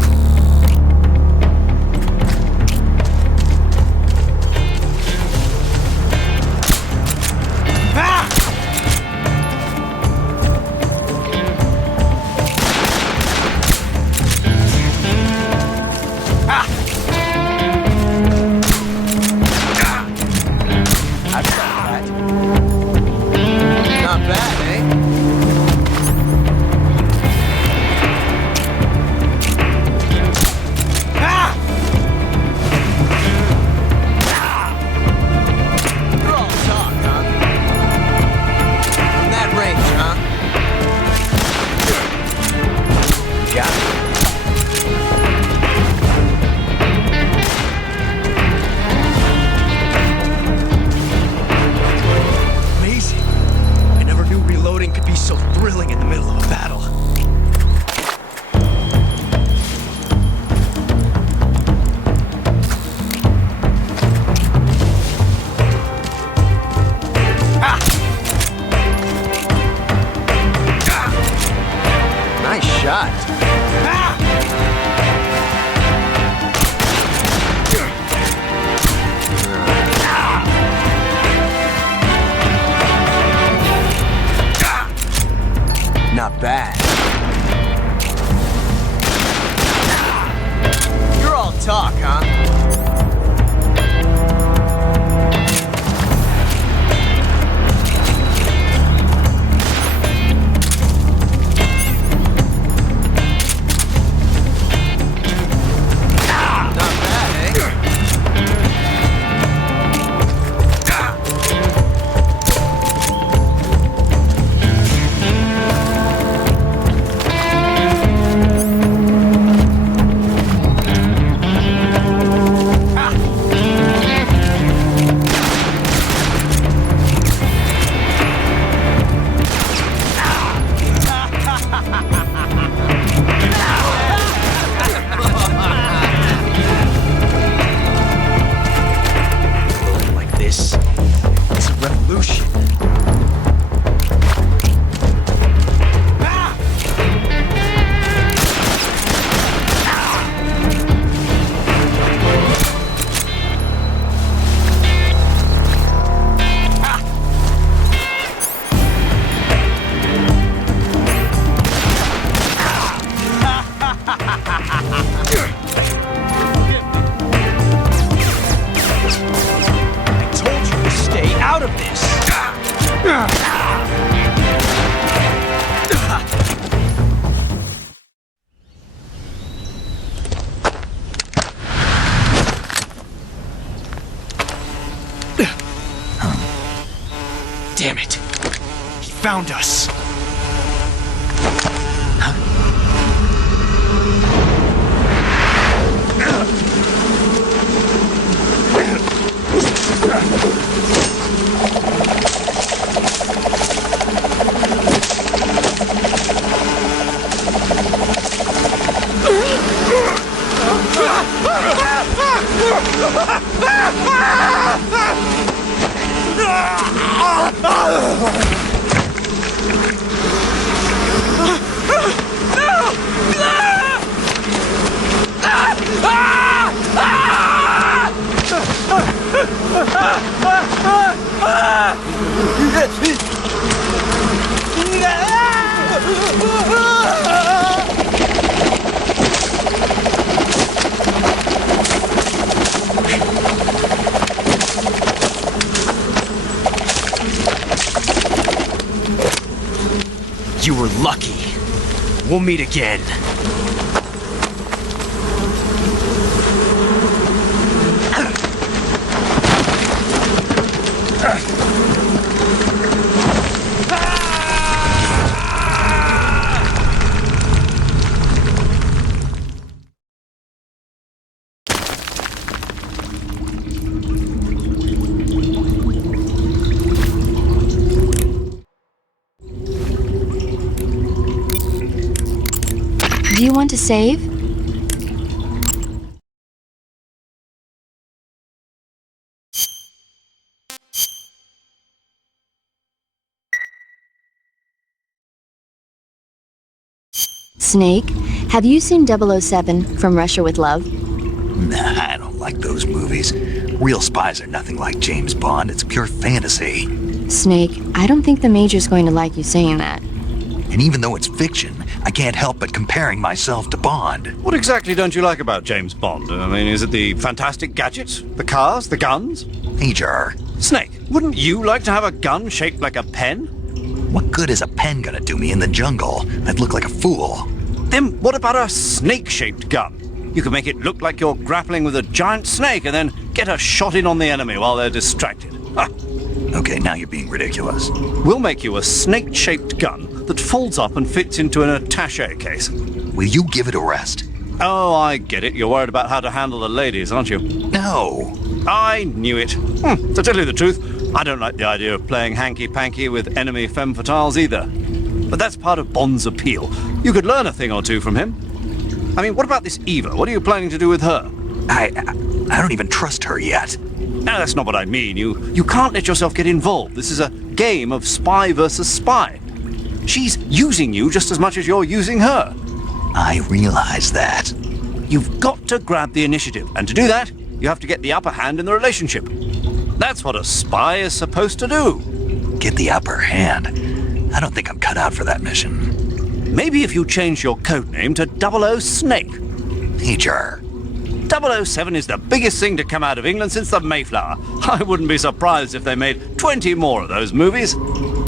Not bad, eh? shot. Not bad. You're all talk, huh? Damn it. He found us. You were lucky. We'll meet again. Do you want to save? Snake, have you seen 007 From Russia with Love? Nah, I don't like those movies. Real spies are nothing like James Bond. It's pure fantasy. Snake, I don't think the Major's going to like you saying that. And even though it's fiction, I can't help but comparing myself to Bond. What exactly don't you like about James Bond? I mean, is it the fantastic gadgets? The cars? The guns? Major, Snake, wouldn't you like to have a gun shaped like a pen? what good is a pen gonna do me in the jungle? I'd look like a fool. Then what about a snake-shaped gun? You could make it look like you're grappling with a giant snake and then get a shot in on the enemy while they're distracted. Ha! Okay, now you're being ridiculous. We'll make you a snake-shaped gun that folds up and fits into an attaché case. Will you give it a rest? Oh, I get it. You're worried about how to handle the ladies, aren't you? No. I knew it. To tell you the truth, I don't like the idea of playing hanky-panky with enemy femme fatales either. But that's part of Bond's appeal. You could learn a thing or two from him. I mean, what about this Eva? What are you planning to do with her? I don't even trust her yet. No, that's not what I mean. You can't let yourself get involved. This is a game of spy versus spy. She's using you just as much as you're using her. I realize that. You've got to grab the initiative, and to do that, you have to get the upper hand in the relationship. That's what a spy is supposed to do. Get the upper hand. I don't think I'm cut out for that mission. Maybe if you change your code name to 00 Snake. Major. 007 is the biggest thing to come out of England since the Mayflower. I wouldn't be surprised if they made 20 more of those movies.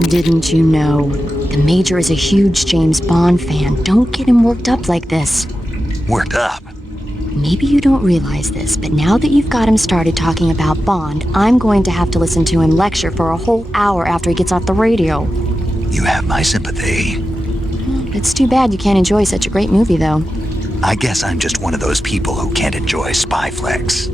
Didn't you know? The Major is a huge James Bond fan. Don't get him worked up like this. Worked up. Maybe you don't realize this, but now that you've got him started talking about Bond, I'm going to have to listen to him lecture for a whole hour after he gets off the radio. You have my sympathy. It's too bad you can't enjoy such a great movie, though. I guess I'm just one of those people who can't enjoy spy flicks.